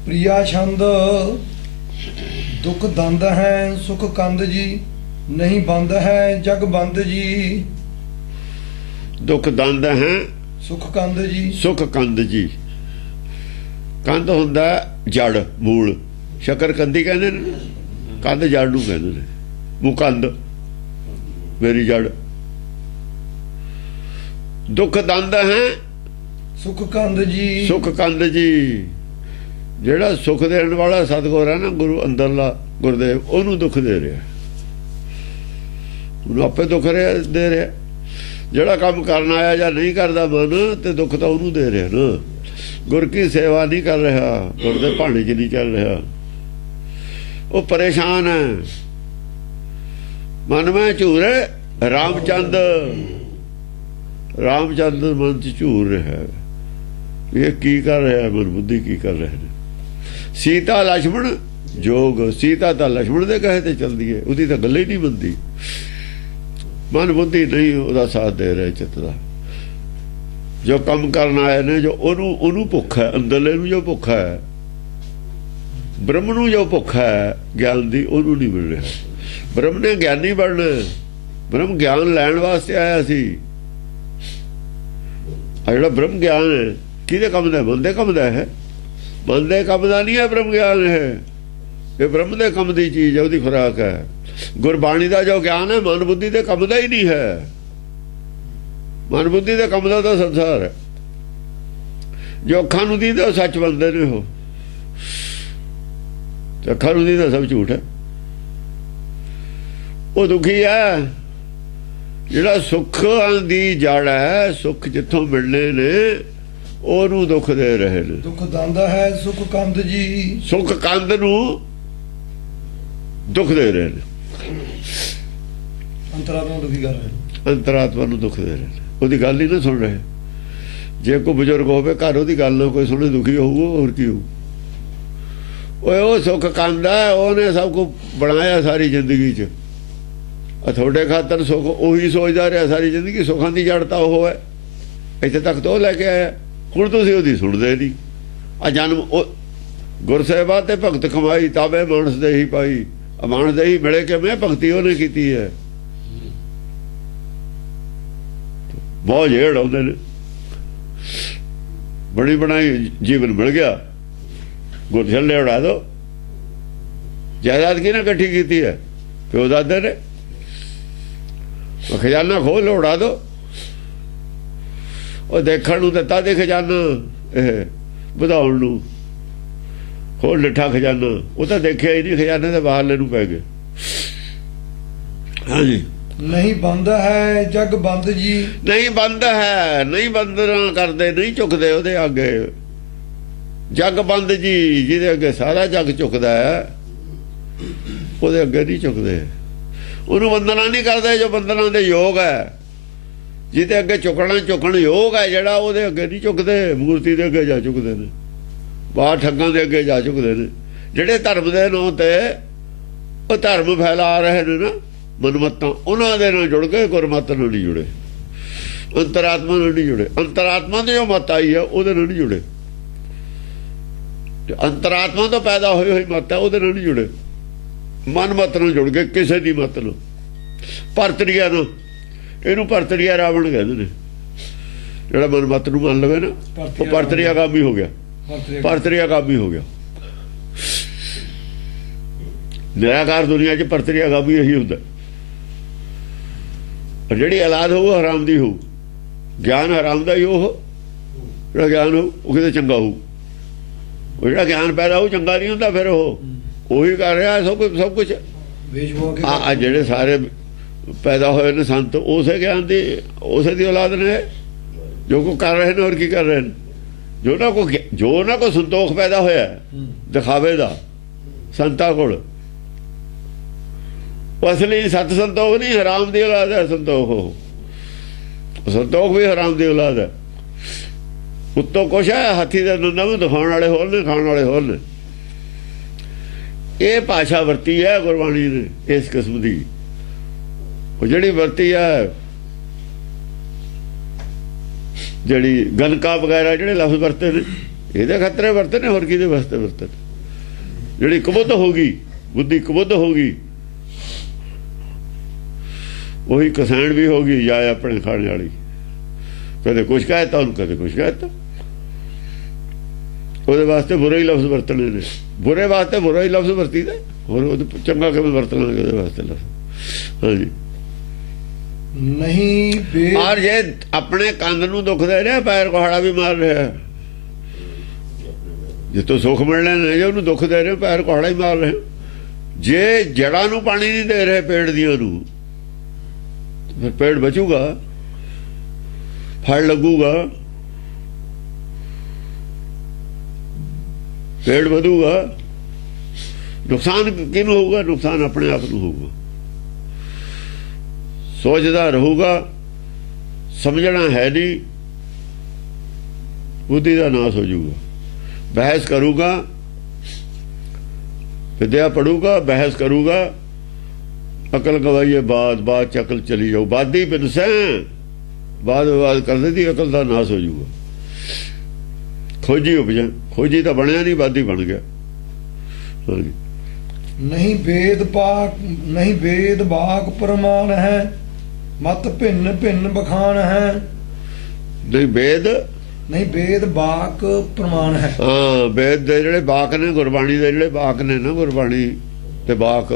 प्रिया छंद दुख दंद है सुख कंद जी, नहीं बंद है जग बंद जी। दुख दंद है सुख कंद जी। सुख कंद जी। कंद ਹੁੰਦਾ ਜੜ ਮੂਲ, ਸ਼ਕਰ ਕੰਦੀ ਕਹਿੰਦੇ ਨੇ, ਕੰਦ ਜੜ ਨੂੰ ਕਹਿੰਦੇ ਨੇ, ਮੁਕੰਦ ਮੇਰੀ ਜੜ। ਦੁੱਖ ਦੰਦ ਹੈ ਸੁਖ ਕੰਦ ਜੀ। ਸੁਖ ਕੰਦ ਜੀ। ਜਿਹੜਾ ਸੁਖ ਦੇਣ ਵਾਲਾ ਸਤਿਗੁਰ ਹੈ ਨਾ, ਗੁਰੂ ਅੰਦਰਲਾ ਗੁਰਦੇਵ, ਉਹਨੂੰ ਦੁੱਖ ਦੇ ਰਿਹਾ, ਉਹਨੂੰ ਆਪੇ ਦੁੱਖ ਦੇ ਰਿਹਾ। ਜਿਹੜਾ ਕੰਮ ਕਰਨ ਆਇਆ ਜਾਂ ਨਹੀਂ ਕਰਦਾ ਮਨ, ਤੇ ਦੁੱਖ ਤਾਂ ਉਹਨੂੰ ਦੇ ਰਿਹਾ ਨਾ। ਗੁਰ ਕੀ ਸੇਵਾ ਨਹੀਂ ਕਰ ਰਿਹਾ, ਗੁਰ ਦੇ ਭਾਣੇ 'ਚ ਨਹੀਂ ਚੱਲ ਰਿਹਾ, ਉਹ ਪਰੇਸ਼ਾਨ ਹੈ। ਮਨ ਮੈਂ ਝੂਰੇ ਰਾਮਚੰਦ, ਰਾਮਚੰਦ ਮਨ 'ਚ ਝੂਰ ਰਿਹਾ, ਇਹ ਕੀ ਕਰ ਰਿਹਾ, ਮਨ ਬੁੱਧੀ ਕੀ ਕਰ ਰਹੇ ਨੇ। ਸੀਤਾ ਲక్ష్మణ ਜੋਗ, ਸੀਤਾ ਤਾਂ ਲక్ష్మణ ਦੇ ਕਹੇ ਤੇ ਚਲਦੀ ਹੈ, ਉਹਦੀ ਤਾਂ ਗੱਲ ਹੀ ਨਹੀਂ ਬਣਦੀ। ਮਨ ਬੁੱਧੀ ਨਹੀਂ ਉਹਦਾ ਸਾਥ ਦੇ ਰਹੇ ਚਿੱਤ ਦਾ। ਜੋ ਕੰਮ ਕਰਨ ਆਏ ਨੇ, ਜੋ ਉਹਨੂੰ ਭੁੱਖ ਹੈ, ਅੰਦਰਲੇ ਨੂੰ ਜੋ ਭੁੱਖ ਹੈ, ਬ੍ਰਹਮ ਨੂੰ ਜੋ ਭੁੱਖ ਹੈ ਗਿਆਨ ਦੀ, ਉਹਨੂੰ ਨਹੀਂ ਮਿਲ ਰਿਹਾ। ਬ੍ਰਹਮ ਨੇ ਗਿਆਨੀ ਬਣਨਾ, ਬ੍ਰਹਮ ਗਿਆਨ ਲੈਣ ਵਾਸਤੇ ਆਇਆ ਸੀ। ਆ ਜਿਹੜਾ ਬ੍ਰਹਮ ਗਿਆਨ ਹੈ ਕਿਹਦੇ ਕੰਮ ਦਾ? ਮਨ ਦੇ ਕੰਮ ਦਾ ਹੈ, ਮਨ ਦੇ ਕੰਮ ਦਾ ਨਹੀਂ ਹੈ ਬ੍ਰਹਮ ਗਿਆਨ। ਇਹ ਬ੍ਰਹਮ ਦੇ ਕੰਮ ਦੀ ਚੀਜ਼ ਹੈ, ਉਹਦੀ ਖੁਰਾਕ ਹੈ। ਗੁਰਬਾਣੀ ਦਾ ਜੋ ਗਿਆਨ ਹੈ ਮਨ ਬੁੱਧੀ ਦੇ ਕੰਮ ਦਾ ਹੀ ਨਹੀਂ ਹੈ। ਮਨ ਬੁੱਧੀ ਦੇ ਕੰਮ ਦਾ ਤਾਂ ਸੰਸਾਰ ਹੈ। ਜੋ ਅੱਖਾਂ ਨੂੰ ਦੀਦਾ ਉਹ ਸੱਚ ਬਣਦੇ ਨੇ, ਉਹ ਤੇ ਅੱਖਾਂ ਨੂੰ ਦੀਦਾ ਸਭ ਝੂਠ ਹੈ। ਉਹ ਦੁਖੀ ਹੈ ਜਿਹੜਾ ਸੁੱਖਾਂ ਦੀ ਜੜ ਹੈ, ਸੁੱਖ ਜਿੱਥੋਂ ਮਿਲਣੇ ਨੇ ਉਹਨੂੰ ਦੁੱਖ ਦੇ ਰਹੇ ਨੇ। ਦੁੱਖ ਦੰਦ ਹੈ ਸੁਖ ਕੰਦ ਜੀ। ਸੁੱਖ ਕੰਦ ਨੂੰ ਦੁੱਖ ਦੇ ਰਹੇ ਨੇ, ਅੰਤਰਾਤਮਾ ਨੂੰ ਦੁਖੀ ਕਰ ਰਹੇ ਨੇ। ਅੰਤਰਾਤਮਾ ਨੂੰ ਦੁੱਖ ਦੇ ਰਹੇ ਨੇ, ਉਹਦੀ ਗੱਲ ਹੀ ਨਾ ਸੁਣ ਰਹੇ। ਜੇ ਕੋਈ ਬਜ਼ੁਰਗ ਹੋਵੇ ਘਰ, ਉਹਦੀ ਗੱਲ ਨਾ ਕੋਈ ਸੁਣੇ, ਦੁਖੀ ਹੋਊਗਾ, ਹੋਰ ਕੀ ਹੋਊ। ਓਏ ਉਹ ਸੁੱਖ ਕੰਦ ਹੈ, ਉਹਨੇ ਸਭ ਕੁਝ ਬਣਾਇਆ ਸਾਰੀ ਜ਼ਿੰਦਗੀ 'ਚ। ਤੁਹਾਡੇ ਖਾਤਰ ਸੁੱਖ ਉਹੀ ਸੋਚਦਾ ਰਿਹਾ ਸਾਰੀ ਜ਼ਿੰਦਗੀ। ਸੁੱਖਾਂ ਦੀ ਜੜ ਤਾਂ ਉਹ ਹੈ, ਇੱਥੇ ਤੱਕ ਤਾਂ ਉਹ ਲੈ ਕੇ ਆਇਆ। ਹੁਣ ਤੁਸੀਂ ਉਹਦੀ ਸੁਣਦੇ ਨਹੀਂ। ਆ ਜਨਮ ਗੁਰਸੇਵਾ ਤੇ ਭਗਤ ਕਮਾਈ, ਤਾਵੇ ਮਾਨਸ ਦੇ ਹੀ ਪਾਈ। ਮਾਨਸ ਦੇ ਹੀ ਮਿਲੇ ਕਿ ਮੈਂ ਭਗਤੀ ਉਹਨੇ ਕੀਤੀ ਹੈ। ਬਹੁਤ ਜੇੜ ਆਉਂਦੇ ਨੇ, ਬੜੀ ਬਣਾਈ ਜੀਵਨ ਮਿਲ ਗਿਆ, ਗੁਰਛੱਲੇ ਉਡਾ ਦੋ। ਜਾਇਦਾਦ ਕਿਹਨੇ ਇਕੱਠੀ ਕੀਤੀ ਹੈ? ਪਿਓ ਦਾਦੇ ਨੇ। ਖਜ਼ਾਨਾ ਖੋਲ ਉਡਾ ਦੋ। ਉਹ ਦੇਖਣ ਨੂੰ ਦਿੱਤਾ ਦੇ ਖਜ਼ਾਨਾ, ਇਹ ਵਧਾਉਣ ਨੂੰ ਖੋਲ ਡਿੱਠਾ ਖਜ਼ਾਨਾ। ਉਹ ਤਾਂ ਦੇਖਿਆ ਹੀ ਨਹੀਂ, ਖਜ਼ਾਨੇ ਦੇ ਬਾਹਰਲੇ ਨੂੰ ਪੈ ਗਏ। ਹਾਂਜੀ। ਨਹੀਂ ਬੰਦ ਹੈ ਜਗ ਬੰਦ ਜੀ। ਨਹੀਂ ਬੰਦ ਹੈ, ਨਹੀਂ ਬੰਦਨਾ ਕਰਦੇ, ਨਹੀਂ ਝੁਕਦੇ ਉਹਦੇ ਅੱਗੇ। ਜਗ ਬੰਦ ਜੀ, ਜਿਹਦੇ ਅੱਗੇ ਸਾਰਾ ਜਗ ਝੁਕਦਾ ਹੈ, ਉਹਦੇ ਅੱਗੇ ਨਹੀਂ ਝੁਕਦੇ। ਉਹਨੂੰ ਬੰਦਨਾ ਨਹੀਂ ਕਰਦੇ ਜੋ ਬੰਦਨਾ ਦੇ ਯੋਗ ਹੈ। ਜਿਹਦੇ ਅੱਗੇ ਝੁਕਣ ਯੋਗ ਹੈ ਜਿਹੜਾ, ਉਹਦੇ ਅੱਗੇ ਨਹੀਂ ਝੁਕਦੇ। ਮੂਰਤੀ ਦੇ ਅੱਗੇ ਜਾ ਝੁਕਦੇ ਨੇ, ਬਾਹਰ ਠੱਗਾਂ ਦੇ ਅੱਗੇ ਜਾ ਝੁਕਦੇ ਨੇ। ਜਿਹੜੇ ਧਰਮ ਦੇ ਨਾਂ ਤੇ ਉਹ ਧਰਮ ਫੈਲਾ ਰਹੇ ਨੇ ਨਾ, ਮਨਮਤਾਂ, ਉਹਨਾਂ ਦੇ ਨਾਲ ਜੁੜ ਕੇ ਗੁਰਮਤਿ ਨਾਲ ਨਹੀਂ ਜੁੜੇ, ਅੰਤਰਾਤਮਾ ਨਾਲ ਨਹੀਂ ਜੁੜੇ। ਅੰਤਰਾਤਮਾ ਦੀ ਜੋ ਮਤ ਆਈ ਹੈ ਉਹਦੇ ਨਾਲ ਨਹੀਂ ਜੁੜੇ। ਅੰਤਰਾਤਮਾ ਤੋਂ ਪੈਦਾ ਹੋਈ ਹੋਈ ਮਤ ਹੈ, ਉਹਦੇ ਨਾਲ ਨਹੀਂ ਜੁੜੇ। ਮਨ ਮਤ ਨਾਲ ਜੁੜ ਕੇ ਕਿਸੇ ਦੀ ਮਤ ਨਾਲ, ਭਰਤਰੀਆ ਨੂੰ, ਇਹਨੂੰ ਭਰਤਰੀਆ ਰਾਵਣ ਕਹਿੰਦੇ ਨੇ। ਜਿਹੜਾ ਮਨ ਮਤ ਨੂੰ ਮੰਨ ਲਵੇ ਨਾ, ਉਹ ਭਰਤਰੀਆ ਕਾਮੀ ਹੋ ਗਿਆ, ਭਰਤਰੀਆ ਕਾਮੀ ਹੋ ਗਿਆ। ਨਿਰਾਕਾਰ ਦੁਨੀਆ 'ਚ ਭਰਤਰੀਆ ਕਾਮੀ ਇਹੀ ਹੁੰਦਾ। ਜਿਹੜੀ ਔਲਾਦ ਹੋਊ ਹਰਾਮ ਦੀ ਹੋਊ, ਗਿਆਨ ਹਰਾਮ ਦਾ ਹੀ। ਉਹ ਜਿਹੜਾ ਗਿਆਨ ਹੋਊ ਉਹ ਕਿਤੇ ਚੰਗਾ ਹੋਊ। ਉਹ ਜਿਹੜਾ ਗਿਆਨ ਪੈਦਾ ਹੋਊ ਚੰਗਾ ਨਹੀਂ ਹੁੰਦਾ। ਫਿਰ ਉਹ ਉਹੀ ਕਰ ਰਿਹਾ ਸਭ ਕੁਛ। ਆ ਜਿਹੜੇ ਸਾਰੇ ਪੈਦਾ ਹੋਏ ਨੇ ਸੰਤ, ਉਸੇ ਗਿਆਨ ਦੀ, ਉਸੇ ਦੀ ਔਲਾਦ ਨੇ, ਜੋ ਕੋ ਕਰ ਰਹੇ ਨੇ। ਹੋਰ ਕੀ ਕਰ ਰਹੇ ਨੇ? ਜੋ ਨਾ ਕੋ ਸੰਤੋਖ ਪੈਦਾ ਹੋਇਆ ਦਿਖਾਵੇ ਦਾ ਸੰਤਾਂ ਕੋਲ, ਉਹ ਅਸਲੀ ਸਤ ਸੰਤੋਖ ਨਹੀਂ, ਹਰਾਮ ਦੀ ਔਲਾਦ ਹੈ ਸੰਤੋਖ। ਉਹ ਸੰਤੋਖ ਵੀ ਹਰਾਮ ਦੀ ਔਲਾਦ ਹੈ। ਉੱਤੋਂ ਕੁਛ ਹੈ, ਹਾਥੀ ਦੇ ਦੰਦਾਂ ਨੂੰ ਦਿਖਾਉਣ ਵਾਲੇ ਹੋਰ ਨੇ, ਖਾਣ ਵਾਲੇ ਹੋਰ ਨੇ। ਇਹ ਭਾਸ਼ਾ ਵਰਤੀ ਹੈ ਗੁਰਬਾਣੀ ਨੇ ਇਸ ਕਿਸਮ ਦੀ। ਉਹ ਜਿਹੜੀ ਵਰਤੀ ਹੈ, ਜਿਹੜੀ ਗਨਕਾ ਵਗੈਰਾ ਜਿਹੜੇ ਲਫ਼ਜ਼ ਵਰਤੇ ਨੇ, ਇਹਦੇ ਖਤਰੇ ਵਰਤੇ ਨੇ, ਹੋਰ ਕਿਹਦੇ ਵਾਸਤੇ ਵਰਤੇ? ਜਿਹੜੀ ਕਬੁੱਧ ਹੋ ਗਈ, ਬੁੱਧੀ ਕਬੁੱਧ ਹੋ ਗਈ, ਉਹੀ ਕਸੈਣ ਵੀ ਹੋ ਗਈ ਜਾਂ ਆਪਣੇ ਖਾਣੇ ਵਾਲੀ। ਕਦੇ ਕੁਛ ਕਹਿਤਾ ਉਹਨੂੰ, ਕਦੇ ਕੁਛ ਕਹਿਤਾ। ਉਹਦੇ ਵਾਸਤੇ ਬੁਰੇ ਹੀ ਲਫ਼ਜ਼ ਵਰਤਣੇ ਨੇ, ਬੁਰੇ ਵਾਸਤੇ ਬੁਰਾ ਹੀ ਲਫ਼ਜ਼ ਵਰਤੀਦਾ, ਹੋਰ ਉਹ ਚੰਗਾ ਕਿਵੇਂ ਵਰਤ ਲਾਂਗੇ ਉਹਦੇ ਵਾਸਤੇ ਲਫ਼ਜ਼। ਹਾਂਜੀ ਨਹੀਂ ਔਰ ਜੇ ਆਪਣੇ ਕੰਨ ਨੂੰ ਦੁੱਖ ਦੇ ਰਿਹਾ, ਪੈਰ ਕੁਹਾੜਾ ਵੀ ਮਾਰ ਰਿਹਾ। ਜਿੱਥੋਂ ਸੁੱਖ ਮਿਲਣੇ ਨੇ, ਜੇ ਉਹਨੂੰ ਦੁੱਖ ਦੇ ਰਹੇ, ਪੈਰ ਕੁਹਾੜਾ ਹੀ ਮਾਰ ਰਹੇ। ਜੇ ਜੜਾਂ ਨੂੰ ਪਾਣੀ ਨਹੀਂ ਦੇ ਰਹੇ ਪੇੜ ਦੀਆਂ ਨੂੰ, ਫਿਰ ਪੇੜ ਬਚੂਗਾ, ਫਲ ਲੱਗੂਗਾ, ਪੇੜ ਵਧੂਗਾ। ਨੁਕਸਾਨ ਕਿਹਨੂੰ ਹੋਊਗਾ? ਨੁਕਸਾਨ ਆਪਣੇ ਆਪ ਨੂੰ ਹੋਊਗਾ। ਸੋਚਦਾ ਰਹੂਗਾ, ਸਮਝਣਾ ਹੈ ਨਹੀਂ, ਬੁੱਧੀ ਦਾ ਨਾਸ ਹੋ ਜਾਊਗਾ। ਬਹਿਸ ਕਰੂਗਾ, ਵਿਦਿਆ ਪੜੂਗਾ, ਬਹਿਸ ਕਰੂਗਾ, ਅਕਲ ਗਵਾਈਏ ਬਾਦ ਬਾਦ ਚ ਅਕਲ ਚਲੀ ਜਾਊ। ਬਾਦੀ ਪਿਨਸੈ, ਬਾਦ ਵਿਵਾਦ ਕਰਦੇ ਦੀ ਅਕਲ ਦਾ ਨਾਸ ਹੋ ਜਾਊਗਾ। ਖੋਜੀ ਉਪਜਾ, ਖੋਜੀ ਤਾਂ ਬਣਿਆ ਨਹੀਂ, ਬਾਦੀ ਬਣ ਗਿਆ। ਹਾਂਜੀ ਨਹੀਂ ਵੇਦ ਬਾਕ ਪ੍ਰਮਾਣ ਹੈ, ਮਤ ਭਿੰਨ ਭਿੰਨ ਬਖਾਨ ਹੈ। ਨਹੀਂ ਵੇਦ ਬਾਕ ਪ੍ਰਮਾਣ ਹੈ। ਹਾਂ, ਵੇਦ ਦੇ ਜਿਹੜੇ ਬਾਕ ਨੇ, ਗੁਰਬਾਣੀ ਦੇ ਜਿਹੜੇ ਬਾਕ ਨੇ ਨਾ, ਗੁਰਬਾਣੀ ਤੇ ਬਾਕ,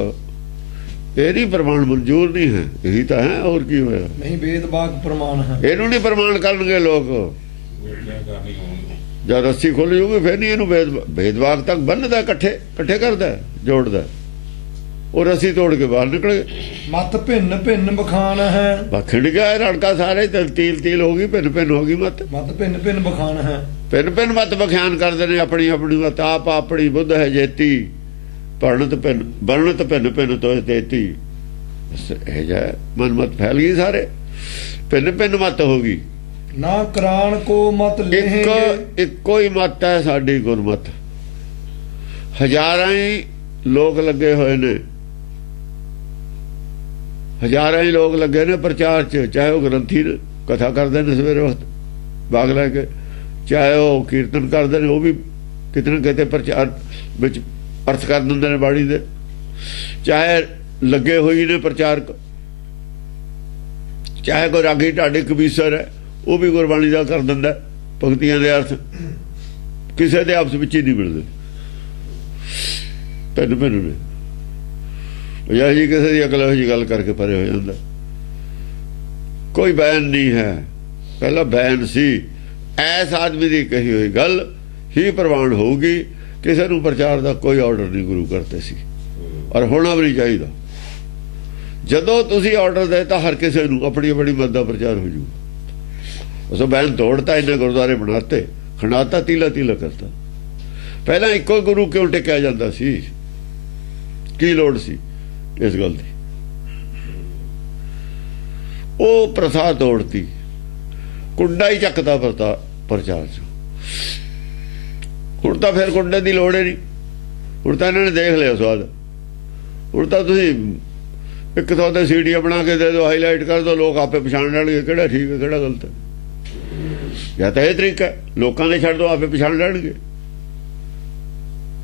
ਇਹ ਨਹੀਂ ਪ੍ਰਮਾਣ ਮਨਜ਼ੂਰ ਨਹੀਂ ਹੈ। ਇਹੀ ਤਾਂ ਹੈ, ਹੋਰ ਕੀ ਹੋਇਆ? ਨਹੀਂ ਵੇਦ ਬਾਕ ਪ੍ਰਮਾਣ ਹੈ, ਇਹਨੂੰ ਨਹੀਂ ਪ੍ਰਮਾਣ ਕਰਨਗੇ ਲੋਕ। ਜਦ ਰੱਸੀ ਖੁੱਲ ਜੂਗੀ ਫਿਰ ਨਹੀਂ ਇਹਨੂੰ ਵੇਦ ਬਾਕ ਤੱਕ ਬੰਨਦਾ, ਇਕੱਠੇ ਕਰਦਾ, ਜੋੜਦਾ। ਉਹ ਰੱਸੀ ਤੋੜ ਕੇ ਬਾਹਰ ਨਿਕਲ ਗਏ। ਮਤ ਭਿੰਨ ਭਿੰਨ ਬਖਾਨ ਹੈ, ਬਖੜ ਗਿਆ ਰੜਕਾ ਸਾਰੇ, ਤੀਲ ਹੋ ਗਈ, ਭਿੰਨ ਹੋ ਗਈ। ਮਤ ਭਿੰਨ ਭਿੰਨ ਬਖਾਨ ਹੈ, ਭਿੰਨ ਮਤ ਬਖਿਆਨ ਕਰਦੇ ਨੇ ਆਪਣੀ ਮਤ। ਆਪ ਆਪਣੀ ਬੁੱਧ ਹੈ ਜੇਤੀ, ਬਣਤ ਭਿੰਨ ਤੋਏ ਤੇਤੀ। ਇਹ ਜਾ ਮਨ ਮਤ ਫੈਲ ਗਈ ਸਾਰੇ, ਭਿੰਨ ਮਤ ਹੋ ਗਈ। ਨਾ ਕਰਾਨ ਕੋ ਮਤ ਲੇਹੇਂਗੇ, ਇੱਕੋ ਹੀ ਮਤ ਹੈ ਸਾਡੀ ਗੁਰਮਤ। ਹਜ਼ਾਰਾਂ ਹੀ ਲੋਕ ਲੱਗੇ ਹੋਏ ਨੇ, ਹਜ਼ਾਰਾਂ ਹੀ ਲੋਕ ਲੱਗੇ ਨੇ ਪ੍ਰਚਾਰ 'ਚ। ਚਾਹੇ ਉਹ ਗ੍ਰੰਥੀ ਨੇ, ਕਥਾ ਕਰਦੇ ਨੇ ਸਵੇਰੇ ਵਕਤ ਬਾਗ ਲੈ ਕੇ, ਚਾਹੇ ਉਹ ਕੀਰਤਨ ਕਰਦੇ ਨੇ, ਉਹ ਵੀ ਕਿਤੇ ਨਾ ਕਿਤੇ ਪ੍ਰਚਾਰ ਵਿੱਚ ਅਰਥ ਕਰ ਦਿੰਦੇ ਨੇ ਬਾਣੀ ਦੇ। ਚਾਹੇ ਲੱਗੇ ਹੋਈ ਨੇ ਪ੍ਰਚਾਰਕ, ਚਾਹੇ ਕੋਈ ਰਾਗੀ ਢਾਡੀ ਕਬੀਸਰ ਹੈ, ਉਹ ਵੀ ਗੁਰਬਾਣੀ ਦਾ ਕਰ ਦਿੰਦਾ ਭਗਤੀਆਂ ਦੇ ਅਰਥ। ਕਿਸੇ ਦੇ ਆਪਸ ਵਿੱਚ ਹੀ ਨਹੀਂ ਮਿਲਦੇ, ਭਿੰਨ ਨੇ। ਜਾਂ ਜੀ ਕਿਸੇ ਦੀ ਅਕਲ ਇਹੋ ਜਿਹੀ ਗੱਲ ਕਰਕੇ ਪਰੇ ਹੋ ਜਾਂਦਾ। ਕੋਈ ਬੈਨ ਨਹੀਂ ਹੈ, ਪਹਿਲਾਂ ਬੈਨ ਸੀ। ਐਸ ਆਦਮੀ ਦੀ ਕਹੀ ਹੋਈ ਗੱਲ ਹੀ ਪ੍ਰਵਾਨ ਹੋਊਗੀ। ਕਿਸੇ ਨੂੰ ਪ੍ਰਚਾਰ ਦਾ ਕੋਈ ਆਰਡਰ ਨਹੀਂ ਗੁਰੂ ਕਰਦੇ ਸੀ, ਔਰ ਹੋਣਾ ਵੀ ਨਹੀਂ ਚਾਹੀਦਾ। ਜਦੋਂ ਤੁਸੀਂ ਆਰਡਰ ਦੇ ਤਾਂ ਹਰ ਕਿਸੇ ਨੂੰ ਆਪਣੀ ਆਪਣੀ ਮਤ ਦਾ ਪ੍ਰਚਾਰ ਹੋ ਜੂ। ਉਸ ਬੈਨ ਤੋੜਤਾ, ਇਹਨੇ ਗੁਰਦੁਆਰੇ ਬਣਾਤੇ, ਖੰਡਾਤਾ, ਤੀਲਾ ਕਰਤਾ। ਪਹਿਲਾਂ ਇੱਕੋ ਗੁਰੂ ਕਿਉਂ ਟਿਕਿਆ ਜਾਂਦਾ ਸੀ? ਕੀ ਲੋੜ ਸੀ ਇਸ ਗੱਲ ਦੀ? ਉਹ ਪ੍ਰਥਾ ਤੋੜਤੀ, ਕੁੰਡਾ ਹੀ ਚੱਕਦਾ ਪ੍ਰਚਾਰ ਚ। ਹੁਣ ਤਾਂ ਫਿਰ ਕੁੰਡੇ ਦੀ ਲੋੜ ਹੀ ਨਹੀਂ। ਹੁਣ ਤਾਂ ਇਹਨਾਂ ਨੇ ਦੇਖ ਲਿਆ ਸਵਾਦ। ਹੁਣ ਤਾਂ ਤੁਸੀਂ ਇੱਕ ਥਾਂ ਤੇ ਸੀਡੀਆਂ ਬਣਾ ਕੇ ਦੇ ਦਿਓ, ਹਾਈਲਾਈਟ ਕਰ ਦਿਓ, ਲੋਕ ਆਪੇ ਪਛਾਣ ਲੈਣਗੇ ਕਿਹੜਾ ਠੀਕ ਹੈ ਕਿਹੜਾ ਗਲਤ ਹੈ। ਜਾਂ ਤਾਂ ਇਹ ਤਰੀਕਾ ਲੋਕਾਂ ਦੇ ਛੱਡ ਦਿਓ, ਆਪੇ ਪਛਾਣ ਲੈਣਗੇ।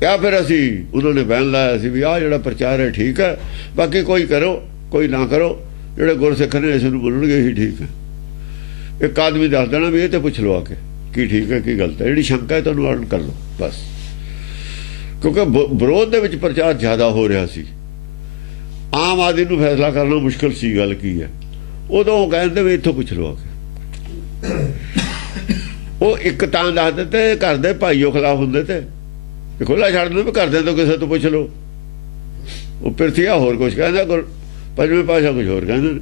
ਜਾਂ ਫਿਰ ਅਸੀਂ ਉਹਨਾਂ ਨੇ ਬੈਨ ਲਾਇਆ ਸੀ ਵੀ ਆਹ ਜਿਹੜਾ ਪ੍ਰਚਾਰ ਹੈ ਠੀਕ ਹੈ, ਬਾਕੀ ਕੋਈ ਕਰੋ ਕੋਈ ਨਾ ਕਰੋ, ਜਿਹੜੇ ਗੁਰਸਿੱਖ ਨੇ ਇਸ ਨੂੰ ਮੰਨਣਗੇ ਹੀ ਠੀਕ ਹੈ। ਇੱਕ ਆਦਮੀ ਦੱਸ ਦੇਣਾ ਵੀ ਇਹ ਤੇ ਪੁੱਛ ਲਓ ਆ ਕੇ ਕੀ ਠੀਕ ਹੈ ਕੀ ਗਲਤ ਹੈ। ਜਿਹੜੀ ਸ਼ੰਕਾ ਹੈ ਤੁਹਾਨੂੰ ਅਰਨ ਕਰ ਲਓ ਬਸ। ਕਿਉਂਕਿ ਵਿਰੋਧ ਦੇ ਵਿੱਚ ਪ੍ਰਚਾਰ ਜ਼ਿਆਦਾ ਹੋ ਰਿਹਾ ਸੀ, ਆਮ ਆਦਮੀ ਨੂੰ ਫੈਸਲਾ ਕਰਨਾ ਮੁਸ਼ਕਿਲ ਸੀ ਗੱਲ ਕੀ ਹੈ। ਉਦੋਂ ਉਹ ਕਹਿੰਦੇ ਵੀ ਇੱਥੋਂ ਪੁੱਛ ਲਓ ਆ ਕੇ। ਉਹ ਇੱਕ ਤਾਂ ਦੱਸ ਦਿੱਤੇ ਘਰ ਦੇ ਭਾਈਓ ਖਿਲਾਫ ਹੁੰਦੇ ਤੇ ਖੁੱਲਾ ਛੱਡ ਦਿੰਦੇ ਵੀ ਘਰਦਿਆਂ ਤੋਂ ਕਿਸੇ ਤੋਂ ਪੁੱਛ ਲਓ। ਉਹ ਪਿਰਥੀਆ ਹੋਰ ਕੁਛ ਕਹਿੰਦਾ, ਪੰਜਵੇਂ ਪਾਸ਼ਾ ਕੁਛ ਹੋਰ ਕਹਿੰਦੇ ਨੇ।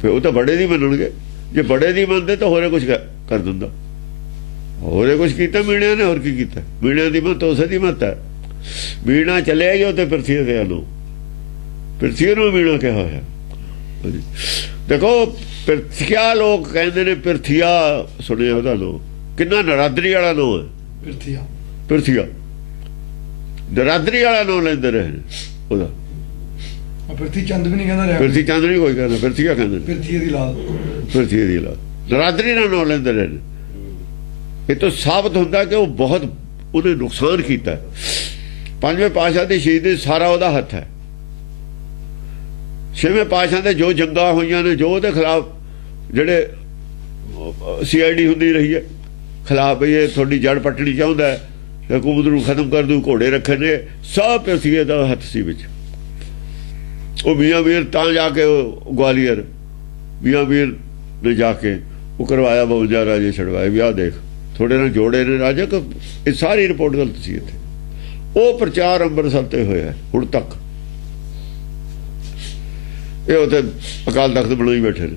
ਫਿਰ ਉਹ ਤਾਂ ਬੜੇ ਦੀ ਮੰਨਣਗੇ, ਜੇ ਬੜੇ ਦੀ ਮੰਨਦੇ ਤਾਂ ਹੋਰੇ ਕੁਛ ਕਰ ਦਿੰਦਾ। ਹੋਰੇ ਕੁਛ ਕੀਤਾ ਮੀਣਿਆਂ ਨੇ, ਹੋਰ ਕੀ ਕੀਤਾ? ਮੀਣਿਆਂ ਦੀ ਮੱਤ ਉਸੇ ਦੀ ਮੱਤ ਹੈ। ਮੀਣਾ ਚਲਿਆ ਜੋ ਤੇ ਪਿਰਥੀਆ ਦੇ ਆਲੂ, ਪਿਰਥੀਆ ਨੂੰ ਮੀਣਾ ਕਿਹਾ ਹੋਇਆ। ਦੇਖੋ ਪਿਰਥੀਆ ਲੋਕ ਕਹਿੰਦੇ ਨੇ, ਪਿਰਥੀਆ ਸੁਣਿਆ ਉਹਦਾ ਲੋ ਕਿੰਨਾ ਨਰਾਦਰੀ ਵਾਲਾ ਲੋ ਹੈ। ਪਿਰਥੀਆ ਨਰਾਦਰੀ ਵਾਲਾ ਨਾਂ ਲੈਂਦੇ ਰਹੇ ਉਹਦਾ। ਪਿਰਥੀ ਚੰਦ ਵੀ ਨਹੀਂ ਕਹਿੰਦਾ ਰਿਹਾ, ਪਿਰਥੀ ਚੰਦ ਨਹੀਂ ਕੋਈ ਕਹਿੰਦਾ, ਪਿਰਥੀਆ ਕਹਿੰਦੇ। ਪਿਰਥੀ ਦੀ ਲਾਲ ਨਰਾਦਰੀ ਨਾਲ ਨਾਂ ਲੈਂਦੇ ਰਹੇ। ਇਹ ਤੋਂ ਸਾਬਤ ਹੁੰਦਾ ਕਿ ਉਹ ਬਹੁਤ ਉਹਨੇ ਨੁਕਸਾਨ ਕੀਤਾ। ਪੰਜਵੇਂ ਪਾਤਸ਼ਾਹ ਦੀ ਸ਼ਹੀਦੀ ਸਾਰਾ ਉਹਦਾ ਹੱਥ ਹੈ। ਛੇਵੇਂ ਪਾਤਸ਼ਾਹ ਦੇ ਜੋ ਜੰਗਾਂ ਹੋਈਆਂ ਨੇ, ਜੋ ਉਹਦੇ ਖਿਲਾਫ ਜਿਹੜੇ CID ਹੁੰਦੀ ਰਹੀ ਹੈ ਖਿਲਾਫ, ਵੀ ਇਹ ਤੁਹਾਡੀ ਜੜ ਪੱਟਣੀ ਚਾਹੁੰਦਾ ਹੈ, ਹਕੂਮਤ ਨੂੰ ਖਤਮ ਕਰ ਦੂ, ਘੋੜੇ ਰੱਖੇ ਨੇ, ਸਭ ਪਸੀਏ ਦਾ ਹੱਥ ਸੀ ਵਿੱਚ। ਉਹ ਮੀਆਂ ਵੀਰ ਤਾਂ ਜਾ ਕੇ ਗਵਾਲੀਅਰ ਮੀਆਂ ਵੀਰ ਨੇ ਜਾ ਕੇ ਉਹ ਕਰਵਾਇਆ, 52 ਰਾਜੇ ਛਡਵਾਏ ਵੀ ਆਹ ਦੇਖ ਥੋੜੇ ਨਾਲ ਜੋੜੇ ਨੇ ਰਾਜਾ। ਇਹ ਸਾਰੀ ਰਿਪੋਰਟ ਗਲਤ ਸੀ ਇੱਥੇ। ਉਹ ਪ੍ਰਚਾਰ ਅੰਮ੍ਰਿਤਸਰ ਤੇ ਹੋਇਆ ਹੁਣ ਤੱਕ। ਇਹ ਉੱਥੇ ਅਕਾਲ ਤਖਤ ਬਣਾਈ ਬੈਠੇ ਨੇ,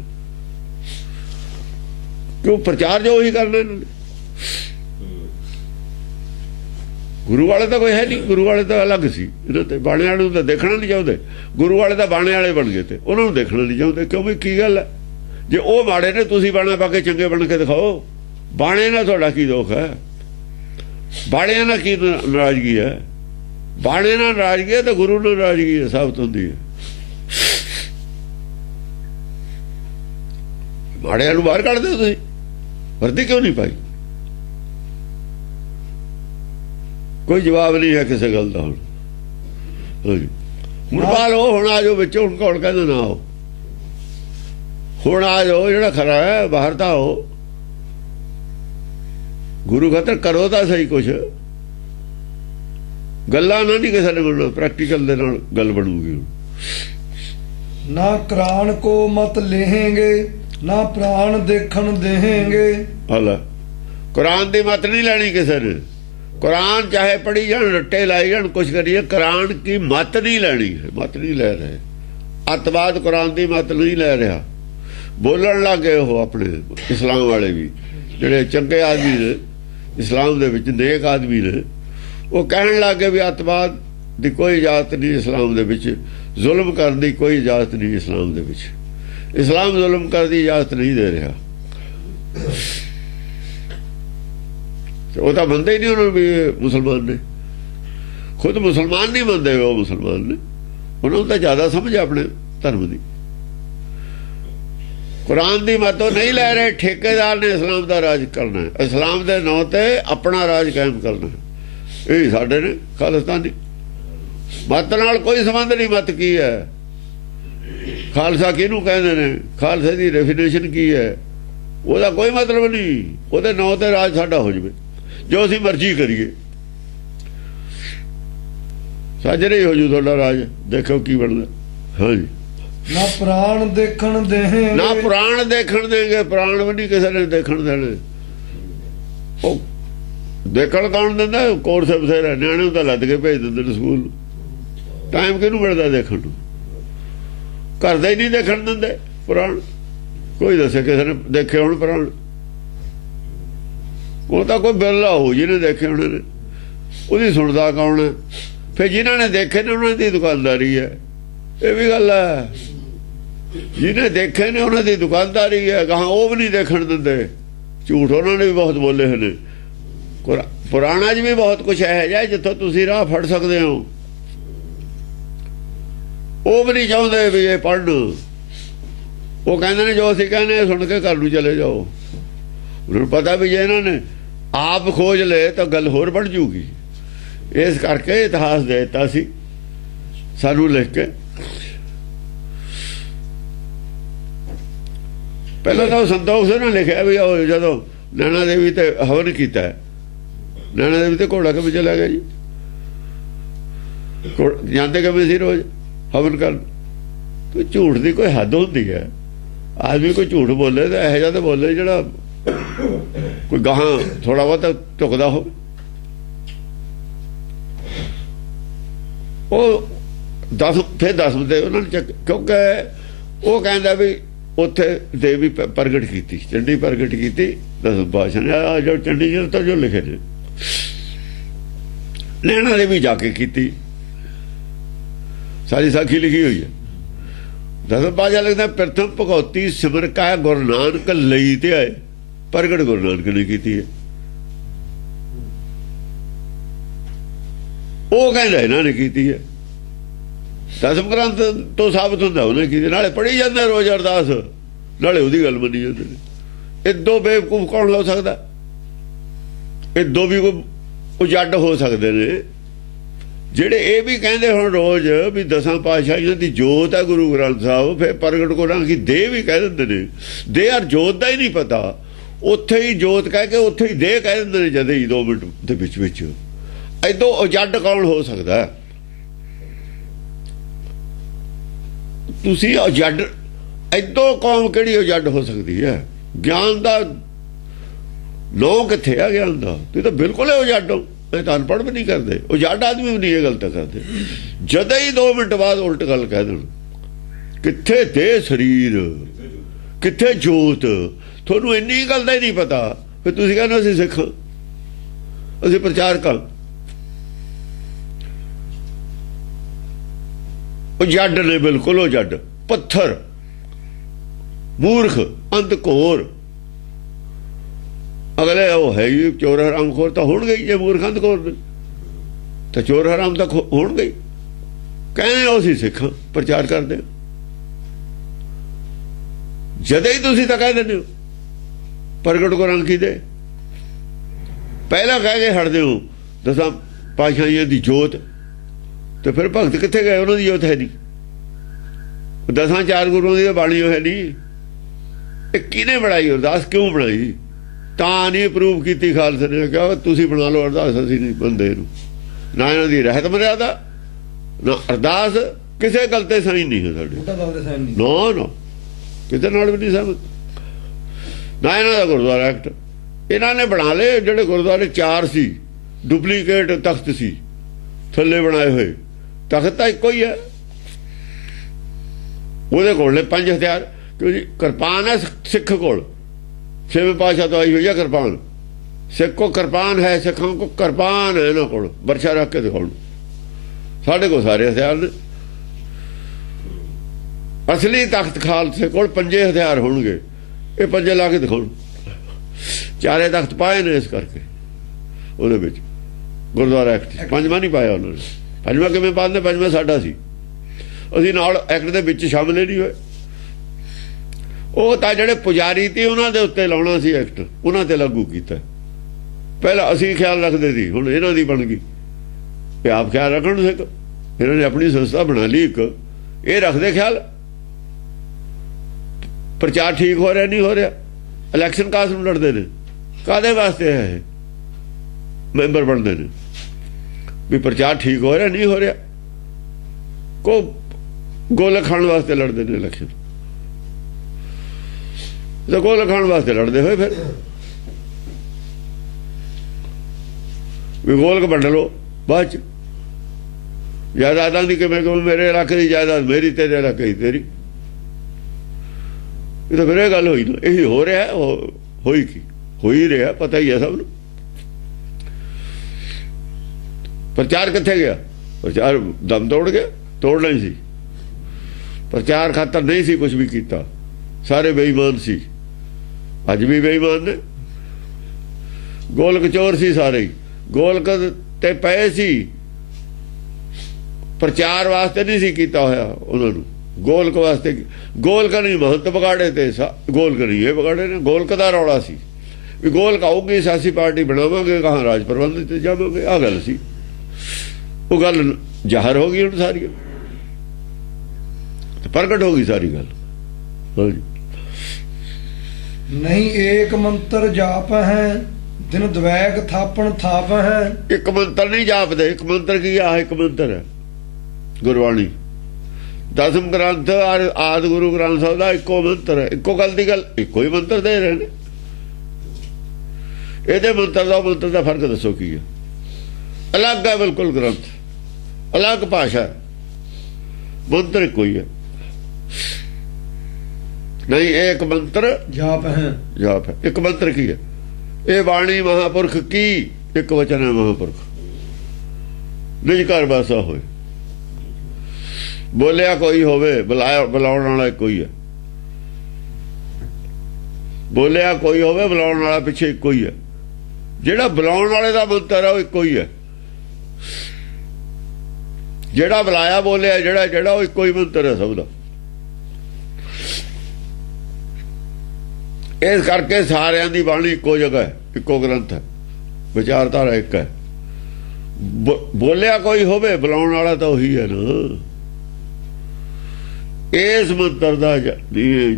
ਕਿਉਂ ਪ੍ਰਚਾਰ ਜੋ ਉਹੀ ਕਰਨਾ ਇਹਨਾਂ ਨੇ। ਗੁਰੂ ਵਾਲੇ ਤਾਂ ਕੋਈ ਹੈ ਨਹੀਂ, ਗੁਰੂ ਵਾਲੇ ਤਾਂ ਅਲੱਗ ਸੀ ਇਹਨਾਂ ਤੇ। ਬਾਣੇ ਵਾਲੇ ਨੂੰ ਤਾਂ ਦੇਖਣਾ ਨਹੀਂ ਚਾਹੁੰਦੇ, ਗੁਰੂ ਵਾਲੇ ਤਾਂ ਬਾਣੇ ਵਾਲੇ ਬਣ ਗਏ ਤੇ ਉਹਨਾਂ ਨੂੰ ਦੇਖਣਾ ਨਹੀਂ ਚਾਹੁੰਦੇ। ਕਿਉਂ ਵੀ ਕੀ ਗੱਲ ਹੈ, ਜੇ ਉਹ ਮਾੜੇ ਨੇ ਤੁਸੀਂ ਬਾਣਾ ਪਾ ਕੇ ਚੰਗੇ ਬਣ ਕੇ ਦਿਖਾਓ। ਬਾਣੇ ਨਾਲ ਤੁਹਾਡਾ ਕੀ ਦੋਖ ਹੈ? ਬਾਣਿਆਂ ਨਾਲ ਕੀ ਨਾਰਾਜ਼ਗੀ ਹੈ? ਬਾਣੇ ਨਾਲ ਨਾਰਾਜ਼ਗੀ ਹੈ ਤਾਂ ਗੁਰੂ ਨਾਲ ਨਾਰਾਜ਼ਗੀ ਹੈ, ਸਾਬਤ ਹੁੰਦੀ ਹੈ। ਬਾਣਿਆਂ ਨੂੰ ਬਾਹਰ ਕੱਢ ਦਿਓ ਤੁਸੀਂ, ਵਰਦੀ ਕਿਉਂ ਨਹੀਂ ਪਾਈ? ਕੋਈ ਜਵਾਬ ਨਹੀਂ ਹੈ ਕਿਸੇ ਗੱਲ ਦਾ। ਹੁਣ ਪਾ ਲਓ, ਹੁਣ ਆ ਜਾਓ ਵਿੱਚ। ਹੁਣ ਕੌਣ ਕਹਿੰਦਾ ਨਾ ਆਓ? ਹੁਣ ਆ ਜਾਓ, ਜਿਹੜਾ ਖਰਾ ਹੈ ਬਾਹਰ ਤਾਂ ਆਓ। ਗੁਰੂ ਖਾਤਰ ਕਰੋ ਤਾਂ ਸਹੀ ਕੁਛ। ਗੱਲਾਂ ਨਾਲ ਨਹੀਂ ਕਿਸੇ ਨੇ, ਪ੍ਰੈਕਟੀਕਲ ਦੇ ਨਾਲ ਗੱਲ ਬਣੂਗੀ। ਨਾ ਕੁਰਾਨ ਕੋ ਮਤ ਲੇਹੇਂਗੇ, ਨਾ ਪ੍ਰਾਣ ਦੇਖਣ ਦੇਹੇਂਗੇ। ਹਲਾ ਕੁਰਾਨ ਦੀ ਮਤ ਨਹੀਂ ਲੈਣੀ ਕਿਸੇ ਨੇ। ਕੁਰਾਨ ਚਾਹੇ ਪੜੀ ਜਾਣ, ਰੱਟੇ ਲਾਈ ਜਾਣ, ਕੁਛ ਕਰੀਏ, ਕੁਰਾਨ ਕੀ ਮਤ ਨਹੀਂ ਲੈਣੀ ਹੈ। ਮਤ ਨਹੀਂ ਲੈ ਰਹੇ। ਅੱਤਵਾਦ ਕੁਰਾਨ ਦੀ ਮਤ ਨਹੀਂ ਲੈ ਰਿਹਾ। ਬੋਲਣ ਲੱਗੇ ਉਹ ਆਪਣੇ ਇਸਲਾਮ ਵਾਲੇ ਵੀ, ਜਿਹੜੇ ਚੰਗੇ ਆਦਮੀ ਨੇ ਇਸਲਾਮ ਦੇ ਵਿੱਚ, ਨੇਕ ਆਦਮੀ ਨੇ, ਉਹ ਕਹਿਣ ਲੱਗੇ ਵੀ ਅੱਤਵਾਦ ਦੀ ਕੋਈ ਇਜਾਜ਼ਤ ਨਹੀਂ ਇਸਲਾਮ ਦੇ ਵਿੱਚ, ਜ਼ੁਲਮ ਕਰਨ ਦੀ ਕੋਈ ਇਜਾਜ਼ਤ ਨਹੀਂ ਇਸਲਾਮ ਦੇ ਵਿੱਚ। ਇਸਲਾਮ ਜ਼ੁਲਮ ਕਰਨ ਦੀ ਇਜਾਜ਼ਤ ਨਹੀਂ ਦੇ ਰਿਹਾ। ਉਹ ਤਾਂ ਮੰਨਦੇ ਹੀ ਨਹੀਂ ਉਹਨਾਂ ਨੂੰ ਵੀ ਮੁਸਲਮਾਨ ਨੇ। ਖੁਦ ਮੁਸਲਮਾਨ ਨਹੀਂ ਮੰਨਦੇ ਉਹ ਮੁਸਲਮਾਨ ਨੇ। ਉਹਨਾਂ ਨੂੰ ਤਾਂ ਜ਼ਿਆਦਾ ਸਮਝ ਆਪਣੇ ਧਰਮ ਦੀ। ਕੁਰਾਨ ਦੀ ਮਤ ਨਹੀਂ ਲੈ ਰਹੇ। ਠੇਕੇਦਾਰ ਨੇ ਇਸਲਾਮ ਦਾ ਰਾਜ ਕਰਨਾ ਹੈ, ਇਸਲਾਮ ਦੇ ਨਾਂ ਤੇ ਆਪਣਾ ਰਾਜ ਕਾਇਮ ਕਰਨਾ ਹੈ। ਇਹ ਸਾਡੇ ਨੇ ਖਾਲਿਸਤਾਨੀ। ਮਤ ਨਾਲ ਕੋਈ ਸੰਬੰਧ ਨਹੀਂ। ਮਤ ਕੀ ਹੈ? ਖਾਲਸਾ ਕਿਹਨੂੰ ਕਹਿੰਦੇ ਨੇ? ਖਾਲਸੇ ਦੀ ਡੈਫੀਨੇਸ਼ਨ ਕੀ ਹੈ? ਉਹਦਾ ਕੋਈ ਮਤਲਬ ਨਹੀਂ। ਉਹਦੇ ਨਾਂ ਤੇ ਰਾਜ ਸਾਡਾ ਹੋ ਜਾਵੇ, ਜੋ ਅਸੀਂ ਮਰਜ਼ੀ ਕਰੀਏ। ਸਾਜਰੇ ਹੋ ਜੂ ਤੁਹਾਡਾ ਰਾਜ, ਦੇਖੋ ਕੀ ਬਣਦਾ। ਹਾਂਜੀ। ਨਾ ਪ੍ਰਾਣ ਦੇਖਣ ਦੇਹੇਂਗੇ, ਨਾ ਪ੍ਰਾਣ ਦੇਖਣ ਦੇਂਗੇ। ਪ੍ਰਾਣ ਵੀ ਨਹੀਂ ਕਿਸੇ ਨੇ ਦੇਖਣ ਦੇਣੇ। ਉਹ ਦੇਖਣ ਕੌਣ ਦਿੰਦਾ? ਕੋਰਸ ਬਥੇਰਾ, ਨਿਆਣੇ ਨੂੰ ਤਾਂ ਲੱਦ ਕੇ ਭੇਜ ਦਿੰਦੇ ਨੇ ਸਕੂਲ। ਟਾਈਮ ਕਿਹਨੂੰ ਮਿਲਦਾ ਦੇਖਣ ਨੂੰ? ਘਰ ਦਾ ਹੀ ਨਹੀਂ ਦੇਖਣ ਦਿੰਦੇ ਪ੍ਰਾਣ। ਕੋਈ ਦੱਸੇ ਕਿਸੇ ਨੇ ਦੇਖੇ ਹੁਣ ਪ੍ਰਾਣ? ਉਹ ਤਾਂ ਕੋਈ ਬਿਰਲਾ ਹੋ ਜਿਹਨੇ ਦੇਖੇ ਹੋਣੇ ਨੇ। ਉਹਦੀ ਸੁਣਦਾ ਕੌਣ ਹੈ? ਫਿਰ ਜਿਨ੍ਹਾਂ ਨੇ ਦੇਖੇ ਨੇ ਉਹਨਾਂ ਦੀ ਦੁਕਾਨਦਾਰੀ ਹੈ। ਇਹ ਵੀ ਗੱਲ ਹੈ। ਜਿਹਨੇ ਦੇਖੇ ਨੇ ਉਹਨਾਂ ਦੀ ਦੁਕਾਨਦਾਰੀ ਹੈ। ਕਹਾਂ ਉਹ ਵੀ ਨਹੀਂ ਦੇਖਣ ਦਿੰਦੇ। ਝੂਠ ਉਹਨਾਂ ਨੇ ਵੀ ਬਹੁਤ ਬੋਲੇ ਹੋਏ ਨੇ। ਪੁਰਾਣਾ 'ਚ ਵੀ ਬਹੁਤ ਕੁਛ ਹੈ ਜਾਂ ਜਿੱਥੋਂ ਤੁਸੀਂ ਰਾਹ ਫੜ ਸਕਦੇ ਹੋ। ਉਹ ਵੀ ਨਹੀਂ ਚਾਹੁੰਦੇ ਵੀ ਇਹ ਪੜ੍ਹਨ। ਉਹ ਕਹਿੰਦੇ ਨੇ ਜੋ ਅਸੀਂ ਕਹਿੰਦੇ ਸੁਣ ਕੇ ਘਰ ਨੂੰ ਚਲੇ ਜਾਓ। ਉਹਨਾਂ ਨੂੰ ਪਤਾ ਵੀ ਜੇ ਇਹਨਾਂ ਨੇ ਆਪ ਖੋਜ ਲਏ ਤਾਂ ਗੱਲ ਹੋਰ ਬਣ ਜੂਗੀ। ਇਸ ਕਰਕੇ ਇਤਿਹਾਸ ਦੇ ਦਿੱਤਾ ਸੀ ਸਾਨੂੰ ਲਿਖ ਕੇ। ਪਹਿਲਾਂ ਤਾਂ ਸੰਤੋਖ ਸਿੰਘ ਨੇ ਲਿਖਿਆ ਵੀ ਉਹ ਜਦੋਂ ਨੈਣਾ ਦੇਵੀ ਤੇ ਹਵਨ ਕੀਤਾ, ਨੈਣਾ ਦੇਵੀ ਤੇ ਘੋੜਾ ਕਿਵੇਂ ਚਲਾ ਗਿਆ ਜੀ? ਜਾਂਦੇ ਕਿਵੇਂ ਸੀ ਰੋਜ਼ ਹਵਨ ਕਰਨ? ਕੋਈ ਝੂਠ ਦੀ ਕੋਈ ਹੱਦ ਹੁੰਦੀ ਹੈ। ਆਦਮੀ ਕੋਈ ਝੂਠ ਬੋਲੇ ਤਾਂ ਇਹੋ ਜਿਹਾ ਤਾਂ ਬੋਲੇ ਜਿਹੜਾ ਕੋਈ ਗਾਹਾਂ ਥੋੜਾ ਬਹੁਤਾ ਝੁਕਦਾ ਹੋਵੇ। ਉਹ ਫਿਰ ਦਸਮਦੇ ਉਹਨਾਂ ਨੇ ਕਿਉਂਕਿ ਉਹ ਕਹਿੰਦਾ ਵੀ ਉੱਥੇ ਦੇਵੀ ਪ੍ਰਗਟ ਕੀਤੀ, ਚੰਡੀ ਪ੍ਰਗਟ ਕੀਤੀ ਦਸਮ ਪਾਤਸ਼ਾਹ ਨੇ। ਆ ਜੋ ਚੰਡੀਗੜ੍ਹ ਤੋਂ ਜੋ ਲਿਖੇ ਨੇ, ਨੈਣਾ ਦੇ ਵੀ ਜਾ ਕੇ ਕੀਤੀ। ਸਾਰੀ ਸਾਖੀ ਲਿਖੀ ਹੋਈ ਹੈ। ਦਸਮ ਪਾਤਸ਼ਾਹ ਲਿਖਦਾ ਪ੍ਰਥਮ ਭਗਉਤੀ ਸਿਮਰ ਕਾ ਗੁਰੂ ਨਾਨਕ ਲਈ ਤੇ ਆਏ। ਪ੍ਰਗਟ ਗੁਰੂ ਨਾਨਕ ਨੇ ਕੀਤੀ ਹੈ। ਉਹ ਕਹਿੰਦਾ ਇਹਨਾਂ ਨੇ ਕੀਤੀ ਹੈ। ਦਸਮ ਗ੍ਰੰਥ ਤੋਂ ਸਾਬਤ ਹੁੰਦਾ ਉਹਨੇ ਕੀਤੀ। ਨਾਲੇ ਪੜ੍ਹੀ ਜਾਂਦੇ ਰੋਜ਼ ਅਰਦਾਸ, ਨਾਲੇ ਉਹਦੀ ਗੱਲ ਮੰਨੀ ਜਾਂਦੇ ਨੇ। ਇਦੋਂ ਬੇਵਕੂਫ ਕੌਣ ਹੋ ਸਕਦਾ? ਇਦੋਂ ਵੀ ਕੋਈ ਉਜੱਡ ਹੋ ਸਕਦੇ ਨੇ। ਜਿਹੜੇ ਇਹ ਵੀ ਕਹਿੰਦੇ ਹੁਣ ਰੋਜ਼ ਵੀ 10 ਪਾਤਸ਼ਾਹੀਆਂ ਦੀ ਜੋਤ ਹੈ ਗੁਰੂ ਗ੍ਰੰਥ ਸਾਹਿਬ, ਫਿਰ ਪ੍ਰਗਟ ਗੁਰਾਂ ਕੀ ਦੇਹ ਵੀ ਕਹਿ ਦਿੰਦੇ ਨੇ। ਦੇਹ ਔਰ ਜੋਤ ਦਾ ਹੀ ਨਹੀਂ ਪਤਾ, ਉੱਥੇ ਹੀ ਜੋਤ ਕਹਿ ਕੇ ਉੱਥੇ ਹੀ ਦੇਹ ਕਹਿ ਦਿੰਦੇ ਨੇ ਜਦੇ ਹੀ 2 ਮਿੰਟ ਦੇ ਵਿੱਚ। ਇਦੋਂ ਉਜੱਡ ਕੌਣ ਹੋ ਸਕਦਾ? ਤੁਸੀਂ ਉਜੱਡ ਇਦੋਂ ਕੌਮ ਕਿਹੜੀ ਉਜੱਡ ਹੋ ਸਕਦੀ ਹੈ? ਗਿਆਨ ਦਾ ਲੋ ਕਿੱਥੇ ਆ ਗਿਆਨ ਦਾ? ਤੁਸੀਂ ਤਾਂ ਬਿਲਕੁਲ ਹੀ ਉਜੱਡ ਹੋ। ਇਹ ਤਾਂ ਅਨਪੜ੍ਹ ਵੀ ਨਹੀਂ ਕਰਦੇ, ਉਜੱਡ ਆਦਮੀ ਵੀ ਨਹੀਂ ਇਹ ਗਲਤ ਕਰਦੇ। ਜਦੋਂ ਹੀ 2 ਮਿੰਟ ਬਾਅਦ ਉਲਟ ਗੱਲ ਕਹਿ ਦੇਣ, ਕਿੱਥੇ ਦੇਹ ਸਰੀਰ, ਕਿੱਥੇ ਜੋਤ? ਤੁਹਾਨੂੰ ਇੰਨੀ ਗੱਲ ਦਾ ਹੀ ਨਹੀਂ ਪਤਾ, ਫਿਰ ਤੁਸੀਂ ਕਹਿੰਦੇ ਅਸੀਂ ਸਿੱਖ, ਅਸੀਂ ਪ੍ਰਚਾਰਕ। ਉਜੱਡ ਨੇ, ਬਿਲਕੁਲ ਉਜੱਡ, ਪੱਥਰ, ਮੂਰਖ, ਅੰਧਕੋਰ। ਅਗਲੇ ਉਹ ਹੈ ਹੀ ਚੋਰ ਹਰਾਮ ਖੋਰ ਤਾਂ ਹੋਣਗੇ ਹੀ। ਜੇ ਮੂਰਖ ਅੰਧਕੋਰ ਨੇ ਤਾਂ ਚੋਰ ਹਰਾਮ ਤਾਂ ਹੋਣਗੇ। ਕਹਿੰਦੇ ਅਸੀਂ ਸਿੱਖ ਪ੍ਰਚਾਰ ਕਰਦੇ, ਜਦੇ ਹੀ ਤੁਸੀਂ ਤਾਂ ਕਹਿ ਦਿੰਦੇ ਹੋ ਪ੍ਰਗਟ ਗੁਰਾਂ ਕੀ ਦੇ। ਪਹਿਲਾਂ ਕਹਿ ਕੇ ਹਟਦੇ ਹੋ 10 ਪਾਤਸ਼ਾਹੀਆਂ ਦੀ ਜੋਤ, ਤੇ ਫਿਰ ਭਗਤ ਕਿੱਥੇ ਗਏ? ਉਹਨਾਂ ਦੀ ਜੋਤ ਹੈ ਨਹੀਂ। 10 4 ਗੁਰੂਆਂ ਦੀ ਬਾਣੀ ਹੈ ਨਹੀਂ। ਇਹ ਕਿਹਨੇ ਬਣਾਈ ਅਰਦਾਸ? ਕਿਉਂ ਬਣਾਈ? ਤਾਂ ਨਹੀਂ ਅਪਰੂਵ ਕੀਤੀ ਖਾਲਸੇ ਨੇ, ਕਿਹਾ ਤੁਸੀਂ ਬਣਾ ਲਓ ਅਰਦਾਸ, ਅਸੀਂ ਨਹੀਂ ਬੰਦੇ ਨੂੰ। ਨਾ ਇਹਨਾਂ ਦੀ ਰਹਿਤ ਮਰਿਆਦਾ, ਨਾ ਅਰਦਾਸ, ਕਿਸੇ ਗੱਲ ਤੇ ਸਾਈਨ ਨਹੀਂ ਹੈ ਸਾਡੇ। ਨਾ ਕਿਤੇ ਨਾਲ ਵੀ ਨਹੀਂ ਸਹਿਮਤ। ਨਾ ਇਹਨਾਂ ਦਾ ਗੁਰਦੁਆਰਾ ਐਕਟ ਇਹਨਾਂ ਨੇ ਬਣਾ ਲਏ। ਜਿਹੜੇ ਗੁਰਦੁਆਰੇ 4 ਸੀ, ਡੁਪਲੀਕੇਟ ਤਖਤ ਸੀ ਥੱਲੇ ਬਣਾਏ ਹੋਏ। ਤਖਤ ਤਾਂ ਇੱਕੋ ਹੀ ਹੈ। ਉਹਦੇ ਕੋਲ ਨੇ 5 ਹਥਿਆਰ। ਕਿਉਂਕਿ ਕਿਰਪਾਨ ਹੈ ਸਿੱਖ ਕੋਲ, 6ਵੇਂ ਪਾਤਸ਼ਾਹ ਤੋਂ ਆਈ ਹੋਈ ਹੈ ਕਿਰਪਾਨ। ਸਿੱਖ ਕੋ ਕਿਰਪਾਨ ਹੈ, ਸਿੱਖਾਂ ਕੋ ਕਿਰਪਾਨ ਹੈ। ਇਹਨਾਂ ਕੋਲ ਬਰਛਾ ਰੱਖ ਕੇ ਦਿਖਾਉਣ। ਸਾਡੇ ਕੋਲ ਸਾਰੇ ਹਥਿਆਰ ਨੇ। ਅਸਲੀ ਤਖਤ ਖਾਲਸੇ ਕੋਲ 5 ਹਥਿਆਰ ਹੋਣਗੇ। ਇਹ 5 ਲਾ ਕੇ ਦਿਖਾਉਣ। 4 ਤਖਤ ਪਾਏ ਨੇ ਇਸ ਕਰਕੇ ਉਹਦੇ ਵਿੱਚ ਗੁਰਦੁਆਰਾ ਐਕਟ 5ਵਾਂ ਨਹੀਂ ਪਾਇਆ ਉਹਨਾਂ ਨੇ। 5ਵਾਂ ਕਿਵੇਂ ਪਾਉਂਦੇ? 5ਵਾਂ ਸਾਡਾ ਸੀ, ਅਸੀਂ ਨਾਲ ਐਕਟ ਦੇ ਵਿੱਚ ਸ਼ਾਮਲ ਹੀ ਨਹੀਂ ਹੋਏ। ਉਹ ਤਾਂ ਜਿਹੜੇ ਪੁਜਾਰੀ ਸੀ ਉਹਨਾਂ ਦੇ ਉੱਤੇ ਲਾਉਣਾ ਸੀ ਐਕਟ, ਉਹਨਾਂ ਤੇ ਲਾਗੂ ਕੀਤਾ। ਪਹਿਲਾਂ ਅਸੀਂ ਖਿਆਲ ਰੱਖਦੇ ਸੀ, ਹੁਣ ਇਹਨਾਂ ਦੀ ਬਣ ਗਈ। ਇਹ ਆਪ ਖਿਆਲ ਰੱਖਣ ਸਿੱਖ। ਇਹਨਾਂ ਨੇ ਆਪਣੀ ਸੰਸਥਾ ਬਣਾ ਲਈ ਇੱਕ, ਇਹ ਰੱਖਦੇ ਖਿਆਲ। ਪ੍ਰਚਾਰ ਠੀਕ ਹੋ ਰਿਹਾ ਨਹੀਂ ਹੋ ਰਿਹਾ। ਇਲੈਕਸ਼ਨ ਕਾਸ ਨੂੰ ਲੜਦੇ ਨੇ, ਕਾਹਦੇ ਵਾਸਤੇ ਹੈ? ਮੈਂਬਰ ਬਣਦੇ ਨੇ ਵੀ ਪ੍ਰਚਾਰ ਠੀਕ ਹੋ ਰਿਹਾ ਨਹੀਂ ਹੋ ਰਿਹਾ। ਕੋ ਗੋਲ ਖਾਣ ਵਾਸਤੇ ਲੜਦੇ ਨੇ ਇਲੈਕਸ਼ਨ। ਗੋਲ ਖਾਣ ਵਾਸਤੇ ਲੜਦੇ ਹੋਏ ਫਿਰ ਵੀ ਗੋਲਕ ਵੰਡ ਲਓ ਬਾਅਦ ਚ। ਜਾਇਦਾਦਾਂ ਦੀ ਕਿਵੇਂ ਕਹੂੰ? ਮੇਰੇ ਇਲਾਕੇ ਦੀ ਜਾਇਦਾਦ ਮੇਰੀ, ਤੇਰੇ ਇਲਾਕੇ ਦੀ ਤੇਰੀ। ਇਹ ਤਾਂ ਫਿਰ ਇਹ ਗੱਲ ਹੋਈ ਨਾ। ਇਹੀ ਹੋ ਰਿਹਾ। ਹੋਈ ਕੀ ਹੋ ਹੀ ਰਿਹਾ, ਪਤਾ ਹੀ ਹੈ ਸਭ ਨੂੰ। ਪ੍ਰਚਾਰ ਕਿੱਥੇ ਗਿਆ? ਪ੍ਰਚਾਰ ਦਮ ਤੋੜ ਗਿਆ। ਤੋੜਨਾ ਹੀ ਸੀ। ਪ੍ਰਚਾਰ ਖਾਤਰ ਨਹੀਂ ਸੀ ਕੁਝ ਵੀ ਕੀਤਾ। ਸਾਰੇ ਬੇਈਮਾਨ ਸੀ, ਅੱਜ ਵੀ ਬੇਈਮਾਨ ਨੇ। ਗੋਲਕ ਚੋਰ ਸੀ ਸਾਰੇ ਹੀ। ਗੋਲਕ ਤੇ ਪਏ ਸੀ, ਪ੍ਰਚਾਰ ਵਾਸਤੇ ਨਹੀਂ ਸੀ ਕੀਤਾ ਹੋਇਆ ਉਹਨਾਂ ਨੂੰ। ਗੋਲਕ ਵਾਸਤੇ। ਗੋਲਕ ਨਹੀਂ ਮਹੰਤ ਵਿਗਾੜੇ ਤੇ ਗੋਲਕ ਨਹੀਂ ਇਹ ਵਿਗਾੜੇ ਨੇ। ਗੋਲਕ ਦਾ ਰੌਲਾ ਸੀ ਵੀ ਗੋਲਕ ਆਊਗੀ, ਸਿਆਸੀ ਪਾਰਟੀ ਬਣਾਵਾਂਗੇ, ਕਹਾਂ ਰਾਜ ਪ੍ਰਬੰਧ ਤੇ ਜਾਵਾਂਗੇ। ਆਹ ਗੱਲ ਸੀ। ਉਹ ਗੱਲ ਜ਼ਾਹਰ ਹੋ ਗਈ ਹੁਣ ਸਾਰੀ, ਪ੍ਰਗਟ ਹੋ ਗਈ ਸਾਰੀ ਗੱਲ। ਹਾਂਜੀ। ਨਹੀਂ ਏਕ ਮੰਤਰ ਜਾਪ ਹੈ, ਦਿਨ ਦਵੈਕ ਥਾਪਣ ਥਾਪ ਹੈ। ਇੱਕ ਮੰਤਰ ਨਹੀਂ ਜਾਪਦੇ। ਇੱਕ ਮੰਤਰ ਕੀ ਆ? ਇੱਕ ਮੰਤਰ ਹੈ ਗੁਰਬਾਣੀ। 10ਮ ਗ੍ਰੰਥ ਆਦਿ ਗੁਰੂ ਗ੍ਰੰਥ ਸਾਹਿਬ ਦਾ ਇੱਕੋ ਮੰਤਰ ਹੈ। ਇੱਕੋ ਗੱਲ ਦੀ ਗੱਲ, ਇੱਕੋ ਹੀ ਮੰਤਰ ਦੇ ਰਹੇ ਨੇ। ਇਹਦੇ ਮੰਤਰ ਦਾ ਫਰਕ ਦੱਸੋ ਕੀ ਹੈ? ਅਲੱਗ ਹੈ ਬਿਲਕੁਲ ਗ੍ਰੰਥ, ਅਲੱਗ ਭਾਸ਼ਾ। ਮੰਤਰ ਇੱਕੋ ਹੀ ਹੈ। ਨਹੀਂ ਇੱਕ ਮੰਤਰ ਜਾਪ ਹੈ। ਜਾਪ ਹੈ। ਇੱਕ ਮੰਤਰ ਕੀ ਹੈ? ਇਹ ਬਾਣੀ ਮਹਾਪੁਰਖ ਕੀ, ਇੱਕ ਵਚਨ ਹੈ ਮਹਾਪੁਰਖ। ਨਿਜ ਘਰ ਵਾਸਾ ਹੋਏ, ਬੋਲਿਆ ਕੋਈ ਹੋਵੇ, ਬੁਲਾਉਣ ਵਾਲਾ ਇੱਕੋ ਹੀ ਹੈ। ਬੋਲਿਆ ਕੋਈ ਹੋਵੇ, ਬੁਲਾਉਣ ਵਾਲਾ ਪਿੱਛੇ ਇੱਕੋ ਹੀ ਹੈ। ਜਿਹੜਾ ਬੁਲਾਉਣ ਵਾਲੇ ਦਾ ਮੰਤਰ ਹੈ ਉਹ ਇੱਕੋ ਹੀ ਹੈ। ਜਿਹੜਾ ਬੁਲਾਇਆ ਬੋਲਿਆ ਜਿਹੜਾ ਉਹ ਇੱਕੋ ਹੀ ਮੰਤਰ ਹੈ ਸਭ ਦਾ। ਇਸ ਕਰਕੇ ਸਾਰਿਆਂ ਦੀ ਬਾਣੀ ਇੱਕੋ ਜਗ੍ਹਾ ਹੈ, ਇੱਕੋ ਗ੍ਰੰਥ ਹੈ। ਵਿਚਾਰਧਾਰਾ ਇੱਕ ਹੈ। ਬੋਲਿਆ ਕੋਈ ਹੋਵੇ, ਬੁਲਾਉਣ ਵਾਲਾ ਤਾਂ ਉਹੀ ਹੈ ਨਾ। ਇਸ ਮੰਤਰ ਦਾ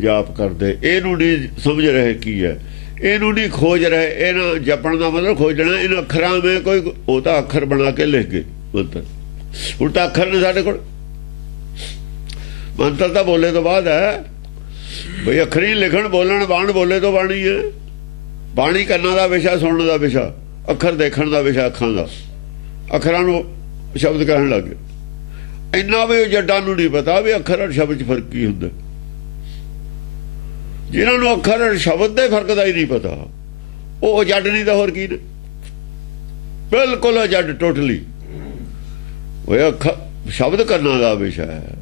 ਜਾਪ ਕਰਦੇ, ਇਹਨੂੰ ਨਹੀਂ ਸਮਝ ਰਹੇ ਕੀ ਹੈ, ਇਹਨੂੰ ਨਹੀਂ ਖੋਜ ਰਹੇ। ਇਹਨਾਂ ਜਪਣ ਦਾ ਮਤਲਬ ਖੋਜਣਾ। ਇਹਨਾਂ ਅੱਖਰਾਂ ਵਿੱਚ ਕੋਈ ਉਹ ਤਾਂ ਅੱਖਰ ਬਣਾ ਕੇ ਲਿਖ ਗਏ ਮੰਤਰ। ਹੁਣ ਤਾਂ ਅੱਖਰ ਨੇ ਸਾਡੇ ਕੋਲ। ਮੰਤਰ ਤਾਂ ਬੋਲੇ ਤੋਂ ਬਾਅਦ ਹੈ ਬਈ। ਅੱਖਰੀ ਲਿਖਣ ਬੋਲਣ ਬਾਣ ਬੋਲੇ ਤੋਂ ਬਾਣੀ ਹੈ। ਬਾਣੀ ਕੰਨਾਂ ਦਾ ਵਿਸ਼ਾ, ਸੁਣਨ ਦਾ ਵਿਸ਼ਾ, ਅੱਖਰ ਦੇਖਣ ਦਾ ਵਿਸ਼ਾ, ਅੱਖਾਂ ਦਾ। ਅੱਖਰਾਂ ਨੂੰ ਸ਼ਬਦ ਕਹਿਣ ਲੱਗ ਗਏ। ਇੰਨਾ ਵੀ ਜੱਟਾਂ ਨੂੰ ਨਹੀਂ ਪਤਾ ਵੀ ਅੱਖਰ ਔਰ ਸ਼ਬਦ 'ਚ ਫਰਕ ਕੀ ਹੁੰਦਾ। ਜਿਨ੍ਹਾਂ ਨੂੰ ਅੱਖਰ ਔਰ ਸ਼ਬਦ ਦੇ ਫਰਕ ਦਾ ਹੀ ਨਹੀਂ ਪਤਾ, ਉਹ ਜੱਟ ਨਹੀਂ ਤਾਂ ਹੋਰ ਕੀ ਨੇ। ਬਿਲਕੁਲ ਜੱਟ ਟੋਟਲੀ। ਉਹ ਅੱਖਰ ਸ਼ਬਦ ਕੰਨਾਂ ਦਾ ਵਿਸ਼ਾ ਹੈ,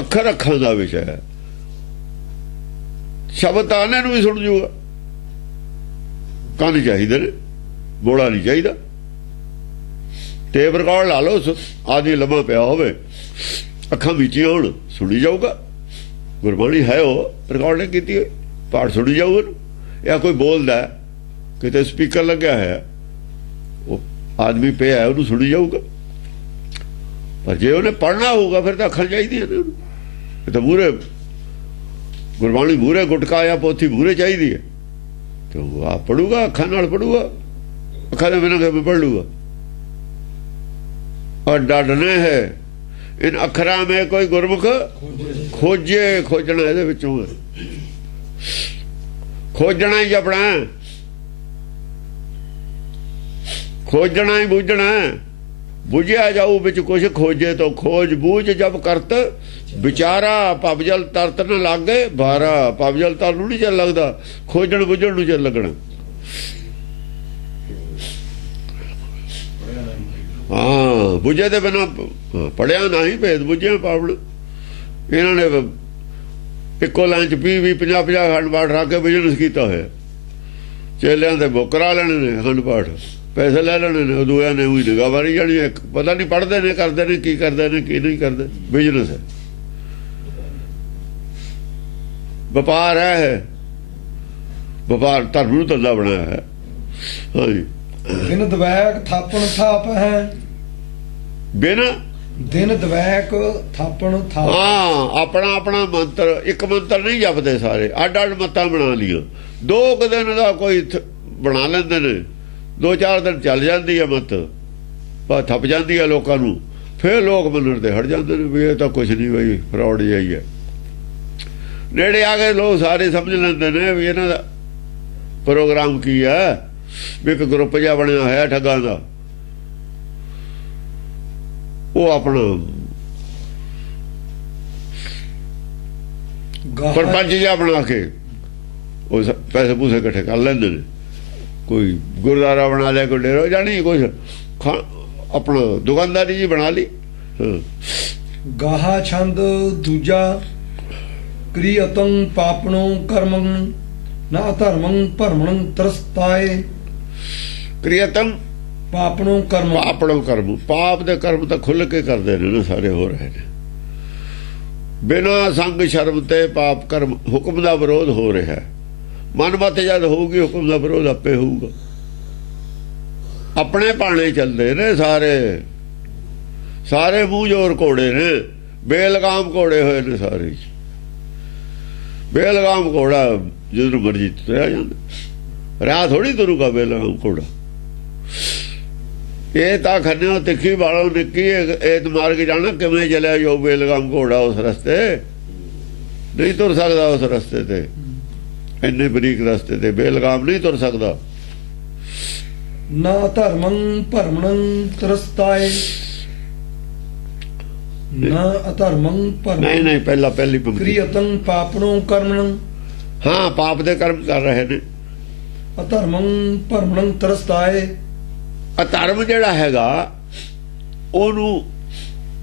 ਅੱਖਰ ਅੱਖਾਂ ਦਾ ਵਿਸ਼ਾ ਹੈ। ਸ਼ਬਦ ਤਾਂ ਇਹਨਾਂ ਨੂੰ ਵੀ ਸੁਣ ਜੂਗਾ। ਕੰਨ ਚਾਹੀਦੇ ਨੇ, ਬੋਲਾ ਨਹੀਂ ਚਾਹੀਦਾ। ਟੇਪ ਰਿਕਾਰਡ ਲਾ ਲਓ, ਆਦਮੀ ਲੰਮਾ ਪਿਆ ਹੋਵੇ, ਅੱਖਾਂ ਵਿੱਚ ਹੀ ਹੋਣ, ਸੁਣੀ ਜਾਊਗਾ। ਗੁਰਬਾਣੀ ਹੈ, ਉਹ ਰਿਕਾਰਡ ਨੇ ਕੀਤੀ ਹੋਈ, ਪਾਠ ਸੁਣੀ ਜਾਊਗਾ। ਜਾਂ ਕੋਈ ਬੋਲਦਾ, ਕਿਤੇ ਸਪੀਕਰ ਲੱਗਿਆ ਹੈ, ਉਹ ਆਦਮੀ ਪਿਆ, ਉਹਨੂੰ ਸੁਣੀ ਜਾਊਗਾ। ਪਰ ਜੇ ਉਹਨੇ ਪੜ੍ਹਨਾ ਹੋਊਗਾ ਫਿਰ ਤਾਂ ਅੱਖਾਂ ਚਾਹੀਦੀਆਂ ਨੇ ਉਹਨੂੰ। ਇਹ ਤਾਂ ਮੂਹਰੇ ਗੁਰਬਾਣੀ ਮੂਹਰੇ ਗੁਟਕਾ ਜਾਂ ਪੋਥੀ ਮੂਹਰੇ ਚਾਹੀਦੀ ਹੈ, ਤੇ ਉਹ ਆਪ ਪੜੂਗਾ, ਅੱਖਾਂ ਨਾਲ ਪੜੂਗਾ। ਅੱਖਾਂ ਦੇ ਬਿਨਾਂ ਕਿਵੇਂ ਪੜ੍ਹ ਲੂਗਾ। और डरने है इन अखरा में कोई गुरमुख खोजे। खोजना ਇਹਦੇ ਵਿੱਚੋਂ खोजना ही अपना, खोजना ही बूझना। बुझिया जाऊ बिच कुछ खोजे तो खोज बूझ जब करत विचारा। पबजल तरत न लागे भारा। पबजल तर नूं नहीं चल लगता, खोजण बुझण नूं चल लगना। हाँ, बुझे दे बिना पढ़िया ना ही भेद बुझिया पावण। इन्होंने इक्को लाइन च 20-20 50-50 अखंड पाठ रख के बिजनेस किया है। चेलियां दे बुक करा लेने ने अखंड पाठ, पैसे ले लेने ने। दूया ने उही निगाह मारी जानी है। पता नहीं पढ़ते ने, करते ने की करते ने की नहीं करते। बिजनेस है, व्यापार है। व्यापार धर्म नूं धंधा बनाया है। हाँ जी। दिन दवैक थापण थाप है। बिन दिन दवैक थापण थाप। हाँ, अपना अपना मंत्र। एक मंत्र नहीं जपते सारे, अड अड मत्तां बना लिया। 2 दिन का कोई बना लेंदे ने, 2-4 दिन चल जाती है मत, पर थप जाती है लोगों नूं। फिर लोग मनण ते हट जाते हैं भी ये तो कुछ नहीं, बई फ्रॉड जिहा ही है। नेड़े आ गए लोग सारे समझ लेंदे ने भी इन्हां दा प्रोग्राम की है। भी एक ग्रुप जिहा बनया होया ठगां दा, वो अपना परपंच जिहा बना के वो पैसे पूसे इकट्ठे कर लेंदे ने। कोई गुरुद्वारा बना लिया, कोई डेरा, जानी कुछ अपना दुकानदारी जी बना ली। गाहा छंद दूजा क्रियतं पापणों कर्मं न अधर्मं परमणं त्रस्ताए। क्रियतम पापणों कर्म। पापणों कर्म, पाप दे कर्म तो खुल के करते ने सारे हो रहे ने। बिना संग शर्म ते पाप कर्म हुक्म का विरोध हो रहा है। मन मत जद होगी हुक्म का विरोध आपे होगा। अपने पाने चलते ने सारे, सारे मुंह जोर घोड़े ने, बेलगाम घोड़े हुए ने सारे। बेलगाम घोड़ा जिधर मर्जी तुरया जाता, राह थोड़ी तुरूगा बेलगाम घोड़ा। ये तो खन्ने तिखी वालों निकी एत मार के जाना किमें चलिया जो बेलगाम घोड़ा उस रस्ते नहीं तुर सकता। उस रस्ते ते इन्ने बरीक रस्ते ते बेलगाम नहीं तुर सकता। न अधर्मं परमणं त्रस्ताए। न अधर्मं परमणं, नहीं नहीं, पहला पहली पंक्ति। क्रियतं पापणों कर्मणं। हाँ, पाप दे कर्म कर रहे ने। अधर्मं परमणं त्रस्ताए। अधर्म जिहड़ा हैगा ओनू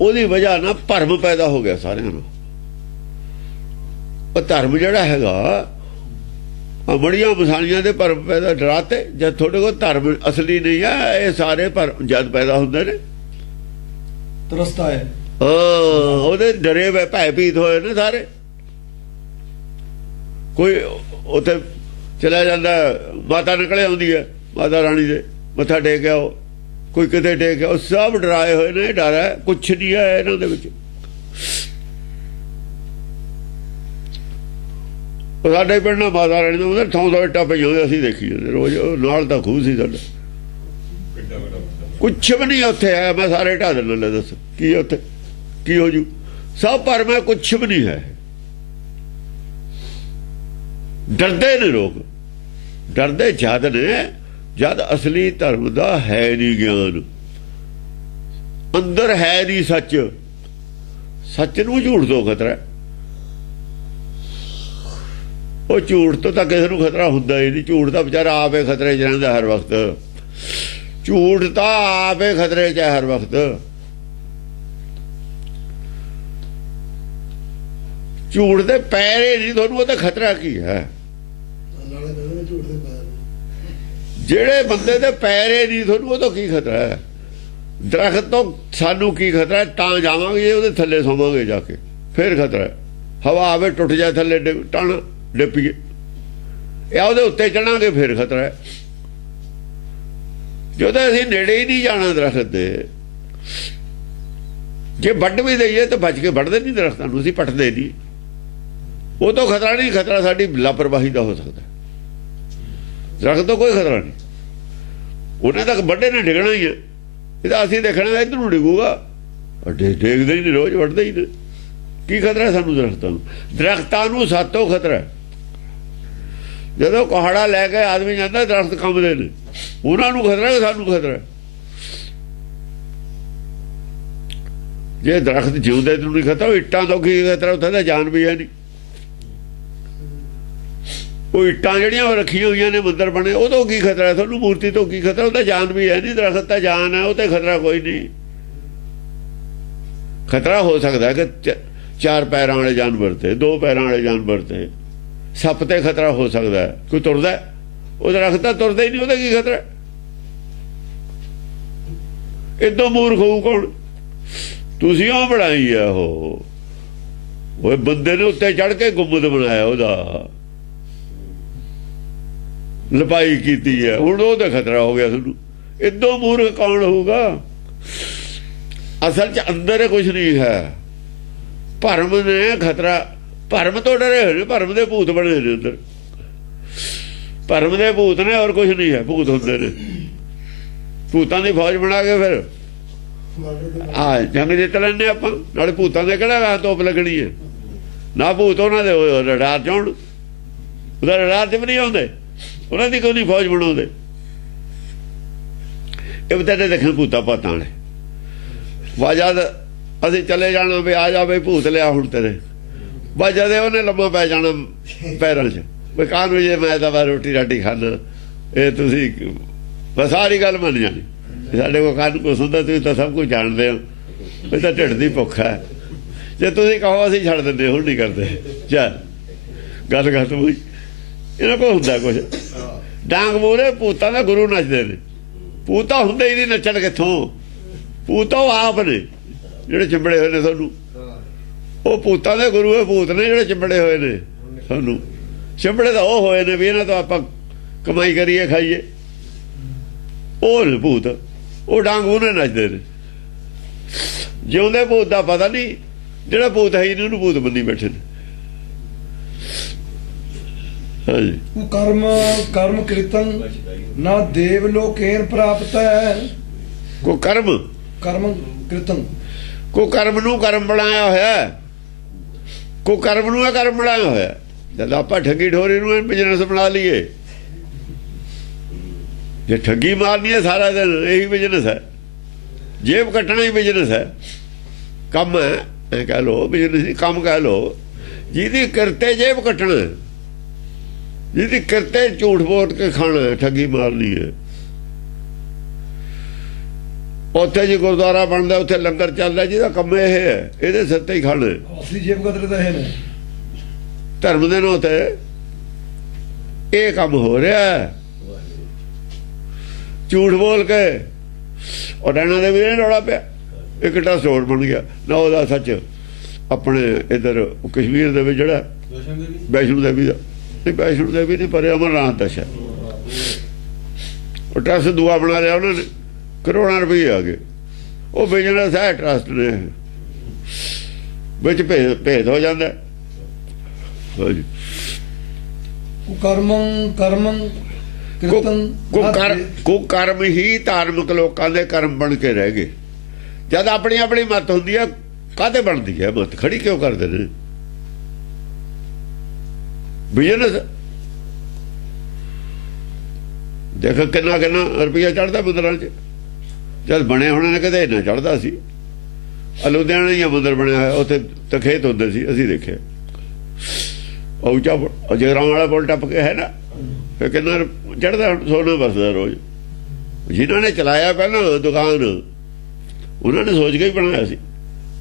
ओदी वजह ना भरम पैदा हो गया सारिਆਂ ਨੂੰ। अधर्म जिहड़ा हैगा बड़ियां मसालियां दे भरम पैदा डराते। जब थोड़े को धर्म असली नहीं है, ये सारे भरम जद पैदा होंदे ने त्रस्ताए। हाँ, ओदे डरे वे भयभीत होए ने सारे। कोई उथे चला जाता, माता निकले आउंदी है, माता रानी दे ਮੱਥਾ ਟੇਕ ਆਓ, ਕੋਈ ਕਿਤੇ ਟੇਕ ਆਓ, ਸਭ ਡਰਾਏ ਹੋਏ ਨੇ। ਡਰ ਹੈ, ਕੁਛ ਨਹੀਂ ਹੈ ਇਹਨਾਂ ਦੇ ਵਿੱਚ। ਸਾਡੇ ਪਿੰਡ ਨਾਲ ਮਾਤਾ ਰਾਣੀ ਦਾ ਥਾਂ ਥਾਂ ਇੱਟਾਂ ਪਈਆਂ ਹੋਈਆਂ, ਅਸੀਂ ਦੇਖੀ ਜਾਂਦੇ ਰੋਜ਼। ਨਾਲ ਤਾਂ ਖੂਹ ਸੀ ਸਾਡਾ, ਕੁਛ ਵੀ ਨਹੀਂ ਉੱਥੇ ਹੈ। ਮੈਂ ਸਾਰੇ ਢਾ ਦਿੰਦਾ, ਲੈ ਦੱਸ ਕੀ ਉੱਥੇ ਕੀ ਹੋ ਜੂ? ਸਭ ਪਰ ਮੈਂ ਕੁਛ ਵੀ ਨਹੀਂ ਹੈ। ਡਰਦੇ ਨੇ ਲੋਕ, ਡਰਦੇ ਜਦ ਨੇ ਜਦ ਅਸਲੀ ਧਰਮ ਦਾ ਹੈ ਨਹੀਂ ਗਿਆਨ, ਅੰਦਰ ਹੈ ਨਹੀਂ ਸੱਚ। ਸੱਚ ਨੂੰ ਝੂਠ ਤੋਂ ਖਤਰਾ। ਉਹ ਝੂਠ ਤੋਂ ਤਾਂ ਕਿਸੇ ਨੂੰ ਖਤਰਾ ਹੁੰਦਾ ਹੀ ਨਹੀਂ। ਝੂਠ ਤਾਂ ਵਿਚਾਰਾ ਆਪੇ ਖਤਰੇ 'ਚ ਰਹਿੰਦਾ ਹਰ ਵਕਤ। ਝੂਠ ਤਾਂ ਆਪੇ ਖਤਰੇ 'ਚ ਹਰ ਵਕਤ। ਝੂਠ ਦੇ ਪੈਰੇ ਨਹੀਂ ਤੁਹਾਨੂੰ, ਉਹ ਤਾਂ ਖਤਰਾ ਕੀ ਹੈ? ਜਿਹੜੇ ਬੰਦੇ ਦੇ ਪੈਰੇ ਨਹੀਂ ਤੁਹਾਨੂੰ, ਉਹ ਤਾਂ ਕੀ ਖਤਰਾ ਹੈ? ਦਰਖਤ ਤੋਂ ਸਾਨੂੰ ਕੀ ਖਤਰਾ? ਤਾਂ ਜਾਵਾਂਗੇ ਉਹਦੇ ਥੱਲੇ ਸੋਵਾਂਗੇ ਜਾ ਕੇ, ਫਿਰ ਖਤਰਾ ਹੈ। ਹਵਾ ਆਵੇ ਟੁੱਟ ਜਾਏ ਥੱਲੇ ਟਣ ਡਿੱਪੀਏ, ਇਹ ਉਹਦੇ ਉੱਤੇ ਚੜਾਂਗੇ, ਫਿਰ ਖਤਰਾ ਹੈ। ਜਦੋਂ ਅਸੀਂ ਨੇੜੇ ਹੀ ਨਹੀਂ ਜਾਣਾ ਦਰਖਤ ਦੇ, ਜੇ ਵੱਢ ਵੀ ਦਈਏ ਤਾਂ ਬਚ ਕੇ ਵੱਢਦੇ ਨਹੀਂ ਦਰਖਤਾਂ ਨੂੰ, ਅਸੀਂ ਪੱਟਦੇ ਨਹੀਂ। ਉਹ ਤੋਂ ਖਤਰਾ ਨਹੀਂ। ਖਤਰਾ ਸਾਡੀ ਲਾਪਰਵਾਹੀ ਦਾ ਹੋ ਸਕਦਾ। ਦਰਖਤ ਤੋਂ ਕੋਈ ਖਤਰਾ ਨਹੀਂ, ਉਹਨੇ ਤੱਕ ਵੱਡੇ ਨੇ ਡਿੱਗਣਾ ਹੀ ਹੈ। ਇਹਦਾ ਅਸੀਂ ਦੇਖਣਾ ਇੱਧਰ ਨੂੰ ਡਿੱਗੂਗਾ, ਡੇਗਦੇ ਹੀ ਨਹੀਂ, ਰੋਜ਼ ਵੱਢਦੇ ਹੀ ਨੇ। ਕੀ ਖਤਰਾ ਸਾਨੂੰ ਦਰਖਤਾਂ ਨੂੰ? ਦਰਖਤਾਂ ਨੂੰ ਸਾਤੋਂ ਖਤਰਾ। ਜਦੋਂ ਕੁਹਾੜਾ ਲੈ ਕੇ ਆਦਮੀ ਜਾਂਦਾ, ਦਰਖਤ ਕੰਬਦੇ ਨੇ, ਉਹਨਾਂ ਨੂੰ ਖਤਰਾ, ਸਾਨੂੰ ਖਤਰਾ। ਜੇ ਦਰਖਤ ਜਿਉਂਦੇ ਨੂੰ ਨਹੀਂ ਖਤਰਾ, ਇੱਟਾਂ ਤੋਂ ਕੀ ਖਤਰਾ? ਉੱਥੇ ਤਾਂ ਜਾਨ ਵੀ ਹੈ ਨਹੀਂ। ਉਹ ਇੱਟਾਂ ਜਿਹੜੀਆਂ ਰੱਖੀਆਂ ਹੋਈਆਂ ਨੇ, ਮੰਦਰ ਬਣੇ, ਉਹ ਤੋਂ ਕੀ ਖਤਰਾ ਤੁਹਾਨੂੰ? ਮੂਰਤੀ ਤੋਂ ਕੀ ਖਤਰਾ? ਉਹ ਤਾਂ ਜਾਨ ਵੀ ਹੈ ਨਹੀਂ। ਦਰਖਤ ਤਾਂ ਜਾਨ ਹੈ, ਉਹ ਤੇ ਖਤਰਾ ਕੋਈ ਨਹੀਂ। ਖਤਰਾ ਹੋ ਸਕਦਾ ਕਿ 4 ਪੈਰਾਂ ਵਾਲੇ ਜਾਨਵਰ ਤੇ, 2 ਪੈਰਾਂ ਵਾਲੇ ਜਾਨਵਰ ਤੇ, ਸੱਪ ਤੇ ਖਤਰਾ ਹੋ ਸਕਦਾ ਹੈ। ਕੋਈ ਤੁਰਦਾ, ਉਹ ਦਰਖਤ ਤਾਂ ਤੁਰਦਾ ਹੀ ਨਹੀਂ, ਉਹਦਾ ਕੀ ਖਤਰਾ? ਇਦੋਂ ਮੂਰਖ ਹੋਊ ਕੌਣ? ਤੁਸੀਂ ਉਹ ਬਣਾਈ ਆ, ਉਹ ਬੰਦੇ ਨੇ ਉੱਤੇ ਚੜ ਕੇ ਗੁੰਬਦ ਬਣਾਇਆ, ਉਹਦਾ ਲਪਾਈ ਕੀਤੀ ਹੈ, ਹੁਣ ਉਹਦਾ ਖਤਰਾ ਹੋ ਗਿਆ ਤੁਹਾਨੂੰ। ਇਦੋਂ ਮੂਰਖ ਕੌਣ ਹੋਊਗਾ? ਅਸਲ 'ਚ ਅੰਦਰ ਕੁਛ ਨਹੀਂ ਹੈ। ਭਰਮ ਨੇ ਖਤਰਾ, ਭਰਮ ਤੋਂ ਡਰੇ ਹੋਏ ਨੇ। ਭਰਮ ਦੇ ਭੂਤ ਬਣੇ ਨੇ ਅੰਦਰ, ਭਰਮ ਦੇ ਭੂਤ ਨੇ, ਔਰ ਕੁਛ ਨਹੀਂ ਹੈ। ਭੂਤ ਹੁੰਦੇ ਨੇ, ਭੂਤਾਂ ਦੀ ਫੌਜ ਬਣਾ ਕੇ ਫਿਰ ਜੰਗ ਜਿੱਤ ਲੈਂਦੇ ਆਪਾਂ। ਨਾਲੇ ਭੂਤਾਂ ਦੇ ਕਿਹੜਾ ਤੋਪ ਲੱਗਣੀ ਹੈ? ਨਾ ਭੂਤ ਉਹਨਾਂ ਦੇ ਰਡਾਰ 'ਚ ਆਉਣ, ਉਹਦਾ ਰਡਾਰ 'ਚ ਵੀ ਨਹੀਂ ਆਉਂਦੇ, ਉਹਨਾਂ ਦੀ ਕੋਈ ਨਹੀਂ ਫੌਜ ਬਣਾਉਂਦੇ। ਇਹ ਬਤਾਡੇ ਦੇਖਣ ਭੂਤਾਂ ਪਾਤਾਂ ਵਾਲੇ ਜਦ ਅਸੀਂ ਚਲੇ ਜਾਣਾ ਵੀ ਆ ਜਾ ਬਈ ਭੂਤ ਲਿਆ ਹੁਣ ਤੇਰੇ, ਬਸ ਜਦ ਉਹਨੇ ਲੰਮਾ ਪੈ ਜਾਣਾ ਪੈਰਾਂ 'ਚ, ਵੀ ਕਾਹਨੂੰ ਜੇ ਮੈਂ ਤਾਂ ਰੋਟੀ ਰਾਟੀ ਖਾਣਾ, ਇਹ ਤੁਸੀਂ ਬਸ ਸਾਰੀ ਗੱਲ ਮੰਨ ਜਾਣੀ। ਸਾਡੇ ਕੋਲ ਕਾਹਨੂੰ ਕੁਛ ਹੁੰਦਾ? ਤੁਸੀਂ ਤਾਂ ਸਭ ਕੁਝ ਜਾਣਦੇ ਹੋ, ਇਹ ਤਾਂ ਢਿੱਡ ਦੀ ਭੁੱਖ ਹੈ। ਜੇ ਤੁਸੀਂ ਕਹੋ ਅਸੀਂ ਛੱਡ ਦਿੰਦੇ, ਹੁਣ ਨਹੀਂ ਕਰਦੇ, ਚੱਲ ਗੱਲ ਖਤਮ ਹੋਈ। ਇਹਨਾਂ ਕੋਲ ਹੁੰਦਾ ਕੁਛ। ਡਾਂਗ ਮੂਹਰੇ ਭੂਤਾਂ ਦਾ ਗੁਰੂ ਨੱਚਦੇ ਨੇ। ਭੂਤਾਂ ਹੁੰਦੇ ਹੀ ਨਹੀਂ, ਨੱਚਣ ਕਿੱਥੋਂ? ਭੂਤਾਂ ਉਹ ਆਪ ਨੇ ਜਿਹੜੇ ਚਿੰਬੜੇ ਹੋਏ ਨੇ ਤੁਹਾਨੂੰ। ਉਹ ਭੂਤਾਂ ਦੇ ਗੁਰੂ ਹੈ, ਭੂਤ ਨੇ ਜਿਹੜੇ ਚਿੰਬੜੇ ਹੋਏ ਨੇ ਸਾਨੂੰ। ਚਿੰਬੜੇ ਤਾਂ ਉਹ ਹੋਏ ਨੇ ਵੀ ਇਹਨਾਂ ਤੋਂ ਆਪਾਂ ਕਮਾਈ ਕਰੀਏ, ਖਾਈਏ। ਉਹ ਨੇ ਭੂਤ, ਉਹ ਡਾਂਗ ਮੂਹਰੇ ਨੱਚਦੇ ਨੇ। ਜਿਉਂਦੇ ਭੂਤ ਦਾ ਪਤਾ ਨਹੀਂ, ਜਿਹੜਾ ਭੂਤ ਹੈ ਨਹੀਂ ਉਹਨੂੰ ਭੂਤ ਬੰਨੀ ਬੈਠੇ ਨੇ। ਕਰਮ ਕਰਮ ਕੀਰਤਨ ਨਾ ਦੇਵ ਲੋਕੇਨ ਪ੍ਰਾਪਤ ਹੈ। ਕੋ ਕਰਮ ਕਰਮ ਕੀਰਤਨ, ਕੋ ਕਰਮ ਨੂੰ ਕਰਮ ਬਣਾਇਆ ਹੋਇਆ, ਕੋ ਕਰਮ ਨੂੰ ਕਰਮ ਬਣਾਇਆ ਹੋਇਆ। ਜਦ ਆਪਾਂ ਠੱਗੀ ਠੋਰੀ ਨੂੰ ਬਿਜ਼ਨਸ ਬਣਾ ਲਈਏ, ਜੇ ਠੱਗੀ ਮਾਰਨੀ ਹੈ ਸਾਰਾ ਦਿਨ, ਇਹੀ ਬਿਜ਼ਨਸ ਹੈ। ਜੇਬ ਕੱਟਣਾ ਹੀ ਬਿਜ਼ਨਸ ਹੈ, ਕੰਮ ਹੈ, ਇਹ ਕਹਿ ਲੋ ਬਿਜ਼ਨਸ, ਕੰਮ ਕਹਿ ਲੋ। ਜਿਹਦੀ ਕਿਰਤੇ ਜੇਬ ਕੱਟਣਾ, ਜਿਹਦੀ ਕਿਰਤੇ ਝੂਠ ਬੋਲ ਕੇ ਖਾਣਾ, ਠੱਗੀ ਮਾਰਨੀ ਹੈ। ਉੱਥੇ ਜੀ ਗੁਰਦੁਆਰਾ ਬਣਦਾ, ਉੱਥੇ ਲੰਗਰ ਚੱਲਦਾ, ਜਿਹਦਾ ਕੰਮ ਇਹ ਹੈ, ਇਹਦੇ ਸਿਰ ਤੇ ਹੀ ਖਾਣਾ। ਅਸਲੀ ਜੇਬ ਕਤਰੇ ਤਾਂ ਇਹ ਨੇ ਧਰਮ ਦੇ ਨਾਂ ਤੇ ਇਹ ਕੰਮ ਹੋ ਰਿਹਾ। ਝੂਠ ਬੋਲ ਕੇ ਉਹ ਨੈਣਾ ਦੇਵੀ ਨੇ ਰੌਲਾ ਪਿਆ, ਇੱਕ ਤਾਂ ਸਟੋਰ ਬਣ ਗਿਆ ਨਾ ਉਹਦਾ। ਸੱਚ ਆਪਣੇ ਇੱਧਰ ਕਸ਼ਮੀਰ ਦੇ ਵਿੱਚ ਜਿਹੜਾ ਵੈਸ਼ਨੋ ਦੇਵੀ ਦਾ, ਵੈਸ਼ਨੋ ਦੇਵੀ ਨਹੀਂ ਪਰ ਅਮਰਨਾਥ ਦਾ ਸ਼ਹਿਰ, ਉਹ ਟਰਸਟ ਦੂਆ ਬਣਾ ਲਿਆ ਉਹਨਾਂ ਨੇ, ਕਰੋੜਾਂ ਰੁਪਏ ਆ ਗਏ। ਉਹ ਬਿਜ਼ਨਸ ਹੈ, ਟਰਸਟ ਨੇ ਵਿੱਚ ਭੇਦ ਹੋ ਜਾਂਦਾ। ਹਾਂਜੀ, ਕੁਕਰਮ ਹੀ ਧਾਰਮਿਕ ਲੋਕਾਂ ਦੇ ਕਰਮ ਬਣ ਕੇ ਰਹਿ ਗਏ। ਜਦ ਆਪਣੀ ਆਪਣੀ ਮੱਤ ਹੁੰਦੀ ਹੈ, ਕਾਹਤੇ ਬਣਦੀ ਹੈ ਮੱਤ? ਖੜੀ ਕਿਉਂ ਕਰਦੇ ਨੇ? ਬਿਜ਼ਨਸ ਦੇਖ ਕਿੰਨਾ ਕਿੰਨਾ ਰੁਪਈਆ ਚੜ੍ਹਦਾ ਮੰਦਰਾਂ 'ਚ। ਜਦ ਬਣੇ ਹੋਣੇ ਨੇ ਕਦੇ ਇੰਨਾ ਚੜ੍ਹਦਾ ਸੀ। ਲੁਧਿਆਣਾ ਹੀ ਮੰਦਰ ਬਣਿਆ ਹੋਇਆ, ਉੱਥੇ ਤਾਂ ਖੇਤ ਹੁੰਦੇ ਸੀ, ਅਸੀਂ ਦੇਖਿਆ। ਉੱਚਾ ਜਗਰਾਵਾਂ ਵਾਲਾ ਪੁਲ ਟੱਪ ਕੇ ਹੈ ਨਾ, ਫਿਰ ਕਿੰਨਾ ਚੜ੍ਹਦਾ, ਸੋਨਾ ਵਰਸਦਾ ਰੋਜ਼। ਜਿਨ੍ਹਾਂ ਨੇ ਚਲਾਇਆ ਪਹਿਲਾਂ ਦੁਕਾਨ, ਉਹਨਾਂ ਨੇ ਸੋਚ ਕੇ ਹੀ ਬਣਾਇਆ ਸੀ।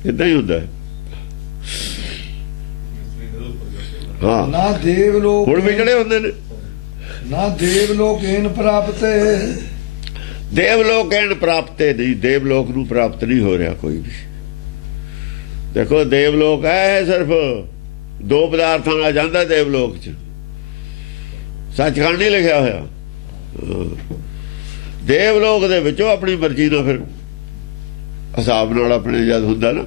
ਏਦਾਂ ਹੀ ਹੁੰਦਾ ਹੈ। ਹਾਂ, ਨਾ ਦੇਵ ਲੋਕ ਹੁਣ ਵੀ ਜਿਹੜੇ ਹੁੰਦੇ ਨੇ, ਨਾ ਦੇਵ ਲੋਕ ਇਹਨ ਪ੍ਰਾਪਤ, ਦੇਵ ਲੋਕ ਕਹਿਣ ਪ੍ਰਾਪਤ ਨਹੀਂ। ਦੇਵ ਲੋਕ ਨੂੰ ਪ੍ਰਾਪਤ ਨਹੀਂ ਹੋ ਰਿਹਾ ਕੋਈ ਵੀ। ਦੇਖੋ ਦੇਵ ਲੋਕ ਹੈ ਸਿਰਫ ਦੋ ਪਦਾਰਥਾਂ ਨਾਲ ਜਾਂਦਾ ਦੇਵ ਲੋਕ 'ਚ। ਸੱਚਖੰਡ ਨਹੀਂ ਲਿਖਿਆ ਹੋਇਆ। ਦੇਵ ਲੋਕ ਦੇ ਵਿੱਚੋਂ ਆਪਣੀ ਮਰਜ਼ੀ ਨਾਲ, ਫਿਰ ਹਿਸਾਬ ਨਾਲ ਆਪਣੇ ਜਦ ਹੁੰਦਾ ਨਾ,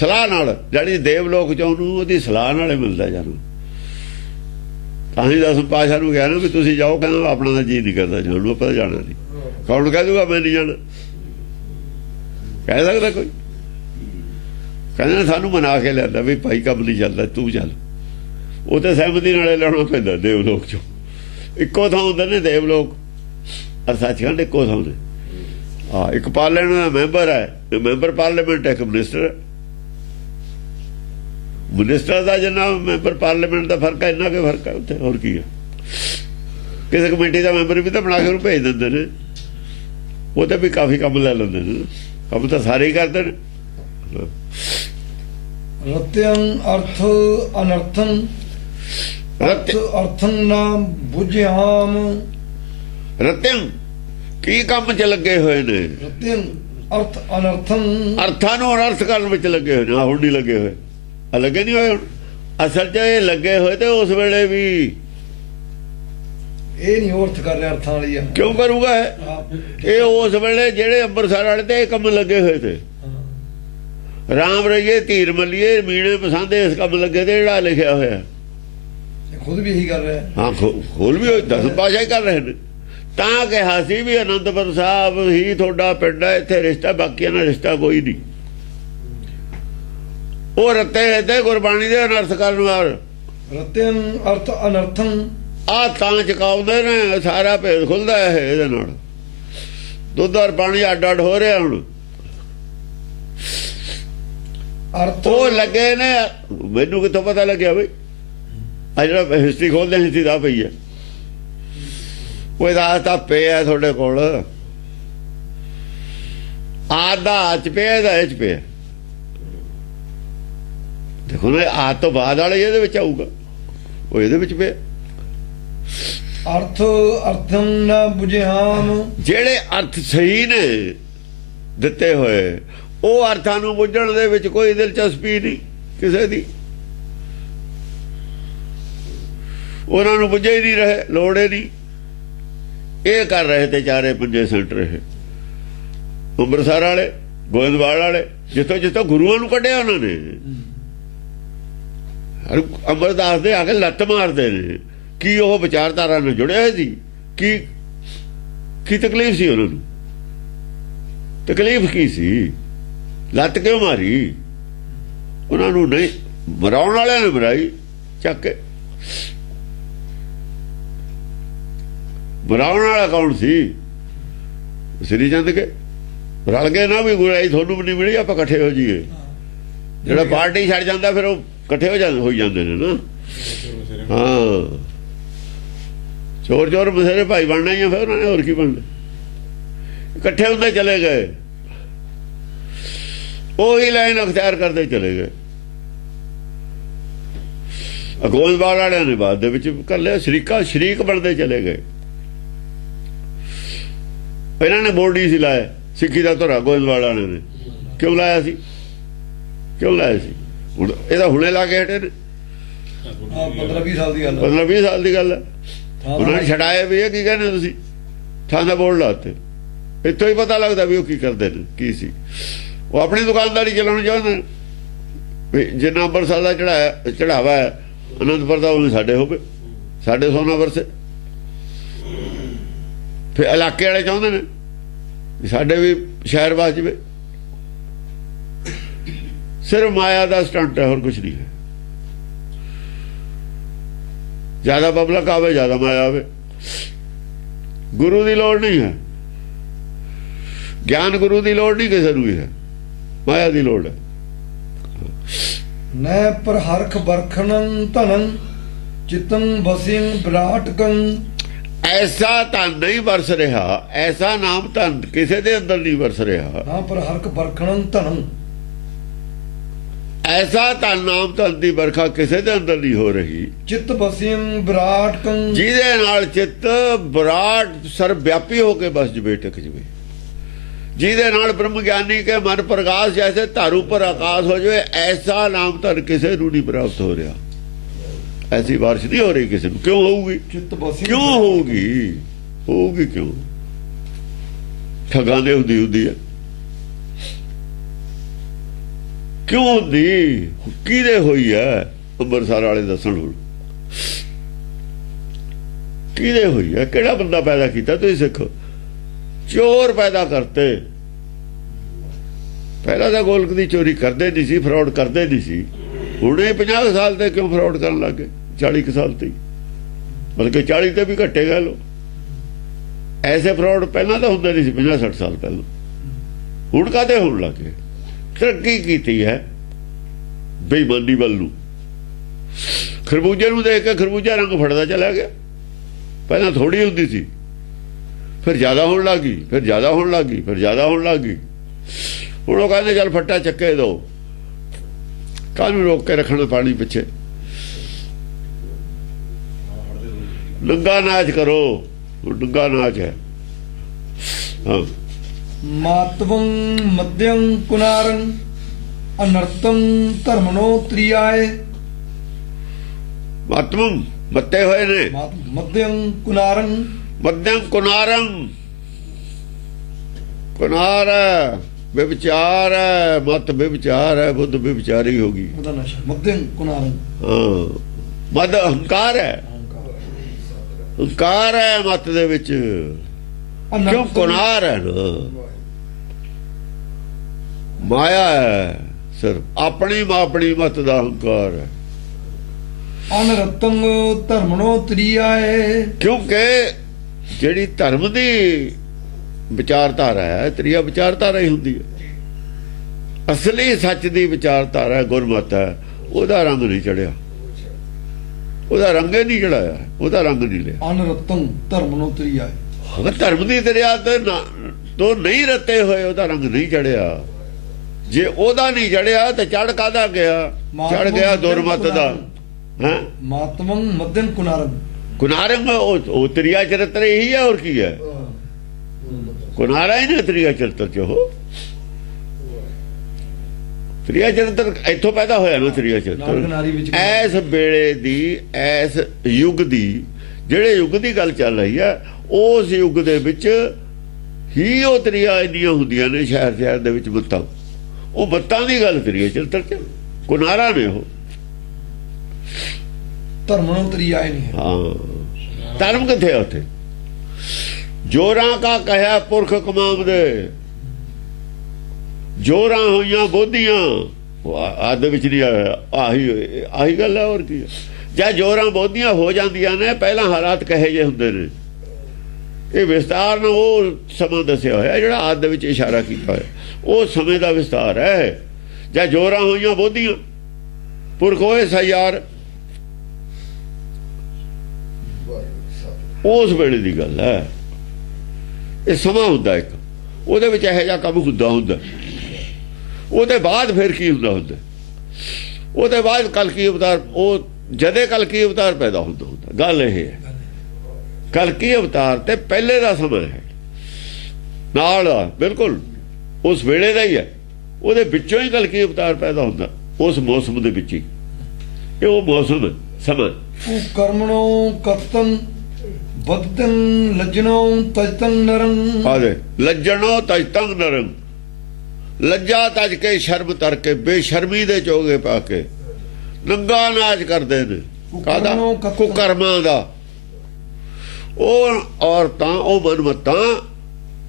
ਸਲਾਹ ਨਾਲ, ਜਿਹੜੀ ਦੇਵ ਲੋਕ 'ਚ ਉਹਨੂੰ ਉਹਦੀ ਸਲਾਹ ਨਾਲ ਮਿਲਦਾ ਜਾਨੂੰ। ਤਾਂ ਹੀ 10 ਪਾਤਸ਼ਾਹ ਨੂੰ ਕਿਹਾ ਨਾ ਵੀ ਤੁਸੀਂ ਜਾਓ, ਕਹਿੰਦਾ ਆਪਣਾ ਦਾ ਜੀ ਨਹੀਂ ਕਰਦਾ ਜਾਣ ਨੂੰ, ਆਪਾਂ ਜਾਣਾ ਨਹੀਂ। ਕੌਣ ਕਹਿ ਦੂਗਾ ਮੈਂ ਨਹੀਂ ਜਾਣਾ? ਕਹਿ ਸਕਦਾ ਕੋਈ? ਕਹਿੰਦੇ ਸਾਨੂੰ ਮਨਾ ਕੇ ਲਿਆਂਦਾ ਵੀ ਭਾਈ ਕੰਮ ਨਹੀਂ ਚੱਲਦਾ, ਤੂੰ ਚੱਲ। ਉਹ ਤਾਂ ਸਹਿਮਤੀ ਨਾਲੇ ਲੈਣਾ ਪੈਂਦਾ ਦੇਵ ਲੋਕ 'ਚੋਂ। ਇੱਕੋ ਥਾਂ ਹੁੰਦੇ ਨੇ ਦੇਵ ਲੋਕ ਔਰ ਸੱਚਖੰਡ, ਇੱਕੋ ਥਾਂ ਨੇ। ਹਾਂ, ਇੱਕ ਪਾਰਲੀਮੈਂਟ ਦਾ ਮੈਂਬਰ ਹੈ, ਮੈਂਬਰ ਪਾਰਲੀਮੈਂਟ ਇੱਕ ਮਿਨਿਸਟਰ। ਮਿਨਿਸਟਰ ਦਾ ਜਿੰਨਾ ਮੈਂਬਰ ਪਾਰਲੀਮੈਂਟ ਦਾ ਫਰਕ ਹੈ, ਇੰਨਾ ਕੁ ਫਰਕ ਹੈ ਉੱਥੇ। ਹੋਰ ਕੀ ਹੈ? ਕਿਸੇ ਕਮੇਟੀ ਦਾ ਮੈਂਬਰ ਵੀ ਤਾਂ ਬਣਾ ਕੇ ਉਹਨੂੰ ਭੇਜ ਦਿੰਦੇ ਨੇ। ਉਹ ਤੇ ਵੀ ਕਾਫੀ ਕੰਮ ਲੈ ਲੈਂਦੇ ਨੇ। ਕੰਮ ਤਾਂ ਸਾਰੇ ਹੀ ਕਰਦੇ ਨੇ। ਰਤਿਅੰ ਅਰਥ ਅਨਰਥੰ, ਅਰਥੰ ਨਾ ਬੁਝਿਆਮ। ਰਤਿਅੰ ਕੀ ਕੰਮ 'ਚ ਲੱਗੇ ਹੋਏ ਨੇ? ਰਤਿਅੰ ਅਰਥ ਅਨਰਥੰ, ਅਰਥਾਂ ਨੂੰ ਅਨਰਥ ਕਰਨ ਵਿੱਚ ਲੱਗੇ ਹੋਏ ਨੇ। ਹੁਣ ਨਹੀਂ ਲੱਗੇ ਹੋਏ, ਲੱਗੇ ਨਹੀਂ ਹੋਏ ਹੁਣ। ਅਸਲ 'ਚ ਇਹ ਲੱਗੇ ਹੋਏ ਤੇ ਉਸ ਵੇਲੇ ਵੀ ਇਹ ਨਹੀਂ ਅਰਥ ਕਰ ਰਿਹਾ, ਅਰਥਾਂ ਵਾਲੀ ਆ। ਕਿਉਂ ਕਰੂਗਾ ਇਹ? ਉਸ ਵੇਲੇ ਜਿਹੜੇ ਅੰਮ੍ਰਿਤਸਰ ਵਾਲੇ ਤੇ ਇਹ ਕੰਮ ਲੱਗੇ ਹੋਏ ਤੇ। ਰਾਮ ਰਹੀਏ ਧੀਰ ਮੱਲੀਏ ਮੀਣੇ ਪਸੰਦੇ ਇਸ ਕੰਮ ਲੱਗੇ ਤੇ, ਜਿਹੜਾ ਲਿਖਿਆ ਹੋਇਆ ਖੁਦ ਵੀ ਇਹੀ ਕਰ ਰਿਹਾ। ਹਾਂ, ਖੋਲ ਵੀ 10 ਪਾਤਸ਼ਾਹ ਹੀ ਕਰ ਰਹੇ ਨੇ। ਤਾਂ ਕਿਹਾ ਸੀ ਵੀ ਅਨੰਦਪੁਰ ਸਾਹਿਬ ਹੀ ਤੁਹਾਡਾ ਪਿੰਡ ਹੈ, ਇੱਥੇ ਰਿਸ਼ਤਾ, ਬਾਕੀਆਂ ਨਾਲ ਰਿਸ਼ਤਾ ਕੋਈ ਨਹੀਂ। ਉਹ ਰੱਤੇ ਇਹਦੇ ਗੁਰਬਾਣੀ ਦੇ ਅਨਰਥ ਕਰਨ ਵਾਲ। ਰਤਿਅੰ ਅਰਥ ਅਨਰਥੰ, ਆ ਤਾਂ ਚਕਾਉਂਦੇ ਨੇ, ਸਾਰਾ ਭੇਦ ਖੁੱਲਦਾ ਹੈ ਇਹਦੇ ਨਾਲ। ਦੁੱਧ ਔਰ ਪਾਣੀ ਅੱਡ ਅੱਡ ਹੋ ਰਿਹਾ ਹੁਣ। ਅਰਥ ਉਹ ਲੱਗੇ ਨੇ। ਮੈਨੂੰ ਕਿੱਥੋਂ ਪਤਾ ਲੱਗਿਆ ਬਈ? ਆ ਜਿਹੜਾ ਹਿਸਟਰੀ ਖੋਲਦੇ, ਹਿਸਟਰੀ ਦਾ ਪਈ ਹੈ। ਉਹ ਇਹਦਾ ਤਾਂ ਪਿਆ ਤੁਹਾਡੇ ਕੋਲ, ਆਦਾ ਚ ਪਿਆ, ਇਹਦਾ ਇਹ ਚ ਪਿਆ। ਦੇਖੋ ਨਾ, ਆ ਤੋਂ ਬਾਅਦ ਵਾਲੇ ਇਹਦੇ ਵਿੱਚ ਆਊਗਾ, ਉਹ ਇਹਦੇ ਵਿੱਚ ਪਿਆ। ਅਰਥ ਅਰਥੰ ਨਾ ਬੁਝਿਆਮ, ਜਿਹੜੇ ਅਰਥ ਸਹੀ ਨੇ ਦਿੱਤੇ ਹੋਏ, ਉਹ ਅਰਥਾਂ ਨੂੰ ਬੁੱਝਣ ਦੇ ਵਿੱਚ ਕੋਈ ਦਿਲਚਸਪੀ ਨਹੀਂ ਕਿਸੇ ਦੀ। ਉਹਨਾਂ ਨੂੰ ਬੁੱਝੇ ਹੀ ਨਹੀਂ ਰਹੇ, ਲੋੜ ਹੀ ਨਹੀਂ। ਇਹ ਕਰ ਰਹੇ ਤੇ ਚਾਰੇ ਪੰਜੇ ਸੈਂਟਰ ਇਹ ਅੰਮ੍ਰਿਤਸਰ ਵਾਲੇ, ਗੋਇੰਦਵਾਲ ਵਾਲੇ, ਜਿੱਥੋਂ ਜਿੱਥੋਂ ਗੁਰੂਆਂ ਨੂੰ ਕੱਢਿਆ ਉਹਨਾਂ ਨੇ। ਅਮਰਦਾਸ ਦੇ ਆ ਕੇ ਲੱਤ ਮਾਰਦੇ ਨੇ। ਕੀ ਉਹ ਵਿਚਾਰਧਾਰਾ ਨਾਲ ਜੁੜਿਆ ਹੋਇਆ ਸੀ? ਕੀ ਤਕਲੀਫ ਸੀ ਉਹਨਾਂ ਨੂੰ? ਤਕਲੀਫ ਕੀ ਸੀ? ਲੱਤ ਕਿਉਂ ਮਾਰੀ? ਉਹਨਾਂ ਨੂੰ ਨਹੀਂ, ਮਰਾਉਣ ਵਾਲਿਆਂ ਨੇ ਮਰਾਈ ਚੱਕ ਕੇ। ਮਰਾਉਣ ਵਾਲਾ ਕੌਣ ਸੀ? ਸ੍ਰੀ ਚੰਦ ਕੇ ਰਲ ਗਏ ਨਾ ਵੀ ਗੁਰਾਈ ਤੁਹਾਨੂੰ ਵੀ ਨਹੀਂ ਮਿਲੀ, ਆਪਾਂ ਇਕੱਠੇ ਹੋ ਜਾਈਏ। ਜਿਹੜਾ ਪਾਰਟੀ ਛੱਡ ਜਾਂਦਾ ਫਿਰ ਉਹ ਇਕੱਠੇ ਹੋ ਜਾਂਦੇ ਨੇ ਨਾ। ਹਾਂ, ਚੋਰ ਚੋਰ ਬਥੇਰੇ ਭਾਈ ਬਣਨਾ ਹੀ ਆ। ਫਿਰ ਉਹਨਾਂ ਨੇ ਹੋਰ ਕੀ ਬਣਨਾ? ਇਕੱਠੇ ਹੁੰਦੇ ਚਲੇ ਗਏ, ਉਹੀ ਲਾਈਨ ਅਖਤਿਆਰ ਕਰਦੇ ਚਲੇ ਗਏ। ਗੋਇੰਦਵਾਲ ਵਾਲਿਆਂ ਨੇ ਬਾਅਦ ਦੇ ਵਿੱਚ ਕਰ ਲਿਆ, ਸ਼ਰੀਕ ਬਣਦੇ ਚਲੇ ਗਏ। ਇਹਨਾਂ ਨੇ ਬੋਰਡ ਨਹੀਂ ਸੀ ਲਾਇਆ ਸਿੱਖੀ ਦਾ ਧੁਰਾ। ਗੋਇੰਦਵਾਲ ਵਾਲਿਆਂ ਨੇ ਕਿਉਂ ਲਾਇਆ ਸੀ? ਹੁਣ ਇਹਦਾ ਹੁਣੇ ਲਾ ਕੇ ਹਟੇ ਨੇ। 15-20 ਸਾਲ ਦੀ ਗੱਲ ਹੈ। 15-20 ਸਾਲ ਦੀ ਗੱਲ ਹੈ। ਉਹਨਾਂ ਨੇ ਛਡਾਇਆ ਵੀ ਇਹ ਕੀ ਕਹਿੰਦੇ ਤੁਸੀਂ? ਥਾਂ ਦਾ ਬੋਰਡ ਲਾਤੇ। ਇੱਥੋਂ ਹੀ ਪਤਾ ਲੱਗਦਾ ਵੀ ਉਹ ਕੀ ਕਰਦੇ ਨੇ, ਕੀ ਸੀ। ਉਹ ਆਪਣੀ ਦੁਕਾਨਦਾਰੀ ਚਲਾਉਣੀ ਚਾਹੁੰਦੇ ਨੇ ਵੀ ਜਿੰਨਾ ਅੰਮ੍ਰਿਤਸਰ ਦਾ ਚੜਾਵਾ ਹੈ ਅਨੰਦਪੁਰ ਦਾ ਉਹ ਸਾਡੇ ਹੋਵੇ, ਸਾਡੇ ਸੋਨਾ ਵਰਸੇ। ਫਿਰ ਇਲਾਕੇ ਵਾਲੇ ਚਾਹੁੰਦੇ ਨੇ ਸਾਡੇ ਵੀ ਸ਼ਹਿਰ ਵਸ ਜਾਵੇ। ਸਿਰਫ ਮਾਇਆ ਦਾ ਸਟੰਟ ਹੈ, ਹੋਰ ਕੁਝ ਨਹੀਂ ਹੈ। ਜ਼ਿਆਦਾ ਪਬਲਿਕ ਆਵੇ, ਜ਼ਿਆਦਾ ਮਾਇਆ ਆਵੇ, ਗੁਰੂ ਦੀ ਲੋੜ ਨਹੀਂ ਹੈ। ਗਿਆਨ ਗੁਰੂ ਦੀ ਲੋੜ ਨਹੀਂ ਕਿਸੇ ਨੂੰ ਹੈ, ਮਾਇਆ ਦੀ ਲੋੜ ਹੈ। ਨੈ ਪਰ ਹਰਖ ਬਰਖਣੰ ਧਨੰ ਚਿਤੰ ਬਸਿੰ ਵਿਰਾਟਕੰ। ਐਸਾ ਧਨ ਨਹੀਂ ਵਰਸ ਰਿਹਾ, ਐਸਾ ਨਾਮ ਧਨ ਕਿਸੇ ਦੇ ਅੰਦਰ ਨਹੀਂ ਵਰਸ ਰਿਹਾ। ਹਾਂ ਪਰ ਹਰਖ ਬਰਖਣੰ ਧਨੰ, ਐਸਾ ਧਨ ਨਾਮ ਧਨ ਦੀ ਵਰਖਾ ਕਿਸੇ ਦੇ ਅੰਦਰ ਨਹੀਂ ਹੋ ਰਹੀ। ਚਿਤ ਬਸਿੰ ਵਿਰਾਟਕੰ, ਜਿਹਦੇ ਨਾਲ ਚਿੱਤ ਵਿਰਾਟ ਸਰਬ ਵਿਆਪੀ ਹੋ ਕੇ ਬਸ ਜਵੇ, ਟਿਕ ਜਵੇ। ਜਿਹਦੇ ਨਾਲ ਬ੍ਰਹਮ ਗਿਆਨੀ ਕੇ ਮਨ ਪ੍ਰਕਾਸ਼ ਜੈਸੇ ਧਾਰੂ ਪਰ ਆਕਾਸ਼ ਹੋ ਜਾਵੇ, ਐਸਾ ਨਾਮ ਧਨ ਕਿਸੇ ਨੂੰ ਨਹੀਂ ਪ੍ਰਾਪਤ ਹੋ ਰਿਹਾ। ਐਸੀ ਬਾਰਿਸ਼ ਨਹੀਂ ਹੋ ਰਹੀ ਕਿਸੇ ਨੂੰ। ਕਿਉਂ ਹੋਊਗੀ? ਚਿਤ ਬਸਿੰ ਕਿਉਂ ਹੋਊਗੀ? ਹੋਊਗੀ ਕਿਉਂ? ਠਗਾਂ ਦੇ ਹੁੰਦੀ ਹੈ। ਕਿਉਂ ਹੁੰਦੀ? ਕਿਹਦੇ ਹੋਈ ਹੈ? ਅੰਮ੍ਰਿਤਸਰ ਵਾਲੇ ਦੱਸਣ ਹੁਣ ਕਿਹਦੇ ਹੋਈ ਹੈ? ਕਿਹੜਾ ਬੰਦਾ ਪੈਦਾ ਕੀਤਾ? ਤੁਸੀਂ ਸਿੱਖ ਚੋਰ ਪੈਦਾ ਕਰਤੇ। ਪਹਿਲਾਂ ਤਾਂ ਗੋਲਕ ਦੀ ਚੋਰੀ ਕਰਦੇ ਨਹੀਂ ਸੀ, ਫਰਾਡ ਕਰਦੇ ਨਹੀਂ ਸੀ। ਹੁਣ ਇਹ 50 ਸਾਲ ਤੇ ਕਿਉਂ ਫਰਾਡ ਕਰਨ ਲੱਗ ਗਏ? 40 ਸਾਲ ਤੇ, ਬਲਕਿ 40 ਤੇ ਵੀ ਘੱਟੇ ਗਏ ਲੋ। ਐਸੇ ਫਰਾਡ ਪਹਿਲਾਂ ਤਾਂ ਹੁੰਦੇ ਨਹੀਂ ਸੀ 50-60 ਸਾਲ ਪਹਿਲਾਂ। ਹੁਣ ਕਾਹਦੇ ਹੋਣ ਲੱਗ ਗਏ? ਤਰੱਕੀ ਕੀਤੀ ਹੈ ਬੇਈਮਾਨੀ ਵੱਲ ਨੂੰ। ਖਰਬੂਜੇ ਨੂੰ ਦੇਖ ਕੇ ਖਰਬੂਜਾ ਰੰਗ ਫੜਦਾ ਚਲਾ ਗਿਆ। ਪਹਿਲਾਂ ਥੋੜੀ ਹੁੰਦੀ ਸੀ, ਫਿਰ ਜ਼ਿਆਦਾ ਹੋਣ ਲੱਗ ਗਈ, ਫਿਰ ਜ਼ਿਆਦਾ ਹੋਣ ਲੱਗ ਗਈ, ਫਿਰ ਜ਼ਿਆਦਾ ਹੋਣ ਲੱਗ ਗਈ। ਹੁਣ ਉਹ ਕਹਿੰਦੇ ਚੱਲ ਫੱਟਾ ਚੱਕੇ ਦੋ, ਕਾਹਨੂੰ ਰੋਕ ਕੇ ਰੱਖਣਾ ਪਾਣੀ ਪਿੱਛੇ। ਨੰਗਾ ਨਾਚ ਕਰੋ, ਨੰਗਾ ਨਾਚ ਹੈ। ਹਾਂ, ਮਾਤਵੰ ਮਧਿਅੰ ਕੁਨਾਰੰ ਅਨਰਤੰ ਧਰਮਨੋ ਤ੍ਰਿਆਏ। ਮਾਤਮ ਮੱਤੇ ਹੋਏ ਨੇ। ਮਧਿਅੰ ਕੁਨਾਰੰ, ਮੱਧਮ ਕੁਨਾਰੰ, ਕੁਨਾਰ ਹੈ ਵਿਵਚਾਰ ਹੈ, ਮਤ ਵਿਵਚਾਰ ਹੈ, ਬੁੱਧ ਵਿਵਚਾਰੀ ਹੋਗੀ। ਉਹਦਾ ਨਸ਼ਾ ਮਧਿਅੰ ਕੁਨਾਰੰ। ਹਾਂ, ਮਦ ਅਹੰਕਾਰ ਹੈ, ਅਹੰਕਾਰ ਹੈ ਮਤ ਦੇ ਵਿੱਚ। ਕਿਉਂ? ਕੁਨਾਰ ਹੈ ਨਾ, ਮਾਇਆ ਹੈ, ਸਿਰਫ ਆਪਣੀ ਮਤ ਦਾ ਅਹੰਕਾਰ ਹੈ। ਅਨਰਤੰ ਧਰਮਨੋ ਤ੍ਰਿਆਏ, ਕਿਉਂਕਿ ਜਿਹੜੀ ਧਰਮ ਦੀ ਵਿਚਾਰਧਾਰਾ ਹੈ, ਤ੍ਰਿਆ ਵਿਚਾਰਧਾਰਾ ਹੀ ਹੁੰਦੀ ਹੈ। ਅਸਲੀ ਸੱਚ ਦੀ ਵਿਚਾਰਧਾਰਾ ਗੁਰਮਤਿ ਹੈ। ਉਹਦਾ ਰੰਗ ਨਹੀਂ ਚੜਿਆ, ਉਹਦਾ ਰੰਗ ਹੀ ਨਹੀਂ ਚੜਾਇਆ, ਉਹਦਾ ਰੰਗ ਨਹੀਂ ਲਿਆ। ਅਨਰਤੰ ਧਰਮਨੋ ਤ੍ਰਿਆਏ, ਅਗਰ ਧਰਮ ਦੀ ਦਰਿਆ ਤੋਂ ਨਹੀਂ ਰਤੇ ਹੋਏ, ਉਹਦਾ ਰੰਗ ਨਹੀਂ ਚੜਿਆ। ਜੇ ਉਹਦਾ ਨਹੀਂ ਚੜਿਆ ਤਾਂ ਚੜ ਕਾਹਦਾ ਗਿਆ? ਚੜ ਗਿਆ ਦੁਰਮਤ ਦਾ। ਹੈ ਮਾਤਵੰ ਮਧਿਅੰ ਕੁਨਾਰੰ, ਕੁਨਾਰੰਗ ਉਹ ਤ੍ਰਿਆ ਚਰਿੱਤਰ ਇਹੀ ਹੈ, ਹੋਰ ਕੀ ਹੈ? ਕੁਨਾਰਾ ਹੀ ਨਾ ਤ੍ਰਿਆ ਚਰਿੱਤਰ ਚ। ਉਹ ਤ੍ਰਿਆ ਚਰਿੱਤਰ ਇੱਥੋਂ ਪੈਦਾ ਹੋਇਆ ਨਾ। ਤ੍ਰਿਆ ਚਰਿੱਤਰ ਐਸ ਵੇਲੇ ਦੀ, ਐਸ ਯੁੱਗ ਦੀ, ਜਿਹੜੇ ਯੁੱਗ ਦੀ ਗੱਲ ਚੱਲ ਰਹੀ ਹੈ, ਉਸ ਯੁੱਗ ਦੇ ਵਿੱਚ ਹੀ ਉਹ ਤ੍ਰਿਆ ਇੰਨੀਆਂ ਹੁੰਦੀਆਂ ਨੇ। ਸ਼ਹਿਰ ਦੇ ਵਿੱਚ ਮੱਤਾਂ, ਉਹ ਮੱਤਾਂ ਦੀ ਗੱਲ ਤ੍ਰਿਆ ਚਰਿੱਤਰ ਚ। ਕੁਨਾਰਾ ਨੇ ਉਹ। ਧਰਮਨੋ ਤ੍ਰਿਆਏ ਨਹੀਂ ਹੈ। ਹਾਂ, ਧਰਮ ਕਿੱਥੇ ਉੱਥੇ? ਜੋਰਾਂ ਕਾ ਕਹਿਆ ਪੁਰਖ ਕਮਾਮ ਦੇ, ਜੋਰਾਂ ਹੋਈਆਂ ਬੋਧੀਆਂ। ਆਦ ਵਿੱਚ ਨਹੀਂ ਆਇਆ। ਆਹੀ ਗੱਲ ਹੈ, ਹੋਰ ਕੀ ਹੈ? ਜਾਂ ਜੋਰਾਂ ਬੋਧੀਆਂ ਹੋ ਜਾਂਦੀਆਂ ਨੇ, ਪਹਿਲਾਂ ਹਾਲਾਤ ਕਹੇ ਜੇ ਹੁੰਦੇ ਨੇ। ਇਹ ਵਿਸਤਾਰ ਨਾਲ ਉਹ ਸਮਾਂ ਦੱਸਿਆ ਹੋਇਆ ਜਿਹੜਾ ਆਦ ਦੇ ਵਿੱਚ ਇਸ਼ਾਰਾ ਕੀਤਾ ਹੋਇਆ, ਉਹ ਸਮੇਂ ਦਾ ਵਿਸਤਾਰ ਹੈ। ਜਾਂ ਜੋਰਾਂ ਹੋਈਆਂ ਬੋਧੀਆਂ, ਪੁਰਖ ਹੋਏ ਸਯਾਰ, ਉਸ ਵੇਲੇ ਦੀ ਗੱਲ ਹੈ। ਇਹ ਸਮਾਂ ਹੁੰਦਾ ਇੱਕ, ਉਹਦੇ ਵਿੱਚ ਇਹੋ ਜਿਹਾ ਕੰਮ ਹੁੰਦਾ। ਉਹਦੇ ਬਾਅਦ ਫਿਰ ਕੀ ਹੁੰਦਾ? ਉਹਦੇ ਬਾਅਦ ਕਲਕੀ ਅਵਤਾਰ, ਉਹ ਜਦੇ ਕਲਕੀ ਅਵਤਾਰ ਪੈਦਾ ਹੁੰਦਾ। ਗੱਲ ਇਹ ਹੈ, ਕਲਕੀ ਅਵਤਾਰ ਤੇ ਪਹਿਲੇ ਦਾ ਸਮਾਂ ਹੈ ਨਾਲ, ਬਿਲਕੁਲ ਉਸ ਵੇਲੇ ਦਾ ਹੀ ਹੈ। ਉਹਦੇ ਵਿੱਚੋਂ ਹੀ ਕਲਕੀ ਅਵਤਾਰ ਪੈਦਾ ਹੁੰਦਾ, ਉਸ ਮੌਸਮ ਦੇ ਵਿੱਚ ਹੀ। ਇਹ ਉਹ ਮੌਸਮ ਸਮਾਂ। ਕਰਮਣੋ ਕਰਤਨ ਬਦਤੰ ਲੱਜਣੋ ਤਜਤੰ ਨਰੰ। ਆਦੇ ਲੱਜਣੋ ਤਜਤੰ ਨਰੰ, ਲੱਜਾ ਤਜ ਕੇ ਸ਼ਰਮ ਤਰ ਕੇ ਬੇਸ਼ਰਮੀ ਦੇ ਚੋਗੇ ਪਾ ਕੇ ਨੰਗਾ ਨਾਚ ਕਰਦੇ ਨੇ। ਕਾਹਦਾ? ਕੁਕਰਮਾਂ ਦਾ। ਉਹ ਔਰਤਾਂ, ਉਹ ਮਨਮਤਾਂ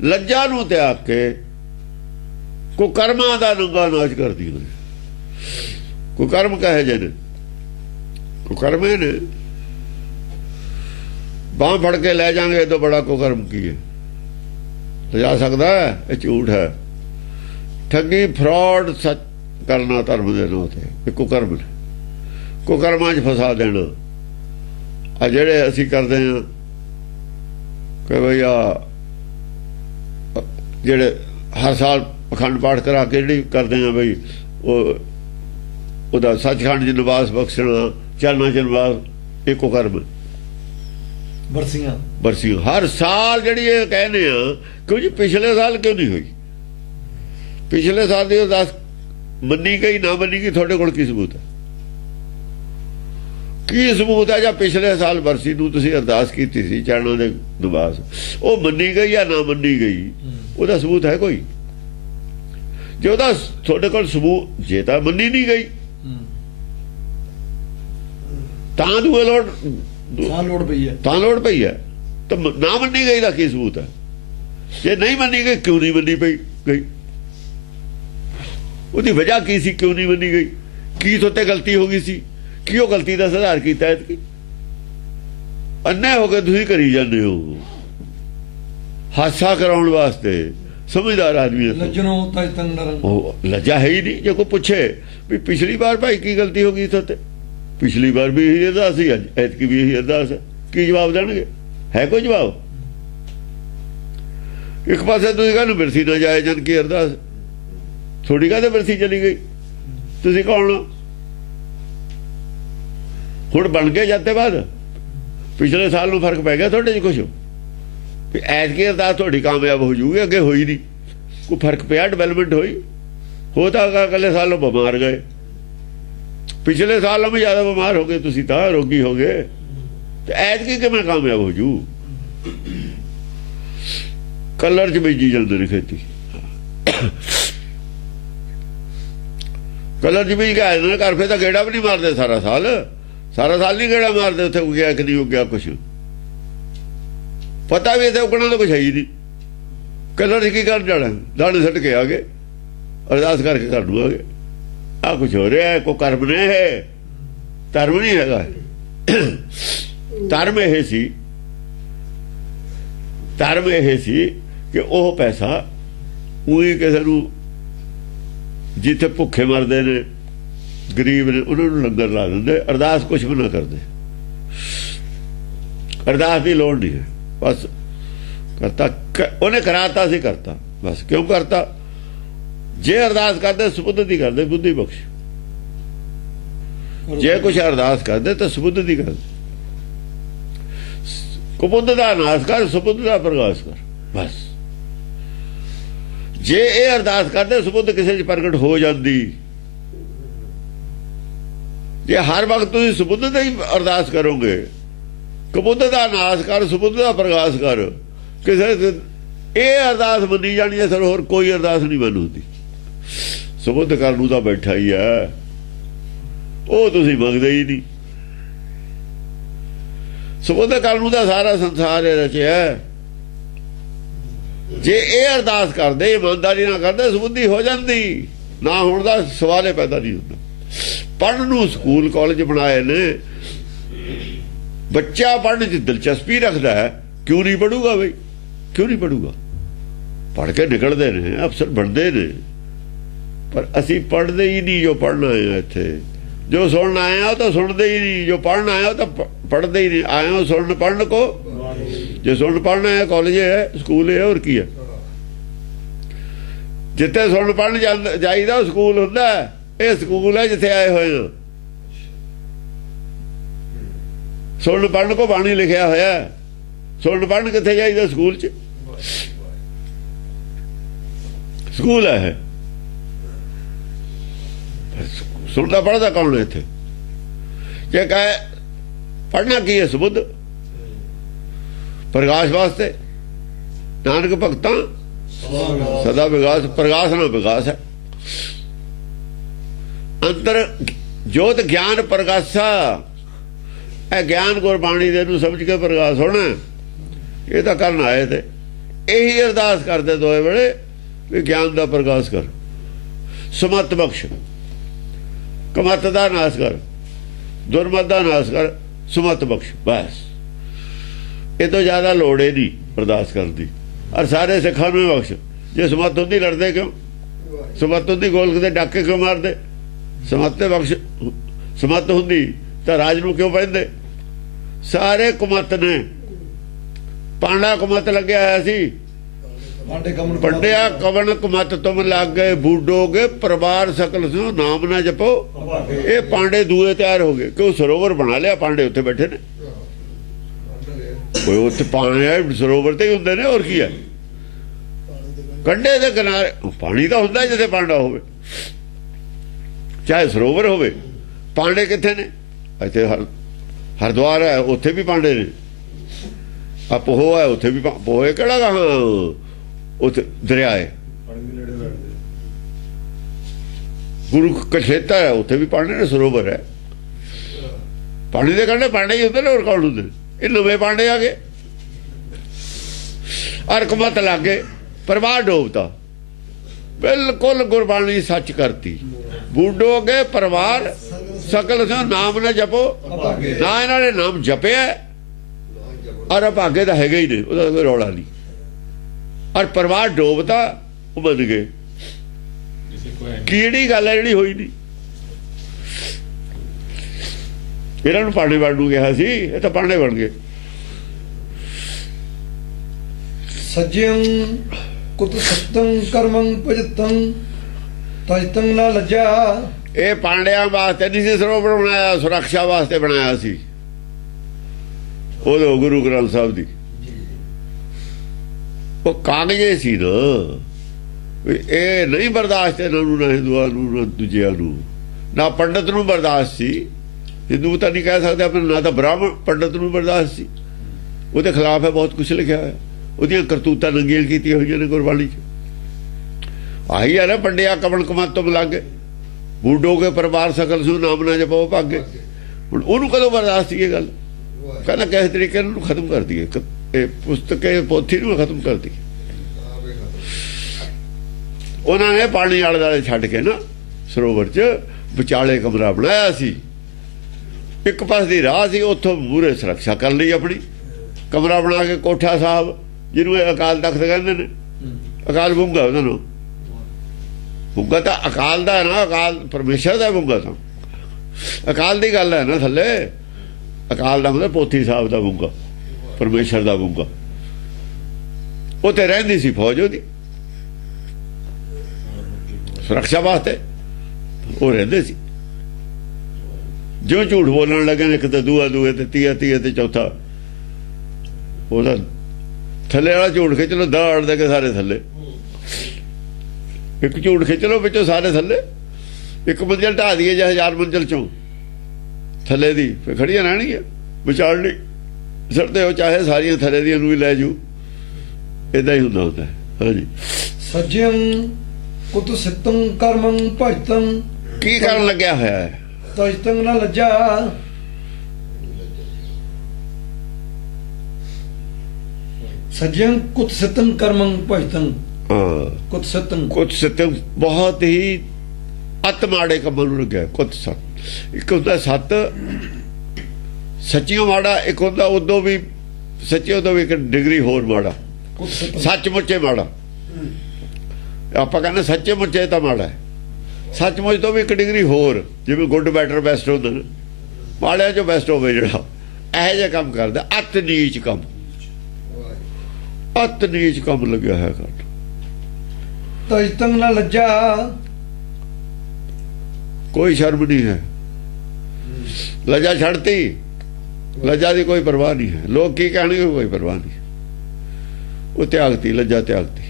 ਲੱਜਾ ਨੂੰ ਤਿਆਗ ਕੇ ਕੁਕਰਮਾਂ ਦਾ ਨੰਗਾ ਨਾਚ ਕਰਦੀਆਂ ਨੇ। ਕੁਕਰਮ ਕਹੇ ਜੇ ਨੇ, ਕੁਕਰਮੇ ਨੇ। ਬਾਂਹ ਫੜ ਕੇ ਲੈ ਜਾਣਗੇ, ਇਹ ਤੋਂ ਬੜਾ ਕੁਕਰਮ ਕੀ ਹੈ? ਲਿਜਾ ਸਕਦਾ ਹੈ? ਇਹ ਝੂਠ ਹੈ। ਠੱਗੀ, ਫਰਾਡ, ਸੱਚ ਕਰਨਾ ਧਰਮ ਦੇ ਨਾਂ ਤੇ ਇਹ ਕੁਕਰਮ ਨੇ। ਕੁਕਰਮਾਂ 'ਚ ਫਸਾ ਦੇਣਾ। ਆ ਜਿਹੜੇ ਅਸੀਂ ਕਰਦੇ ਹਾਂ ਕਿ ਬਈ ਆ ਜਿਹੜੇ ਹਰ ਸਾਲ ਅਖੰਡ ਪਾਠ ਕਰਾ ਕੇ ਜਿਹੜੀ ਕਰਦੇ ਆ ਬਈ ਉਹਦਾ ਸੱਚਖੰਡ 'ਚ ਨਿਵਾਸ ਬਖਸ਼ਣਾ, ਚਰਨਾਂ 'ਚ ਨਿਵਾਸ, ਇਹ ਕੁਕਰਮ। ਬਰਸੀਆਂ ਹਰ ਸਾਲ ਜਿਹੜੀ ਇਹ ਕਹਿੰਦੇ ਆ ਕਿਉਂ ਜੀ? ਪਿਛਲੇ ਸਾਲ ਕਿਉਂ ਨਹੀਂ ਹੋਈ? ਪਿਛਲੇ ਸਾਲ ਦੀ ਅਰਦਾਸ ਮੰਨੀ ਗਈ ਨਾ ਮੰਨੀ ਗਈ, ਤੁਹਾਡੇ ਕੋਲ ਕੀ ਸਬੂਤ ਹੈ? ਕੀ ਸਬੂਤ ਹੈ? ਜਾਂ ਪਿਛਲੇ ਸਾਲ ਬਰਸੀ ਨੂੰ ਤੁਸੀਂ ਅਰਦਾਸ ਕੀਤੀ ਸੀ ਚਰਨਾਂ ਦੇ ਨਿਵਾਸ, ਉਹ ਮੰਨੀ ਗਈ ਜਾਂ ਨਾ ਮੰਨੀ ਗਈ, ਉਹਦਾ ਸਬੂਤ ਹੈ ਕੋਈ? ਜੇ ਉਹਦਾ ਤੁਹਾਡੇ ਕੋਲ ਸਬੂਤ, ਜੇ ਤਾਂ ਮੰਨੀ ਨਹੀਂ ਗਈ ਤਾਂ ਦੂਏ ਲੋੜ ਲੋੜ ਪਈ ਹੈ, ਤਾਂ ਨਾ ਮੰਨੀ ਗਈ ਦਾ ਕੀ ਸਬੂਤ ਹੈ? ਜੇ ਨਹੀਂ ਮੰਨੀ ਗਈ, ਕਿਉਂ ਨਹੀਂ ਮੰਨੀ ਗਈ? ਉਹਦੀ ਵਜ੍ਹਾ ਕੀ ਸੀ? ਕਿਉਂ ਨਹੀਂ ਮੰਨੀ ਗਈ? ਕੀ ਤੁਹਾਡੇ ਗਲਤੀ ਹੋ ਗਈ ਸੀ? ਕੀ ਉਹ ਗਲਤੀ ਦਾ ਸੁਧਾਰ ਕੀਤਾ? ਐਤਕੀ ਅੰਨੇ ਹੋ ਕੇ ਤੁਸੀਂ ਕਰੀ ਜਾਂਦੇ ਹੋ ਹਾਸਾ ਕਰਾਉਣ ਵਾਸਤੇ। ਸਮਝਦਾਰ ਆਦਮੀ ਉਹ ਲੱਜਾ ਹੈ ਹੀ ਨਹੀਂ। ਜੇ ਕੋਈ ਪੁੱਛੇ ਵੀ ਪਿਛਲੀ ਵਾਰ ਭਾਈ ਕੀ ਗਲਤੀ ਹੋ ਗਈ ਤੁਹਾਡੇ, ਪਿਛਲੀ ਵਾਰ ਵੀ ਇਹੀ ਅਰਦਾਸ ਸੀ, ਅੱਜ ਐਤਕੀ ਵੀ ਇਹੀ ਅਰਦਾਸ ਹੈ, ਕੀ ਜਵਾਬ ਦੇਣਗੇ? ਹੈ ਕੋਈ ਜਵਾਬ? ਇੱਕ ਪਾਸੇ ਤੁਸੀਂ ਕਹਿੰਦੇ ਬਿਰਸੀ ਨਾ ਜਾਏ ਜਨ ਕੀ ਅਰਦਾਸ, ਥੋੜੀ ਕਾਹਦੇ ਬਿਰਸੀ ਚਲੀ ਗਈ? ਤੁਸੀਂ ਕੌਣ ਹੋ? ਹੁਣ ਬਣ ਕੇ ਜਾਂਦੇ ਬਾਅਦ ਪਿਛਲੇ ਸਾਲ ਨੂੰ ਫਰਕ ਪੈ ਗਿਆ ਤੁਹਾਡੇ 'ਚ ਕੁਛ ਵੀ ਐਤਕੀ ਅਰਦਾਸ ਤੁਹਾਡੀ ਕਾਮਯਾਬ ਹੋ ਜੂਗੀ, ਅੱਗੇ ਹੋਈ ਨਹੀਂ, ਕੋਈ ਫਰਕ ਪਿਆ? ਡਿਵੈਲਪਮੈਂਟ ਹੋਈ? ਹੋ ਤਾਂ ਅਗਲੇ ਸਾਲੋਂ ਬਿਮਾਰ ਗਏ, ਪਿਛਲੇ ਸਾਲੋਂ ਵੀ ਜ਼ਿਆਦਾ ਬਿਮਾਰ ਹੋ ਗਏ, ਤੁਸੀਂ ਤਾਂ ਰੋਗੀ ਹੋ ਗਏ, ਤੇ ਐਤਕੀ ਕਿਵੇਂ ਕਾਮਯਾਬ ਹੋ ਜੂ? ਕਲਰ 'ਚ ਬੀਜੀ ਜਾਂਦੇ ਨੇ ਖੇਤੀ, ਕਲਰ 'ਚ ਬੀਜ ਕੇ ਨਾ ਕਰ, ਫੇਰ ਤਾਂ ਗੇੜਾ ਵੀ ਨਹੀਂ ਮਾਰਦੇ ਸਾਰਾ ਸਾਲ ਨਹੀਂ ਗੇੜਾ ਮਾਰਦੇ ਉੱਥੇ ਉੱਗਿਆ ਕਿ ਨਹੀਂ ਉੱਗਿਆ ਕੁਛ, ਪਤਾ ਵੀ ਇੱਥੇ ਉੱਗਣਾ ਤਾਂ ਕੁਛ ਹੈ ਹੀ ਨਹੀਂ। ਕਲਰ 'ਚ ਕੀ ਕਰਨ ਜਾਣਾ? ਦਾਣੇ ਸੁੱਟ ਕੇ ਆ ਗਏ, ਅਰਦਾਸ ਕਰਕੇ ਕਰ ਦੂ ਆ ਗਏ। ਆ ਕੁਛ ਹੋ ਰਿਹਾ, ਕੋਈ ਕਰਮ ਨੇ ਹੈ, ਧਰਮ ਨਹੀਂ ਹੈਗਾ। ਧਰਮ ਇਹ ਸੀ ਕਿ ਉਹ ਪੈਸਾ ਉਹੀ ਕਿਸੇ ਨੂੰ, ਜਿੱਥੇ ਭੁੱਖੇ ਮਰਦੇ ਨੇ, ਗਰੀਬ ਨੇ, ਉਹਨਾਂ ਨੂੰ ਲੰਗਰ ਲਾ ਦਿੰਦੇ, ਅਰਦਾਸ ਕੁਛ ਵੀ ਨਾ ਕਰਦੇ। ਅਰਦਾਸ ਦੀ ਲੋੜ ਨਹੀਂ ਹੈ, ਬਸ ਕਰਤਾ ਉਹਨੇ ਕਰਾਤਾ ਸੀ, ਕਰਤਾ ਬਸ। ਕਿਉਂ ਕਰਤਾ? ਜੇ ਅਰਦਾਸ ਕਰਦੇ ਸਬੁੱਧ ਦੀ ਕਰਦੇ, ਬੁੱਧੀ ਬਖਸ਼। ਜੇ ਕੁਛ ਅਰਦਾਸ ਕਰਦੇ ਤਾਂ ਸਬੁੱਧ ਦੀ ਕਰਦੇ। ਕੁਬੁੱਧ ਦਾ ਨਾਸ ਕਰ, ਸਬੁੱਧ ਦਾ ਪ੍ਰਗਾਸ ਕਰ, ਬਸ। ਜੇ ਇਹ ਅਰਦਾਸ ਕਰਦੇ ਸਬੁੱਧ ਕਿਸੇ 'ਚ ਪ੍ਰਗਟ ਹੋ ਜਾਂਦੀ। ਜੇ ਹਰ ਵਕਤ ਤੁਸੀਂ ਸਬੁੱਧ ਦਾ ਹੀ ਅਰਦਾਸ ਕਰੋਗੇ, ਕਬੁੱਧ ਦਾ ਨਾਸ ਕਰ, ਸਬੁੱਧ ਦਾ ਪ੍ਰਗਾਸ ਕਰ, ਕਿਸੇ ਇਹ ਅਰਦਾਸ ਮੰਨੀ ਜਾਣੀ ਹੈ ਸਰ, ਹੋਰ ਕੋਈ ਅਰਦਾਸ ਨਹੀਂ ਮੰਨੂਦੀ। ਸਬੁੱਧ ਕਰਨ ਨੂੰ ਤਾਂ ਬੈਠਾ ਹੀ ਹੈ, ਉਹ ਤੁਸੀਂ ਮੰਗਦੇ ਹੀ ਨਹੀਂ। ਸਬੁੱਧ ਕਰਨ ਨੂੰ ਤਾਂ ਸਾਰਾ ਸੰਸਾਰ ਰਚਿਆ। ਜੇ ਇਹ ਅਰਦਾਸ ਕਰਦੇ, ਇਮਾਨਦਾਰੀ ਨਾਲ ਕਰਦੇ, ਸਬੁੱਧੀ ਹੋ ਜਾਂਦੀ, ਨਾ ਹੋਣ ਦਾ ਸਵਾਲ ਹੀ ਪੈਦਾ ਨਹੀਂ ਹੁੰਦਾ। ਪੜ੍ਹਨ ਨੂੰ ਸਕੂਲ ਕਾਲਜ ਬਣਾਏ ਨੇ, ਬੱਚਾ ਪੜ੍ਹਨ 'ਚ ਦਿਲਚਸਪੀ ਰੱਖਦਾ ਹੈ, ਕਿਉਂ ਨਹੀਂ ਪੜੂਗਾ ਬਈ? ਕਿਉਂ ਨਹੀਂ ਪੜੂਗਾ? ਪੜ੍ਹ ਕੇ ਨਿਕਲਦੇ ਨੇ, ਅਫਸਰ ਬਣਦੇ ਨੇ, ਪਰ ਅਸੀਂ ਪੜ੍ਹਦੇ ਹੀ ਨਹੀਂ। ਜੋ ਪੜ੍ਹਨ ਆਏ ਆ ਇੱਥੇ, ਜੋ ਸੁਣਨ ਆਏ ਆ ਉਹ ਤਾਂ ਸੁਣਦੇ ਹੀ ਨਹੀਂ, ਜੋ ਪੜ੍ਹਨ ਆਇਆ ਉਹ ਤਾਂ ਪੜ੍ਹਦੇ ਹੀ ਨਹੀਂ। ਆਏ ਹੋ ਸੁਣਨ ਪੜ੍ਹਨ ਕੋ, ਜੇ ਸੁਣਨ ਪੜ੍ਹਨਾ ਹੈ ਕਾਲਜ ਹੈ, ਸਕੂਲ ਹੈ, ਹੋਰ ਕੀ ਹੈ? ਜਿੱਥੇ ਸੁਣਨ ਪੜ੍ਹਨ ਜਾਈਦਾ ਉਹ ਸਕੂਲ ਹੁੰਦਾ। ਇਹ ਸਕੂਲ ਹੈ ਜਿੱਥੇ ਆਏ ਹੋਏ ਆ। ਸੁਣਨ ਪੜ੍ਹਨ ਕੋ ਬਾਣੀ ਲਿਖਿਆ ਹੋਇਆ, ਸੁਣਨ ਪੜ੍ਹਨ ਕਿੱਥੇ ਜਾਈਦਾ? ਸਕੂਲ 'ਚ। ਸਕੂਲ ਹੈ, ਸੁਣਦਾ ਪੜ੍ਹਦਾ ਕੌਣ ਹੈ ਇੱਥੇ? ਜੇ ਕਹੇ ਪੜ੍ਹਨਾ ਕੀ ਹੈ? ਸਬੁੱਧ। ਪ੍ਰਗਾਸ਼ ਵਾਸਤੇ। ਨਾਨਕ ਭਗਤਾਂ ਸਦਾ ਵਿਗਾਸ, ਪ੍ਰਗਾਸ ਨਾਲ ਵਿਗਾਸ ਹੈ। ਅੰਤਰ ਜੋਤ ਗਿਆਨ ਪ੍ਰਗਾਸਾ, ਇਹ ਗਿਆਨ ਗੁਰਬਾਣੀ ਦੇ ਨੂੰ ਸਮਝ ਕੇ ਪ੍ਰਗਾਸ ਹੋਣਾ। ਇਹ ਤਾਂ ਕਰਨ ਆਏ ਤੇ ਇਹੀ ਅਰਦਾਸ ਕਰਦੇ ਦੋਏ ਵੇਲੇ ਵੀ ਗਿਆਨ ਦਾ ਪ੍ਰਗਾਸ ਕਰ, ਸਮਤ ਬਖਸ਼, ਕਮਤ ਦਾ ਨਾਸ ਕਰ, ਦੁਰਮਤ ਦਾ ਨਾਸ ਕਰ, ਸਮਤ ਬਖਸ਼। ਬਸ ਇਹ ਤੋਂ ਜ਼ਿਆਦਾ ਲੋੜ ਹੀ ਨਹੀਂ ਅਰਦਾਸ ਕਰਨ ਦੀ। ਔਰ ਸਾਰੇ ਸਿੱਖਾਂ ਨੂੰ ਬਖਸ਼। ਜੇ ਸਮਤ ਹੁੰਦੀ ਲੜਦੇ ਕਿਉਂ? ਸਮਤ ਹੁੰਦੀ ਗੋਲਕ ਦੇ ਡਾਕੇ ਕਿਉਂ ਮਾਰਦੇ? ਸਮਤ ਤੇ ਬਖਸ਼। ਸਮਤ ਹੁੰਦੀ ਤਾਂ ਰਾਜ ਨੂੰ ਕਿਉਂ ਪੈਂਦੇ? ਸਾਰੇ ਕੁਮਤ ਨੇ। ਪਾਂਡਾ ਕੁਮਤ ਲੱਗਿਆ ਹੋਇਆ ਸੀ। ਪੰਡਿਆ ਕਵਨ ਕੁਮਤ ਤੁਮ ਲੱਗ ਗਏ, ਬੂਡੋਗੇ ਪਰਿਵਾਰ ਸਕਲ ਸੋ ਨਾਮ ਨਾ ਜਪੋ। ਇਹ ਪਾਂਡੇ ਦੂਏ ਤਿਆਰ ਹੋ ਗਏ। ਕਿਉਂ? ਸਰੋਵਰ ਬਣਾ ਲਿਆ, ਪਾਂਡੇ ਉੱਥੇ ਬੈਠੇ ਨੇ। ਕੋਈ ਉੱਥੇ ਪਾਣੀ ਸਰੋਵਰ ਤੇ ਹੀ ਹੁੰਦੇ ਨੇ, ਹੋਰ ਕੀ ਹੈ? ਕੰਢੇ ਦੇ ਕਿਨਾਰੇ ਪਾਣੀ ਤਾਂ ਹੁੰਦਾ ਜਿੱਥੇ ਪਾਂਡਾ ਹੋਵੇ, ਚਾਹੇ ਸਰੋਵਰ ਹੋਵੇ। ਪਾਂਡੇ ਕਿੱਥੇ ਨੇ? ਇੱਥੇ ਹਰਿਦੁਆਰ ਹੈ, ਉੱਥੇ ਵੀ ਪਾਂਡੇ ਨੇ। ਆ ਪੋਹ ਹੈ, ਉੱਥੇ ਵੀ ਪੋਹ ਕਿਹੜਾ ਗਾ? ਉੱਥੇ ਦਰਿਆ ਹੈ। ਗੁਰੂ ਕਸ਼ੇਤਰ ਹੈ, ਉੱਥੇ ਵੀ ਪਾਂਡੇ ਨੇ, ਸਰੋਵਰ ਹੈ। ਪਾਣੀ ਦੇ ਕੰਢੇ ਪਾਂਡੇ ਹੀ ਹੁੰਦੇ ਨੇ, ਹੋਰ ਕੌਣ ਹੁੰਦੇ ਨੇ? ਇਹ ਨਵੇਂ ਪਾਂਡੇ ਆ ਗਏ। ਅਰਕਮਤ ਲੱਗੇ, ਪਰਿਵਾਰ ਡੋਬਤਾ। ਬਿਲਕੁਲ ਗੁਰਬਾਣੀ ਸੱਚ ਕਰਤੀ। ਬੂਡੋਗੇ ਪਰਿਵਾਰ ਸਕਲ ਸੋ ਨਾਮ ਨਾ ਜਪੋ। ਨਾ ਇਹਨਾਂ ਨੇ ਨਾਮ ਜਪਿਆ, ਔਰ ਅਭਾਗੇ ਤਾਂ ਹੈਗਾ ਹੀ ਨਹੀਂ, ਉਹਦਾ ਕੋਈ ਰੌਲਾ ਨਹੀਂ। ਔਰ ਪਰਿਵਾਰ ਡੋਬਤਾ, ਉਹ ਬਣ ਗਏ। ਕਿਹੜੀ ਗੱਲ ਹੈ ਜਿਹੜੀ ਹੋਈ ਨਹੀਂ? ਇਹਨਾਂ ਨੂੰ ਪਾਂਡੇ ਬਣ ਨੂੰ ਕਿਹਾ ਸੀ, ਇਹ ਤਾਂ ਪਾਂਡੇ ਬਣ ਗਏ। ਸੱਜਿਅੰ ਕੁਤ ਸਤੰ ਕਰਮੰ ਭਜਤੰ ਤਜਤੰ ਨਾ ਲੱਜਾ। ਇਹ ਪਾਂਡਿਆਂ ਵਾਸਤੇ ਨਹੀਂ ਸੀ ਸਰੋਵਰ ਬਣਾਇਆ, ਸੁਰੱਖਿਆ ਵਾਸਤੇ ਬਣਾਇਆ ਸੀ। ਉਦੋਂ ਗੁਰੂ ਗ੍ਰੰਥ ਸਾਹਿਬ ਦੀ ਉਹ ਕਾਗਜ਼ੇ ਸੀ ਨਾ। ਇਹ ਨਹੀਂ ਬਰਦਾਸ਼ਤ ਇਹਨਾਂ ਨੂੰ, ਨਾ ਹਿੰਦੂਆਂ ਨੂੰ, ਨਾ ਦੂਜਿਆਂ ਨੂੰ, ਨਾ ਪੰਡਤ ਨੂੰ ਬਰਦਾਸ਼ਤ ਸੀ। ਹਿੰਦੂ ਤਾਂ ਨਹੀਂ ਕਹਿ ਸਕਦੇ ਆਪਣੇ, ਨਾ ਤਾਂ ਬ੍ਰਾਹਮਣ ਪੰਡਤ ਨੂੰ ਬਰਦਾਸ਼ਤ ਸੀ। ਉਹਦੇ ਖਿਲਾਫ ਹੈ ਬਹੁਤ ਕੁਛ ਲਿਖਿਆ ਹੋਇਆ। ਉਹਦੀਆਂ ਕਰਤੂਤਾਂ ਨੰਗੀਆਂ ਕੀਤੀਆਂ ਹੋਈਆਂ ਨੇ ਗੁਰਬਾਣੀ 'ਚ। ਆਹੀ ਹੈ ਨਾ, ਪੰਡਿਆ ਕਵਨ ਕੁਮਤ ਤੁਮ ਲੱਗ ਗਏ, ਬੂਡੋਗੇ ਪਰਿਵਾਰ ਸਕਲ ਸੋ ਨਾਮ ਨਾ ਜਪੋ ਭਾਗੇ। ਹੁਣ ਉਹਨੂੰ ਕਦੋਂ ਬਰਦਾਸ਼ਤ ਸੀ ਇਹ ਗੱਲ? ਕਹਿੰਦਾ ਕਿਸੇ ਤਰੀਕੇ ਇਹਨੂੰ ਖਤਮ ਕਰ ਦਈਏ, ਇਹ ਪੁਸਤਕੇ ਪੋਥੀ ਨੂੰ ਖਤਮ ਕਰ ਦਈਏ। ਉਹਨਾਂ ਨੇ ਪਾਣੀ ਆਲੇ ਦੁਆਲੇ ਛੱਡ ਕੇ ਨਾ ਸਰੋਵਰ 'ਚ ਵਿਚਾਲੇ ਕਮਰਾ ਬਣਾਇਆ ਸੀ। ਇੱਕ ਪਾਸੇ ਦੀ ਰਾਹ ਸੀ, ਉੱਥੋਂ ਮੂਹਰੇ ਸੁਰੱਖਿਆ ਕਰ ਲਈ ਆਪਣੀ। ਕਮਰਾ ਬਣਾ ਕੇ ਕੋਠਾ ਸਾਹਿਬ, ਜਿਹਨੂੰ ਇਹ ਅਕਾਲ ਤਖਤ ਕਹਿੰਦੇ ਨੇ। ਅਕਾਲ ਬੁੰਗਾ ਉਹਨਾਂ ਨੂੰ। ਬੁੰਗਾ ਤਾਂ ਅਕਾਲ ਦਾ ਨਾ, ਅਕਾਲ ਪਰਮੇਸ਼ਰ ਦਾ ਬੁੰਗਾ। ਤਾਂ ਅਕਾਲ ਦੀ ਗੱਲ ਹੈ ਨਾ ਥੱਲੇ। ਅਕਾਲ ਦਾ ਮਤਲਬ ਪੋਥੀ ਸਾਹਿਬ ਦਾ ਬੁੰਗਾ, ਪਰਮੇਸ਼ਰ ਦਾ ਬੁੰਗਾ। ਉੱਥੇ ਰਹਿੰਦੀ ਸੀ ਫੌਜ ਉਹਦੀ, ਸੁਰੱਖਿਆ ਵਾਸਤੇ ਉਹ ਰਹਿੰਦੇ ਸੀ। ਜਿਉਂ ਝੂਠ ਬੋਲਣ ਲੱਗੇ ਨੇ, ਇੱਕ ਤਾਂ ਦੂਆ ਦੂਏ ਤੇ ਤੀਆ ਤੀਏ ਤੇ ਚੌਥਾ, ਉਹਦਾ ਥੱਲੇ ਵਾਲਾ ਝੂਠ ਖਿੱਚ ਲੋ, ਦਾੜ ਦੇ ਕੇ ਸਾਰੇ ਥੱਲੇ। ਇੱਕ ਝੂਠ ਖਿੱਚ ਲੋ, ਵਿੱਚੋਂ ਸਾਰੇ ਥੱਲੇ। ਇੱਕ ਮੰਜ਼ਿਲ ਢਾਹ ਦਈਏ ਜਾਂ 1000 ਮੰਜ਼ਿਲ ਚੋਂ ਥੱਲੇ ਦੀ, ਫਿਰ ਖੜੀਆਂ ਰਹਿਣਗੀਆਂ ਵਿਚਾਲ ਲਈ ਸੜਦੇ ਹੋ, ਚਾਹੇ ਸਾਰੀਆਂ ਥੱਲੇ ਦੀਆਂ ਨੂੰ ਵੀ ਲੈ ਜੂ। ਏਦਾਂ ਹੀ ਹੁੰਦਾ ਹੁੰਦਾ। ਹਾਂਜੀ। ਸੱਜਿਅੰ ਕੁਤ ਸਤੰ ਕਰਮੰ ਭਜਤੰ। ਕੀ ਕਰਨ ਲੱਗਿਆ ਹੋਇਆ ਹੈ? ਤਜਤੰ ਨਾ ਲੱਜਾ। ਸੱਜਿਅੰ ਕੁਤ ਸਤੰ ਕਰਮੰ ਭਜਤੰ। ਕੁਤ ਸਤੰ, ਕੁਤ ਸਤੰ ਬਹੁਤ ਹੀ ਅਤ ਮਾੜੇ ਕੰਮਾਂ ਨੂੰ ਲੱਗਿਆ। ਕੁਤ ਸਤ ਇੱਕ ਹੁੰਦਾ ਸੱਤ ਸੱਚੀਓ ਮਾੜਾ, ਇੱਕ ਹੁੰਦਾ ਉਦੋਂ ਵੀ ਸੱਚੇ, ਉਦੋਂ ਵੀ ਇੱਕ ਡਿਗਰੀ ਹੋਰ ਮਾੜਾ। ਸੱਚਮੁੱਚੇ ਮਾੜਾ। ਆਪਾਂ ਕਹਿੰਦੇ ਸੱਚੇ ਮੁੱਚੇ ਤਾਂ ਮਾੜਾ ਹੈ, ਸੱਚਮੁੱਚ ਤੋਂ ਵੀ ਇੱਕ ਡਿਗਰੀ ਹੋਰ। ਜਿਵੇਂ ਗੁੱਡ ਬੈਟਰ ਬੈਸਟ ਹੁੰਦਾ ਨਾ, ਮਾੜਿਆਂ ਚੋਂ ਬੈਸਟ ਹੋਵੇ ਜਿਹੜਾ ਇਹੋ ਜਿਹਾ ਕੰਮ ਕਰਦਾ। ਅਤ ਨੀਚ ਕੰਮ, ਅਤ ਨੀਚ ਕੰਮ ਲੱਗਿਆ ਹੈ ਕਰ। ਤਜਤੰ ਨਾ ਲੱਜਾ। ਕੋਈ ਸ਼ਰਮ ਨਹੀਂ ਹੈ। ਲੱਜਾ ਛੱਡਤੀ, ਲੱਜਾ ਦੀ ਕੋਈ ਪਰਵਾਹ ਨਹੀਂ ਹੈ। ਲੋਕ ਕੀ ਕਹਿਣਗੇ ਕੋਈ ਪਰਵਾਹ ਨਹੀਂ। ਉਹ ਤਿਆਗਤੀ, ਲੱਜਾ ਤਿਆਗਤੀ।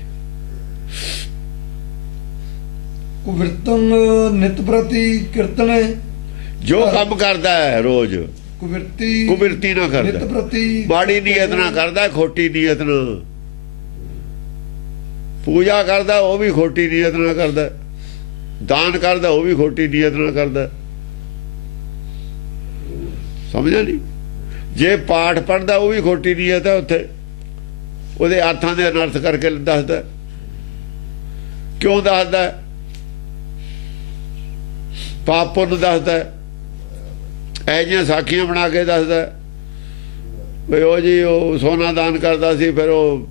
ਕੁਵਿਰਤਨ ਨਿਤ ਪ੍ਰਤੀ ਕੀਰਤਨ। ਜੋ ਕੰਮ ਕਰਦਾ ਹੈ ਰੋਜ਼, ਕੁਬਿਰਤੀ ਨਾ ਕਰਦਾ, ਨਿਤ ਪ੍ਰਤੀ ਮਾੜੀ ਨੀਅਤ ਨਾ ਕਰਦਾ, ਖੋਟੀ ਨੀਅਤ ਨਾਲ ਪੂਜਾ ਕਰਦਾ, ਉਹ ਵੀ ਖੋਟੀ ਨੀਅਤ ਨਾਲ ਕਰਦਾ, ਦਾਨ ਕਰਦਾ, ਉਹ ਵੀ ਖੋਟੀ ਨੀਅਤ ਨਾਲ ਕਰਦਾ। ਸਮਝਿਆ ਨਹੀਂ? ਜੇ ਪਾਠ ਪੜ੍ਹਦਾ ਉਹ ਵੀ ਖੋਟੀ ਨੀਅਤ ਹੈ, ਉੱਥੇ ਉਹਦੇ ਅਰਥਾਂ ਦੇ ਅਨਰਥ ਕਰਕੇ ਦੱਸਦਾ। ਕਿਉਂ ਦੱਸਦਾ? ਪਾਪ ਪੁੰਨ ਦੱਸਦਾ, ਇਹ ਜਿਹੀਆਂ ਸਾਖੀਆਂ ਬਣਾ ਕੇ ਦੱਸਦਾ ਵੀ ਉਹ ਜੀ ਉਹ ਸੋਨਾ ਦਾਨ ਕਰਦਾ ਸੀ, ਫਿਰ ਉਹ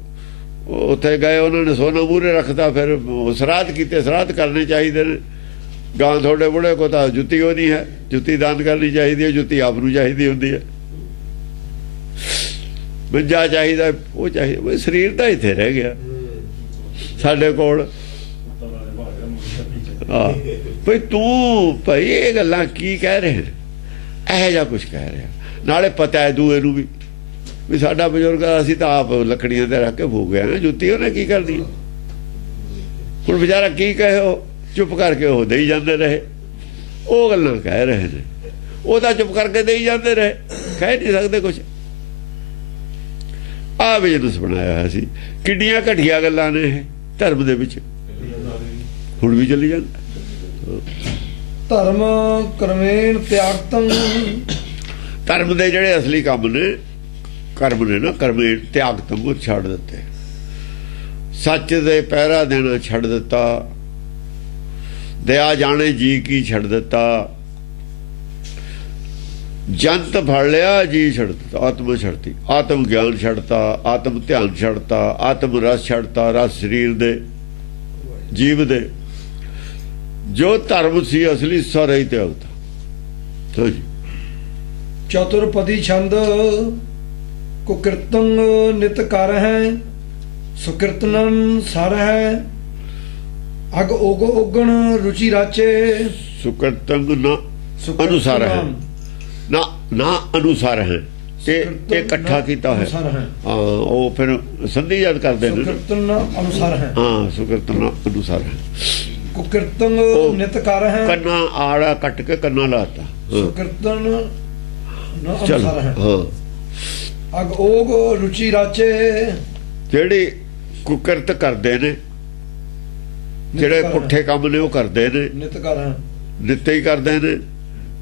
ਉੱਥੇ ਗਏ, ਉਹਨਾਂ ਨੇ ਸੋਨਾ ਮੂਹਰੇ ਰੱਖਦਾ, ਫਿਰ ਸਰਾਧ ਕੀਤੇ। ਸਰਾਧ ਕਰਨੇ ਚਾਹੀਦੇ ਨੇ। ਗਾਂ ਤੁਹਾਡੇ ਬੁੜੇ ਕੋ ਤਾਂ ਜੁੱਤੀ ਉਹ ਨਹੀਂ ਹੈ, ਜੁੱਤੀ ਦਾਨ ਕਰਨੀ ਚਾਹੀਦੀ ਹੈ, ਜੁੱਤੀ ਆਪ ਨੂੰ ਚਾਹੀਦੀ ਹੁੰਦੀ ਹੈ। ਮੰਜਾ ਚਾਹੀਦਾ, ਉਹ ਚਾਹੀਦਾ। ਸਰੀਰ ਤਾਂ ਇੱਥੇ ਰਹਿ ਗਿਆ ਸਾਡੇ ਕੋਲ। ਹਾਂ ਭਈ ਤੂੰ ਭਾਈ ਇਹ ਗੱਲਾਂ ਕੀ ਕਹਿ ਰਹੇ ਨੇ? ਇਹੋ ਜਿਹਾ ਕੁਛ ਕਹਿ ਰਿਹਾ। ਨਾਲੇ ਪਤਾ ਹੈ ਦੂਏ ਨੂੰ ਵੀ ਸਾਡਾ ਬਜ਼ੁਰਗ, ਅਸੀਂ ਤਾਂ ਆਪ ਲੱਕੜੀਆਂ ਤੇ ਰੱਖ ਕੇ ਫੂਕ ਗਏ, ਜੁੱਤੀ ਉਹਨੇ ਕੀ ਕਰਦੀ? ਹੁਣ ਵਿਚਾਰਾ ਕੀ ਕਹੇ, ਉਹ ਚੁੱਪ ਕਰਕੇ ਉਹ ਦੇਈ ਜਾਂਦੇ ਰਹੇ। ਉਹ ਗੱਲਾਂ ਕਹਿ ਰਹੇ ਨੇ, ਉਹ ਤਾਂ ਚੁੱਪ ਕਰਕੇ ਦੇਈ ਜਾਂਦੇ ਰਹੇ, ਕਹਿ ਨਹੀਂ ਸਕਦੇ ਕੁਛ। ਆਹ ਬਿਜ਼ਨਸ ਬਣਾਇਆ ਹੋਇਆ ਸੀ। ਕਿੱਡੀਆਂ ਘਟੀਆ ਗੱਲਾਂ ਨੇ ਇਹ ਧਰਮ ਦੇ ਵਿੱਚ, ਹੁਣ ਵੀ ਚੱਲੀ ਜਾਂਦਾ। ਧਰਮ ਕਰਮੇਣ ਤਿਆਗਤੰ, ਧਰਮ ਦੇ ਜਿਹੜੇ ਅਸਲੀ ਕੰਮ ਨੇ, ਕਰਮ ਨੇ ਨਾ, ਕਰਮੇਣ ਤਿਆਗਤੰ, ਉਹ ਛੱਡ ਦਿੱਤੇ। ਸੱਚ ਦੇ ਪਹਿਰਾ ਦੇਣਾ ਛੱਡ ਦਿੱਤਾ, ਦਇਆ ਜਾਣੇ ਜੀ ਕੀ ਛੱਡ ਦਿੱਤਾ, ਜੰਤ ਫੜ ਲਿਆ ਜੀ ਛੱਡ ਦਿੱਤਾ, ਆਤਮ ਛੱਡਤੀ, ਆਤਮ ਗਿਆਨ ਛੱਡਤਾ, ਆਤਮ ਧਿਆਨ ਛੱਡਤਾ, ਆਤਮ ਰਸ ਛੱਡਤਾ, ਰਸ ਸਰੀਰ ਦੇ ਜੀਵ ਦੇ। ਜੋ ਧਰਮ ਸੀ ਅਸਲੀ ਸਾਰਾ ਹੀ ਤਿਆਗਤਾ। ਚਤੁਰਪਦੀ ਛੰਦ ਕੁਕਿਰਤੰ ਨਿਤ ਕਰ ਹੈ, ਸੁਕਿਰਤਨੰ ਸਰ ਹੈ, ਅਗ ਉਗ ਉਗਣ ਰੁਚੀ ਰਾਚੇ, ਸੁਕਿਰਤੰ ਨਾ ਅਨੁਸਾਰ ਹੈ, ਨਾ ਅਨੁਸਾਰ ਹੈ। ਇਹ ਇਕੱਠਾ ਕੀਤਾ ਹੈ। ਹਾਂ, ਉਹ ਫਿਰ ਸੰਧੀ ਯਾਦ ਕਰਦੇ ਨੇ। ਸੁਕਿਰਤਨ ਅਨੁਸਾਰ ਹੈ। ਹਾਂ, ਸੁਕਿਰਤਨ ਅਨੁਸਾਰ ਹੈ। ਕੁਕਿਰਤਨ ਨਿਤ ਕਰ ਹੈ, ਕੰਨਾ ਆੜਾ ਕੱਟ ਕੇ ਕੰਨਾ ਲਾਤਾ। ਸੁਕਿਰਤਨ ਅਨੁਸਾਰ ਹੈ। ਹਾਂ, ਅਗ ਓਗ ਰੁਚੀ ਰਾਚੇ, ਜਿਹੜੀ ਕੁਕਿਰਤ ਕਰਦੇ ਨੇ, ਜਿਹੜੇ ਪੁੱਠੇ ਕੰਮ ਨੇ ਉਹ ਕਰਦੇ ਨੇ, ਨਿਤ ਕਰ ਹੈ, ਨਿੱਤੇ ਹੀ ਕਰਦੇ ਨੇ।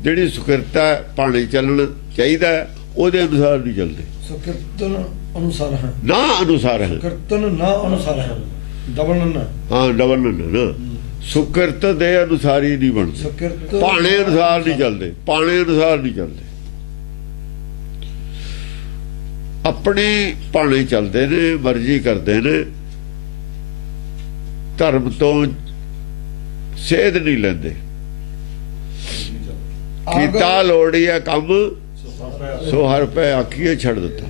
ਜਿਹੜੀ ਸੁਕਿਰਤਾ ਪਾਣੀ ਚੱਲਣ ਚਾਹੀਦਾ ਉਹਦੇ ਅਨੁਸਾਰ ਨਹੀਂ ਚੱਲਦੇ। ਸੁਕਿਰਤਨ ਅਨੁਸਾਰ ਹੈ, ਨਾ ਅਨੁਸਾਰ ਹੈ। ਕੀਰਤਨ ਨਾ ਅਨੁਸਾਰ ਹੈ, ਡਬਲ ਨਾ। ਹਾਂ, ਡਬਲ ਨਾ। ਸੁਕਿਰਤ ਦੇ ਅਨੁਸਾਰ ਹੀ ਨਹੀਂ ਬਣਦੇ, ਸੁਕਿਰਤ ਪਾਣੇ ਅਨੁਸਾਰ ਨਹੀਂ ਚੱਲਦੇ, ਪਾਣੇ ਅਨੁਸਾਰ ਨਹੀਂ ਚੱਲਦੇ। ਆਪਣੀ ਪਾਣੇ ਚੱਲਦੇ ਨੇ, ਮਰਜ਼ੀ ਕਰਦੇ ਨੇ, ਧਰਮ ਤੋਂ ਸੇਧ ਨਹੀਂ ਲੈਂਦੇ। ਕੀਤਾ ਲੋੜੀ ਹੈ ਕੰਮ, ਸੋ ਹਰ ਪੈ ਆਖੀਏ ਛੱਡ ਦਿੱਤਾ।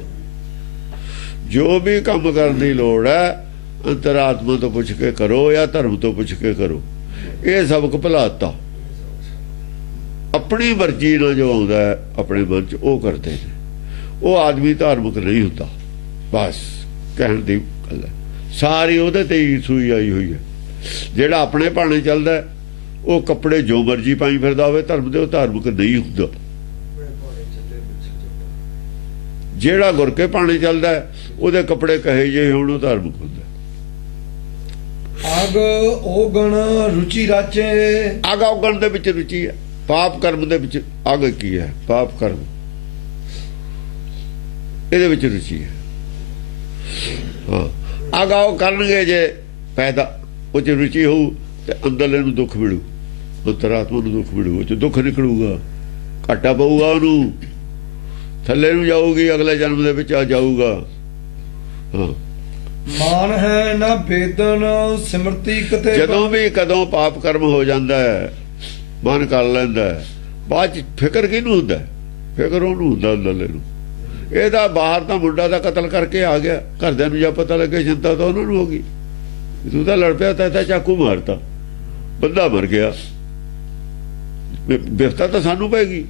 ਜੋ ਵੀ ਕੰਮ ਕਰਨ ਦੀ ਲੋੜ ਹੈ ਅੰਤਰਾਤਮਾ ਤੋਂ ਪੁੱਛ ਕੇ ਕਰੋ ਜਾਂ ਧਰਮ ਤੋਂ ਪੁੱਛ ਕੇ ਕਰੋ। ਇਹ ਸਬਕ ਭੁਲਾਤਾ। ਆਪਣੀ ਮਰਜ਼ੀ ਨਾਲ ਜੋ ਆਉਂਦਾ ਹੈ ਆਪਣੇ ਮਨ 'ਚ ਉਹ ਕਰਦੇ ਨੇ। ਉਹ ਆਦਮੀ ਧਾਰਮਿਕ ਨਹੀਂ ਹੁੰਦਾ, ਬਸ ਕਹਿਣ ਦੀ ਗੱਲ ਹੈ। ਸਾਰੀ ਉਹਦੇ ਤੇ ਹੀ ਸੂਈ ਆਈ ਹੋਈ ਹੈ। ਜਿਹੜਾ ਆਪਣੇ ਭਾਣੇ ਚੱਲਦਾ ਉਹ ਕੱਪੜੇ ਜੋ ਮਰਜ਼ੀ ਪਾਈ ਫਿਰਦਾ ਹੋਵੇ ਧਰਮ ਦੇ, ਉਹ ਧਾਰਮਿਕ ਨਹੀਂ ਹੁੰਦਾ। ਜਿਹੜਾ ਗੁਰ ਕੇ ਭਾਣੇ ਚੱਲਦਾ ਉਹਦੇ ਕੱਪੜੇ ਕਹੇ ਜੇ ਹੁਣ ਉਹ ਧਾਰਮਿਕ ਹੁੰਦਾ। ਅਗ ਓਗਣ ਰੁਚੀ ਰਾਚੇ, ਅਗ ਔਗਣ ਦੇ ਵਿੱਚ ਰੁਚੀ ਹੈ। ਪਾਪ ਕਰਮ ਦੇ ਵਿੱਚ ਅਗ ਕੀ ਹੈ? ਪਾਪ ਕਰਮ, ਇਹਦੇ ਵਿੱਚ ਰੁਚੀ ਹੈ। ਹਾਂ, ਅਗ ਉਹ ਕਰਨਗੇ ਜੇ ਪੈਦਾ ਉਹ 'ਚ ਰੁਚੀ ਹੋਊ ਤੇ ਅੰਦਰਲੇ ਨੂੰ ਦੁੱਖ ਮਿਲੂ, ਅੰਤਰਾਤਮਾ ਨੂੰ ਦੁੱਖ ਮਿਲੂ, ਉਹ 'ਚ ਦੁੱਖ ਨਿਕਲੂਗਾ, ਘਾਟਾ ਪਊਗਾ, ਉਹਨੂੰ ਥੱਲੇ ਨੂੰ ਜਾਊਗੀ, ਅਗਲੇ ਜਨਮ ਦੇ ਵਿੱਚ ਆ ਜਾਊਗਾ। ਹਾਂ, ਮਾਨ ਹੈ ਨਾ ਵੇਦਨ ਸਿਮਰਤੀ ਕਿਤੇ। ਜਦੋਂ ਵੀ ਕਦੋਂ ਪਾਪ ਕਰਮ ਹੋ ਜਾਂਦਾ ਹੈ ਮਨ ਕਰ ਲੈਂਦਾ ਹੈ, ਬਾਅਦ ਚ ਫਿਕਰ ਕਿਹਨੂੰ ਹੁੰਦਾ? ਫਿਕਰ ਉਹਨੂੰ ਹੁੰਦਾ ਅੰਦਰਲੇ ਨੂੰ। ਇਹਦਾ ਬਾਹਰ ਤਾਂ ਮੁੰਡਾ ਦਾ ਕਤਲ ਕਰਕੇ ਆ ਗਿਆ, ਘਰਦਿਆਂ ਨੂੰ ਜਾਂ ਪਤਾ ਲੱਗੇ ਚਿੰਤਾ ਤਾਂ ਉਹਨਾਂ ਨੂੰ ਹੋ ਗਈ, ਤੂੰ ਤਾਂ ਲੜ ਪਿਆ, ਤਾਂ ਚਾਕੂ ਮਾਰਤਾ, ਬੰਦਾ ਮਰ ਗਿਆ, ਬਿਫਤਾ ਤਾਂ ਸਾਨੂੰ ਪੈ ਗਈ।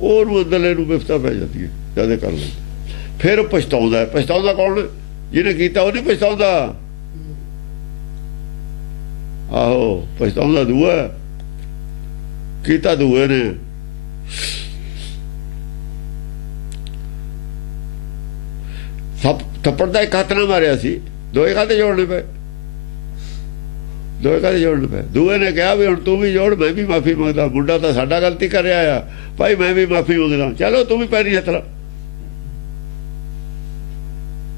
ਉਹਨੂੰ ਅੰਦਰਲੇ ਨੂੰ ਬਿਫਤਾ ਪੈ ਜਾਂਦੀ ਹੈ ਜਦ ਕਰ ਲੈਂਦਾ। ਫਿਰ ਉਹ ਪਛਤਾਉਂਦਾ। ਪਛਤਾਉਂਦਾ ਕੌਣ? ਜਿਹਨੇ ਕੀਤਾ ਉਹ ਨਹੀਂ ਪਛਤਾਉਂਦਾ। ਆਹੋ, ਪਛਤਾਉਂਦਾ ਦੂਆ, ਕੀਤਾ ਦੂਏ ਨੇ। ਥੱਪੜ ਦਾ ਇੱਕ ਹੱਥ ਨਾਲ ਮਾਰਿਆ ਸੀ, ਦੋਏ ਕਾਹਤੇ ਜੋੜਨੇ ਪਏ, ਦੋਏ ਕਾਹਤੇ ਜੋੜਨੇ ਪਏ। ਦੂਏ ਨੇ ਕਿਹਾ ਵੀ ਹੁਣ ਤੂੰ ਵੀ ਜੋੜ, ਮੈਂ ਵੀ ਮਾਫੀ ਮੰਗਦਾ, ਮੁੰਡਾ ਤਾਂ ਸਾਡਾ ਗਲਤੀ ਕਰ ਰਿਹਾ ਆ ਭਾਈ, ਮੈਂ ਵੀ ਮਾਫੀ ਮੰਗਦਾ, ਚਲੋ ਤੂੰ ਵੀ ਪੈਰੀ ਹੱਥ ਲਾ,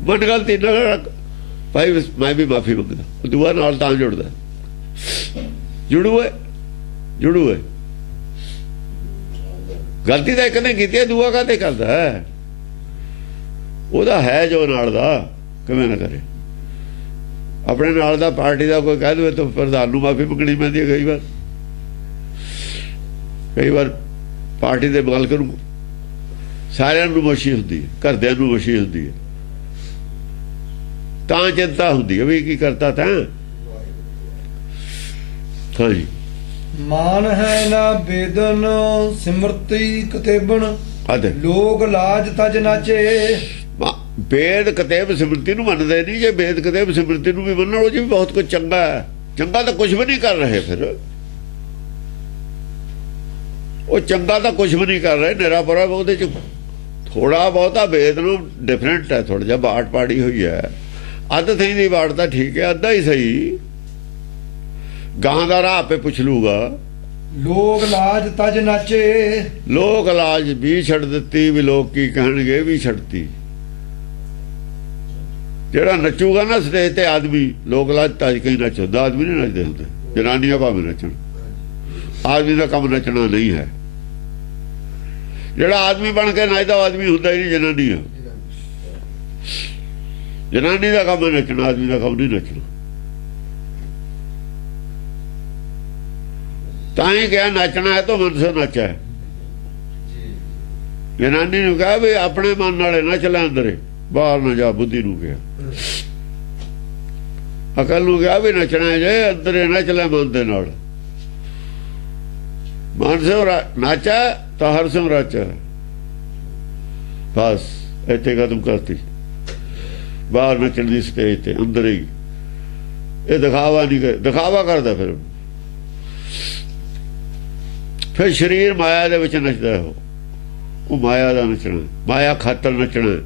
ਮਨ ਗਲਤੀ ਨਾ ਰੱਖ ਭਾਈ, ਮੈਂ ਵੀ ਮਾਫੀ ਮੰਗਦਾ। ਦੂਆ ਨਾਲ ਤਾਂ ਜੁੜਦਾ, ਜੁੜੂ ਹੈ ਗਲਤੀ ਤਾਂ ਇੱਕ ਨੇ ਕੀਤੀ, ਦੂਆ ਕਾਹਤੇ ਕਰਦਾ ਹੈ, ਉਹਦਾ ਹੈ ਜੋ ਨਾਲ ਦਾ, ਕਿਵੇਂ ਨਾ ਕਰੇ। ਆਪਣੇ ਨਾਲ ਦਾ ਪਾਰਟੀ ਦਾ ਕੋਈ ਕਹਿ ਦੇਵੇ ਤਾਂ ਪ੍ਰਧਾਨ ਨੂੰ ਮਾਫੀ ਮੰਗਣੀ ਪੈਂਦੀ ਹੈ। ਕਈ ਵਾਰ ਪਾਰਟੀ ਦੇ ਮਾਲਕ ਨੂੰ ਸਾਰਿਆਂ ਨੂੰ ਮੁਸ਼ੀ ਹੁੰਦੀ ਹੈ, ਘਰਦਿਆਂ ਨੂੰ ਮੁਸ਼ੀ ਹੁੰਦੀ ਹੈ, ਤਾਂ ਚਿੰਤਾ ਹੁੰਦੀ ਹੈ ਵੀ ਕੀ ਕਰਤਾ ਤਾਂ। ਹਾਂਜੀ, ਮਾਨ ਹੈ ਨਾ ਬੇਦਨ ਸਿਮਰਤੀ ਕਤੇਬਨ, ਲੋਕ ਲਾਜ ਤਜ ਨਾਚੇ। ਵੇਦ ਕਤੇਬ ਸਿਮਰਤੀ ਨੂੰ ਮੰਨਦੇ ਨਹੀਂ, ਜੇ ਵੇਦ ਕਤੇਬ ਸਿਮਰਤੀ ਨੂੰ ਵੀ ਮੰਨਣ ਉਹ ਜੀ ਵੀ ਬਹੁਤ ਕੁਝ ਚੰਗਾ ਹੈ। ਚੰਗਾ ਤਾਂ ਕੁਝ ਵੀ ਨਹੀਂ ਕਰ ਰਹੇ, ਫਿਰ ਉਹ ਚੰਗਾ ਤਾਂ ਕੁਝ ਵੀ ਨਹੀਂ ਕਰ ਰਹੇ, ਨਿਰਾ ਪਰਾ ਉਹਦੇ ਚ ਥੋੜਾ ਬਹੁਤਾ ਵੇਦ ਨੂੰ ਡਿਫਰੈਂਟ ਹੈ, ਥੋੜਾ ਜਿਹਾ ਬਾਟ ਪਾੜੀ ਹੋਈ ਹੈ। ਅੱਧ ਥਈ ਦੀ ਬਾਟ ਤਾਂ ਠੀਕ ਹੈ, ਅੱਧਾ ਹੀ ਸਹੀ। ਗਾਂ ਦਾ ਰਾਹ ਆਪੇ ਪੁੱਛ ਲੂਗਾ। ਲੋਕ ਲਾਜ ਤਜ ਨਾਚੇ, ਲੋਕ ਲਾਜ ਵੀ ਛੱਡ ਦਿੱਤੀ, ਵੀ ਲੋਕ ਕੀ ਕਹਿਣਗੇ ਵੀ ਛੱਡਤੀ। ਜਿਹੜਾ ਨੱਚੂਗਾ ਨਾ ਸਟੇਜ ਤੇ ਆਦਮੀ, ਲੋਕ ਲਾਜ ਤਜ ਕੇ ਨੱਚਦਾ, ਆਦਮੀ ਨਹੀਂ ਨੱਚਦੇ ਹੁੰਦੇ, ਜਨਾਨੀਆਂ ਭਾਵੇਂ ਨੱਚਣ, ਆਦਮੀ ਦਾ ਕੰਮ ਨੱਚਣਾ ਨਹੀਂ ਹੈ। ਜਿਹੜਾ ਆਦਮੀ ਬਣ ਕੇ ਨੱਚਦਾ ਆਦਮੀ ਹੁੰਦਾ ਹੀ ਨਹੀਂ, ਜਨਾਨੀ ਹੈ। ਜਨਾਨੀ ਦਾ ਕੰਮ ਨੱਚਣਾ, ਆਦਮੀ ਦਾ ਕੰਮ ਨਹੀਂ ਨੱਚਣਾ। ਤਾਂ ਹੀ ਕਿਹਾ ਨੱਚਣਾ ਹੈ ਤਾਂ ਮਨ ਸੇ ਨੱਚਾ ਹੈ। ਜਨਾਨੀ ਨੂੰ ਕਿਹਾ ਵੀ ਆਪਣੇ ਮਨ ਨਾਲੇ ਨੱਚ ਲੈ, ਅੰਦਰੇ ਬਾਹਰ ਨਾ ਜਾ। ਬੁੱਧੀ ਨੂੰ ਕਿਹਾ, ਅਕਲ ਨੂੰ ਕਿਹਾ ਵੀ ਨੱਚਣਾ ਜੇ ਅੰਦਰੇ ਨੱਚ ਲੈ ਮਨ ਦੇ ਨਾਲ। ਮਨ ਸੇ ਨਾਚਾ ਤਾਂ ਹਰ ਸੇ ਰਾਚਾ, ਬਸ ਇੱਥੇ ਕਦਮ ਕਰਤੀ। ਬਾਹਰ ਨੱਚਣ ਦੀ ਸਟੇਜ ਤੇ, ਅੰਦਰ ਹੀ ਇਹ ਦਿਖਾਵਾ ਨਹੀਂ ਕਰ, ਦਿਖਾਵਾ ਕਰਦਾ। ਫਿਰ ਸਰੀਰ ਮਾਇਆ ਦੇ ਵਿੱਚ ਨੱਚਦਾ, ਉਹ ਮਾਇਆ ਦਾ ਨੱਚਣਾ, ਮਾਇਆ ਖਾਤਰ ਨੱਚਣਾ,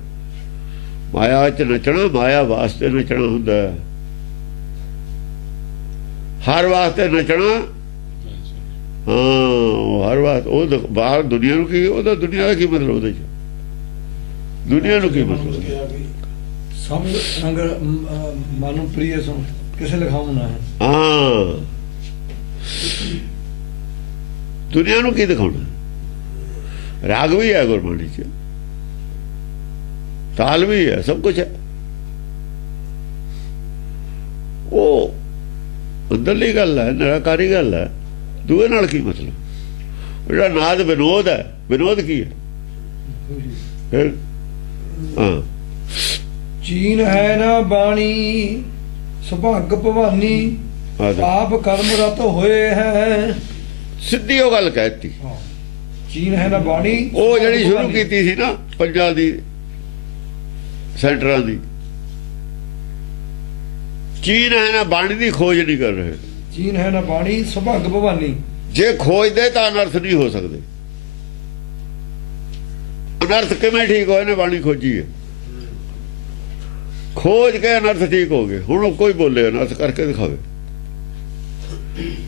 ਮਾਇਆ ਚ ਨੱਚਣਾ, ਮਾਇਆ ਵਾਸਤੇ ਨੱਚਣਾ ਹੁੰਦਾ, ਹਰ ਵਾਸਤੇ ਨੱਚਣਾ। ਹਾਂ, ਹਰ ਵਾਸਤੇ। ਉਹ ਬਾਹਰ ਦੁਨੀਆ ਨੂੰ ਕੀ, ਉਹਦਾ ਦੁਨੀਆ ਦਾ ਕੀ ਮਤਲਬ, ਉਹਦੇ ਚ ਦੁਨੀਆ ਨੂੰ ਕੀ ਮਤਲਬ। ਸਭ ਰੰਗ ਮਨ ਪ੍ਰਿਯ ਸੋ ਕਿਸੇ ਲਿਖਾਉਣਾ ਹੈ। ਹਾਂ, ਦੁਨੀਆ ਨੂੰ ਕੀ ਦਿਖਾਉਣਾ। ਰਾਗ ਵੀ ਹੈ ਗੁਰਬਾਣੀ ਚ, ਤਾਲ ਵੀ ਹੈ, ਸਭ ਕੁਝ ਹੈ। ਉਹ ਅੰਦਰਲੀ ਗੱਲ ਹੈ, ਨਿਰਾਕਾਰੀ ਗੱਲ ਹੈ। ਦੂਏ ਨਾਲ ਕੀ ਮਤਲਬ। ਜਿਹੜਾ ਨਾਦ ਵਿਨੋਦ ਹੈ, ਵਿਨੋਦ ਕੀ ਹੈ। ਹਾਂ, ਚੀਨ ਹੈ ਨਾ ਬਾਣੀ ਸੁਭਾਗ ਭਵਾਨੀ, ਆਪ ਕਰਮ ਰਤ ਹੋਏ ਹੈ। ਸਿੱਧੀ ਉਹ ਗੱਲ ਕਹਿਤੀ। ਚੀਨ ਹੈ ਨਾ ਬਾਣੀ, ਉਹ ਜਿਹੜੀ ਸ਼ੁਰੂ ਕੀਤੀ ਸੀ ਨਾ ਪੰਜਾਂ ਦੀ, ਸੈਂਟਰਾਂ ਦੀ। ਚੀਨ ਹੈ ਨਾ ਬਾਣੀ ਦੀ ਖੋਜ ਨਹੀਂ ਕਰ ਰਹੇ। ਚੀਨ ਹੈ ਨਾ ਬਾਣੀ ਸੁਭਾਗ ਭਵਾਨੀ। ਜੇ ਖੋਜਦੇ ਤਾਂ ਅਨਰਥ ਨਹੀਂ ਹੋ ਸਕਦੇ। ਅਨਰਥ ਕਿਵੇਂ ਠੀਕ ਹੋਏ ਨੇ, ਬਾਣੀ ਖੋਜੀ ਹੈ, ਖੋਜ ਕੇ ਅਨਰਥ ਠੀਕ ਹੋ ਗਏ। ਹੁਣ ਉਹ ਕੋਈ ਬੋਲੇ ਅਨਰਥ ਕਰਕੇ ਦਿਖਾਵੇ।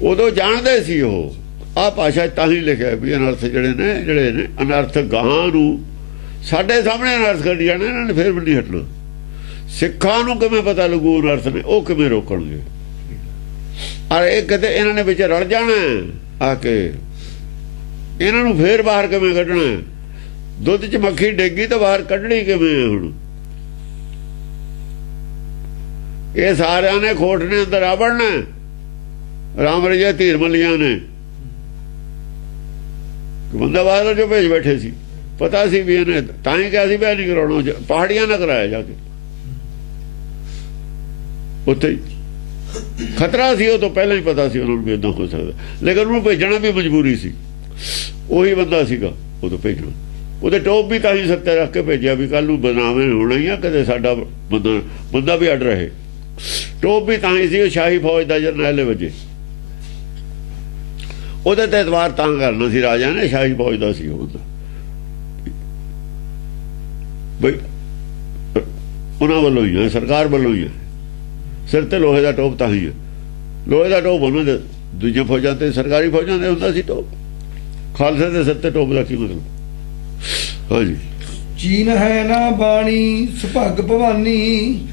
ਉਦੋਂ ਜਾਣਦੇ ਸੀ ਉਹ, ਆਹ ਭਾਸ਼ਾ ਤਾਂ ਹੀ ਲਿਖਿਆ ਵੀ ਅਨਰਥ ਜਿਹੜੇ ਨੇ ਅਨਰਥ ਗਾਂ ਨੂੰ ਸਾਡੇ ਸਾਹਮਣੇ ਅਨਰਥ ਕੱਢੀ ਜਾਣੇ, ਇਹਨਾਂ ਨੇ ਫਿਰ ਵੀ ਨਹੀਂ ਹਟਣਾ। ਸਿੱਖਾਂ ਨੂੰ ਕਿਵੇਂ ਪਤਾ ਲੱਗੂ ਅਨਰਥ ਨੇ, ਉਹ ਕਿਵੇਂ ਰੋਕਣਗੇ। ਔਰ ਇਹ ਕਿਤੇ ਇਹਨਾਂ ਨੇ ਵਿੱਚ ਰਲ ਜਾਣਾ ਆ ਕੇ, ਇਹਨਾਂ ਨੂੰ ਫੇਰ ਬਾਹਰ ਕਿਵੇਂ ਕੱਢਣਾ। ਦੁੱਧ 'ਚ ਮੱਖੀ ਡੇਗੀ ਤਾਂ ਬਾਹਰ ਕੱਢਣੀ ਕਿਵੇਂ। ਹੁਣ ਇਹ ਸਾਰਿਆਂ ਨੇ ਖੋਟ ਨੇ ਅੰਦਰ ਆ ਵੜਨਾ। ਰਾਮ ਰਜੇ ਧੀਰ ਮਲੀਆਂ ਨੇ ਬੰਦਾ ਬਾਹਰ ਜੋ ਭੇਜ ਬੈਠੇ ਸੀ, ਪਤਾ ਸੀ ਵੀ ਇਹਨੇ, ਤਾਂ ਹੀ ਕਿਹਾ ਸੀ ਵੀ ਨਹੀਂ ਕਰਾਉਣਾ, ਪਹਾੜੀਆਂ ਨਾ ਕਰਾਇਆ ਜਾ ਕੇ। ਉੱਥੇ ਹੀ ਖਤਰਾ ਸੀ, ਉਹ ਤੋਂ ਪਹਿਲਾਂ ਹੀ ਪਤਾ ਸੀ ਉਹਨਾਂ ਨੂੰ ਵੀ ਏਦਾਂ ਹੋ ਸਕਦਾ, ਲੇਕਿਨ ਉਹਨੂੰ ਭੇਜਣਾ ਵੀ ਮਜਬੂਰੀ ਸੀ। ਉਹੀ ਬੰਦਾ ਸੀਗਾ ਉਦੋਂ ਭੇਜਣਾ। ਉਹਦੇ ਟੋਪ ਵੀ ਤਾਂ ਹੀ ਸੱਤੇ ਰੱਖ ਕੇ ਭੇਜਿਆ ਵੀ ਕੱਲ ਨੂੰ ਬਦਨਾਮੇ ਹੋਣਾ ਹੀ ਆ, ਕਦੇ ਸਾਡਾ ਬੰਦਾ ਵੀ ਅੱਡ ਰਹੇ। ਟੋਪ ਵੀ ਤਾਂ ਹੀ ਸੀ, ਉਹ ਸ਼ਾਹੀ ਫੌਜ ਦਾ ਜਰਨੈਲ ਵਜੇ, ਉਹਦੇ ਤੇ ਐਤਵਾਰ ਤਾਂ ਕਰਨਾ ਸੀ ਰਾਜਾ ਨੇ, ਸ਼ਾਹੀ ਫੌਜ ਦਾ ਸੀ ਉਹ ਬੰਦਾ। ਬਈ ਉਹਨਾਂ ਵੱਲੋਂ ਹੀ ਹੈ, ਸਰਕਾਰ ਵੱਲੋਂ ਹੀ ਹੈ। ਸਿਰ ਤੇ ਲੋਹੇ ਦਾ ਟੋਪ ਤਾਂ ਹੀ ਹੈ। ਲੋਹੇ ਦਾ ਟੋਪ ਉਹਨਾਂ ਦੇ ਦੂਜੀਆਂ ਫੌਜਾਂ ਤੇ, ਸਰਕਾਰੀ ਫੌਜਾਂ ਦੇ ਹੁੰਦਾ ਸੀ ਟੋਪ। ਖਾਲਸੇ ਦੇ ਸਿਰ ਤੇ ਟੋਪ ਦਾ ਕੀ ਮਤਲਬ? ਹਾਂਜੀ। ਚੀਨ ਹੈ ਨਾ ਬਾਣੀ ਸੁਭੱਗ ਭਵਾਨੀ।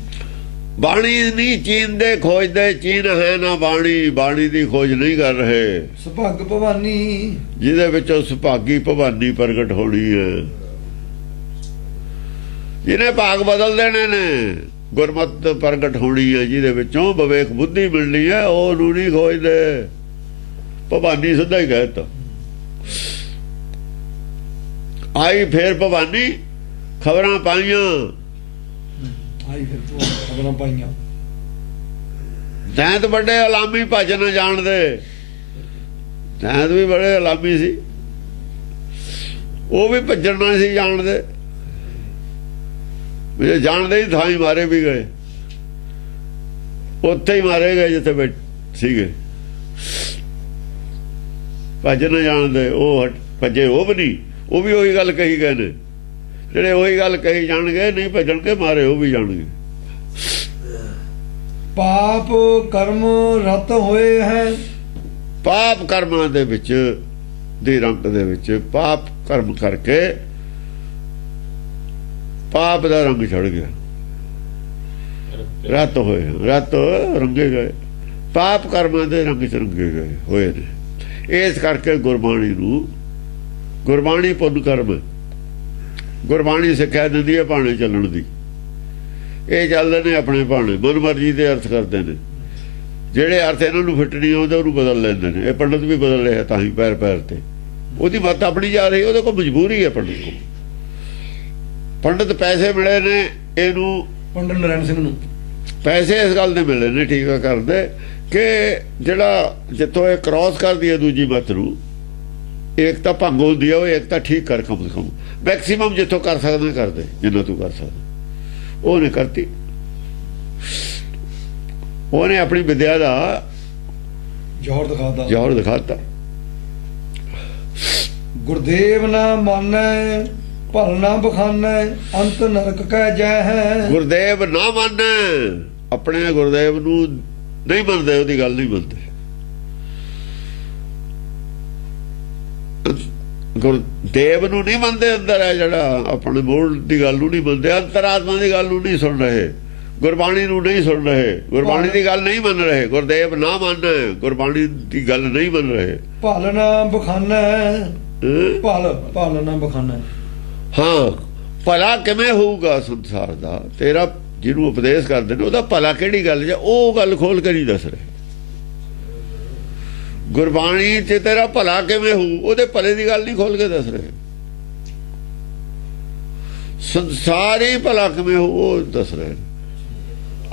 ਬਾਣੀ ਨਹੀਂ ਚੀਨ ਦੇ ਖੋਜਦੇ, ਚੀਨ ਹੈ ਨਾ ਬਾਣੀ, ਬਾਣੀ ਦੀ ਖੋਜ ਨਹੀਂ ਕਰ ਰਹੇ। ਸੁਭੱਗ ਭਵਾਨੀ ਜਿਹਦੇ ਵਿੱਚੋਂ ਸੁਭਾਗੀ ਭਵਾਨੀ ਪ੍ਰਗਟ ਹੋਣੀ ਹੈ, ਜਿਹਨੇ ਭਾਗ ਬਦਲ ਦੇਣੇ ਨੇ। ਗੁਰਮਤ ਪ੍ਰਗਟ ਹੋਣੀ ਹੈ ਜਿਹਦੇ ਵਿੱਚੋਂ ਵਿਵੇਕ ਬੁੱਧੀ ਮਿਲਣੀ ਹੈ, ਉਹਨੂੰ ਨਹੀਂ ਖੋਜਦੇ। ਭਵਾਨੀ ਸਿੱਧਾ ਹੀ ਕਹਿਤਾ। ਆਈ ਫੇਰ ਭਵਾਨੀ, ਖਬਰਾਂ ਪਾਈਆਂ। ਆਈ ਫਿਰ ਖਬਰਾਂ ਪਾਈਆਂ। ਦੈਂਤ ਵੱਡੇ ਅਲਾਮੀ ਭੱਜ ਨਾ ਜਾਣਦੇ। ਦੈਂਤ ਵੀ ਬੜੇ ਅਲਾਮੀ ਸੀ, ਉਹ ਵੀ ਭੱਜਣ ਨਾ ਸੀ ਜਾਣਦੇ। ਵੀ ਜਾਣਦੇ ਹੀ ਥਾਂ ਹੀ ਮਾਰੇ ਵੀ ਗਏ, ਉੱਥੇ ਹੀ ਮਾਰੇ ਗਏ ਜਿੱਥੇ ਸੀਗੇ। ਭੱਜ ਨਾ ਜਾਣਦੇ, ਉਹ ਭੱਜੇ ਉਹ ਵੀ ਨਹੀਂ। ਉਹ ਵੀ ਉਹੀ ਗੱਲ ਕਹੀ ਗਏ ਨੇ, ਜਿਹੜੇ ਉਹੀ ਗੱਲ ਕਹੀ ਜਾਣਗੇ, ਨਹੀਂ ਭੱਜਣਗੇ, ਮਾਰੇ ਉਹ ਵੀ ਜਾਣਗੇ। ਪਾਪ ਕਰਮ ਰਤ ਹੋਏ ਹੈ। ਪਾਪ ਕਰਮਾਂ ਦੇ ਵਿੱਚ ਦੀ ਰੰਗ ਦੇ ਵਿੱਚ ਪਾਪ ਕਰਮ ਕਰਕੇ ਪਾਪ ਦਾ ਰੰਗ ਛੜ ਗਿਆ। ਰਤ ਹੋਏ, ਰਤ ਰੰਗੇ ਗਏ, ਪਾਪ ਕਰਮਾਂ ਦੇ ਰੰਗ ਚ ਰੰਗੇ ਗਏ ਹੋਏ ਨੇ। ਇਸ ਕਰਕੇ ਗੁਰਬਾਣੀ ਨੂੰ, ਗੁਰਬਾਣੀ ਪੁੰਨ ਕਰਮ, ਗੁਰਬਾਣੀ ਸਿੱਖਿਆ ਦਿੰਦੀ ਹੈ ਭਾਣੇ ਚੱਲਣ ਦੀ। ਇਹ ਚੱਲਦੇ ਨੇ ਆਪਣੇ ਭਾਣੇ, ਮਨ ਮਰਜ਼ੀ ਦੇ ਅਰਥ ਕਰਦੇ ਨੇ। ਜਿਹੜੇ ਅਰਥ ਇਹਨਾਂ ਨੂੰ ਫਿੱਟ ਨਹੀਂ ਆਉਂਦੇ ਉਹਨੂੰ ਬਦਲ ਲੈਂਦੇ ਨੇ। ਇਹ ਪੰਡਤ ਵੀ ਬਦਲ ਰਿਹਾ ਤਾਂ ਹੀ ਪੈਰ ਪੈਰ ਤੇ। ਉਹਦੀ ਮੱਤ ਆਪਣੀ ਜਾ ਰਹੀ, ਉਹਦੇ ਕੋਲ ਮਜਬੂਰੀ ਹੈ ਪੰਡਤ ਕੋਲ। ਪੰਡਤ ਪੈਸੇ ਮਿਲੇ ਨੇ ਇਹਨੂੰ, ਪੰਡਤ ਨਰੈਣ ਸਿੰਘ ਨੂੰ ਪੈਸੇ ਇਸ ਗੱਲ ਦੇ ਮਿਲੇ ਨੇ, ਠੀਕ ਆ, ਕਰਦੇ ਕਿ ਜਿਹੜਾ ਜਿੱਥੋਂ ਇਹ ਕ੍ਰਾਸ ਕਰਦੀ ਹੈ ਦੂਜੀ ਮੱਤ ਨੂੰ, ਇੱਕ ਤਾਂ ਭੰਗ ਹੁੰਦੀ ਹੈ, ਉਹ ਇੱਕ ਤਾਂ ਠੀਕ ਕਰ, ਕਮ ਸੇ ਕਮ ਮੈਕਸੀਮਮ ਜਿੱਥੋਂ ਕਰ ਸਕਦੇ ਕਰਦੇ, ਜਿੰਨਾ ਤੂੰ ਕਰ ਸਕਦਾ। ਉਹਨੇ ਕਰਤੀ, ਉਹਨੇ ਆਪਣੀ ਵਿਦਿਆ ਦਾ ਜੋਹਰ ਦਿਖਾਤਾ। ਗੁਰਦੇਵ ਨਾ ਮੰਨੈ ਭਲ ਨਾ ਬਖਾਨੈ, ਅੰਤ ਨਰਕ ਕੈ ਜੈ ਹੈ। ਗੁਰਦੇਵ ਨਾ ਮੰਨੈ, ਆਪਣੇ ਗੁਰਦੇਵ ਨੂੰ ਨਹੀਂ ਮੰਨਦੇ, ਉਹਦੀ ਗੱਲ ਨਹੀਂ ਮੰਨਦੇ। ਗੁਰਦੇਵ ਨੂੰ ਨਹੀਂ ਮੰਨਦੇ। ਅੰਦਰ ਹੈ ਜਿਹੜਾ, ਆਪਣੇ ਮੂਲ ਦੀ ਗੱਲ ਨੂੰ ਨਹੀਂ ਮੰਨਦੇ, ਅੰਤਰਾਤਮਾ ਦੀ ਗੱਲ ਨੂੰ ਨਹੀਂ ਸੁਣ ਰਹੇ, ਗੁਰਬਾਣੀ ਨੂੰ ਨਹੀਂ ਸੁਣ ਰਹੇ, ਗੁਰਬਾਣੀ ਦੀ ਗੱਲ ਨਹੀਂ ਮੰਨ ਰਹੇ। ਗੁਰਦੇਵ ਨਾ ਮੰਨ, ਗੁਰਬਾਣੀ ਦੀ ਗੱਲ ਨਹੀਂ ਮੰਨ ਰਹੇ। ਭਲ ਨਾ ਬਖਾਨੈ, ਭਲ ਨਾ ਬਖਾਨੈ। ਹਾਂ, ਭਲਾ ਕਿਵੇਂ ਹੋਊਗਾ ਸੰਸਾਰ ਦਾ? ਤੇਰਾ ਜਿਹਨੂੰ ਉਪਦੇਸ਼ ਕਰਦੇ ਨੇ ਉਹਦਾ ਭਲਾ ਕਿਹੜੀ ਗੱਲ ਜਾਂ ਉਹ ਗੱਲ ਖੋਲ ਕੇ ਨਹੀਂ ਦੱਸ ਰਹੇ। ਗੁਰਬਾਣੀ 'ਚ ਤੇਰਾ ਭਲਾ ਕਿਵੇਂ ਹੋਊ, ਉਹਦੇ ਭਲੇ ਦੀ ਗੱਲ ਨਹੀਂ ਖੋਲ ਕੇ ਦੱਸ ਰਹੇ। ਸੰਸਾਰੀ ਭਲਾ ਕਿਵੇਂ ਹੋਊ ਉਹ ਦੱਸ ਰਹੇ।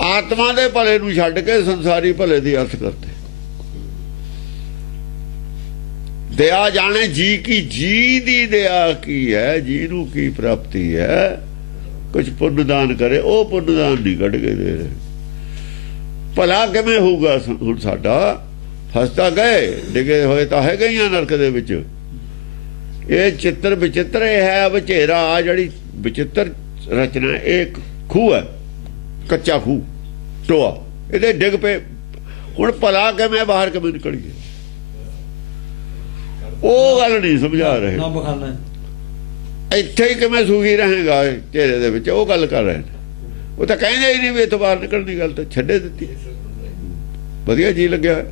ਆਤਮਾ ਦੇ ਭਲੇ ਨੂੰ ਛੱਡ ਕੇ ਸੰਸਾਰੀ ਭਲੇ ਦੀ ਅਰਥ ਕਰਦੇ। ਦਇਆ ਜਾਣੇ ਜੀ ਕੀ, ਜੀ ਦੀ ਦਇਆ ਕੀ ਹੈ, ਜੀ ਨੂੰ ਕੀ ਪ੍ਰਾਪਤੀ ਹੈ। ਕੁਝ ਪੁੰਨਦਾਨ ਕਰੇ, ਉਹ ਪੁੰਨਦਾਨ ਨਹੀਂ ਕੱਢ ਕੇ ਦੇ ਰਹੇ। ਭਲਾ ਕਿਵੇਂ ਹੋਊਗਾ? ਹੁਣ ਸਾਡਾ ਫਸਦਾ ਗਏ, ਡਿਗੇ ਹੋਏ ਤਾਂ ਹੈਗੇ ਹੀ ਆ ਨਰਕ ਦੇ ਵਿੱਚ। ਇਹ ਚਿੱਤਰ ਵਿਚਿੱਤਰ ਹੈ, ਵਿਚੇਰਾ ਜਿਹੜੀ ਵਿਚਿੱਤਰ ਰਚਨਾ, ਇਹ ਖੂਹ ਹੈ, ਕੱਚਾ ਖੂਹ, ਟੋਆ, ਇਹਦੇ ਡਿੱਗ ਪਏ। ਹੁਣ ਭਲਾ ਕਿਵੇਂ ਬਾਹਰ ਕਿਵੇਂ ਨਿਕਲੀਏ, ਉਹ ਗੱਲ ਨਹੀਂ ਸਮਝਾ ਰਹੇ। ਨਾ ਬਖਾਨਾ ਇੱਥੇ ਹੀ ਕਿਵੇਂ ਸੁਖੀ ਰਹੇਗਾ ਚਿਹਰੇ ਦੇ ਵਿੱਚ, ਉਹ ਗੱਲ ਕਰ ਰਹੇ ਨੇ। ਉਹ ਤਾਂ ਕਹਿੰਦੇ ਹੀ ਨਹੀਂ ਵੀ ਇੱਥੋਂ ਬਾਹਰ ਨਿਕਲਣ ਦੀ ਗੱਲ, ਤਾਂ ਛੱਡੇ ਦਿੱਤੀ। ਵਧੀਆ ਜੀ ਲੱਗਿਆ।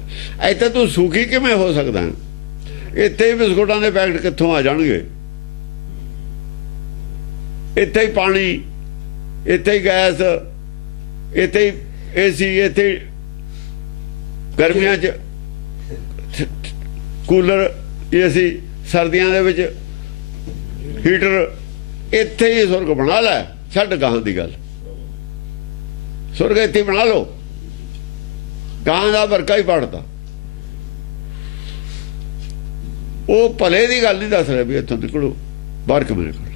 ਇੱਥੇ ਤੂੰ ਸੁਖੀ ਕਿਵੇਂ ਹੋ ਸਕਦਾ? ਇੱਥੇ ਹੀ ਬਿਸਕੁਟਾਂ ਦੇ ਪੈਕਟ ਕਿੱਥੋਂ ਆ ਜਾਣਗੇ? ਇੱਥੇ ਹੀ ਪਾਣੀ, ਇੱਥੇ ਹੀ ਗੈਸ, ਇੱਥੇ ਹੀ ਏਸੀ, ਇੱਥੇ ਗਰਮੀਆਂ 'ਚ ਕੂਲਰ, ਏਸੀ, ਸਰਦੀਆਂ ਦੇ ਵਿੱਚ ਹੀਟਰ। ਇੱਥੇ ਹੀ ਸੁਰਗ ਬਣਾ ਲੈ, ਛੱਡ ਗਾਹਾਂ ਦੀ ਗੱਲ। ਸੁਰਗ ਇੱਥੇ ਬਣਾ ਲਓ, ਗਾਂ ਦਾ ਵਰਕਾ ਹੀ ਪੜਦਾ। ਉਹ ਭਲੇ ਦੀ ਗੱਲ ਨਹੀਂ ਦੱਸ ਰਿਹਾ ਵੀ ਇੱਥੋਂ ਨਿਕਲੋ, ਬਾਹਰ ਕਿਵੇਂ ਨਿਕਲ।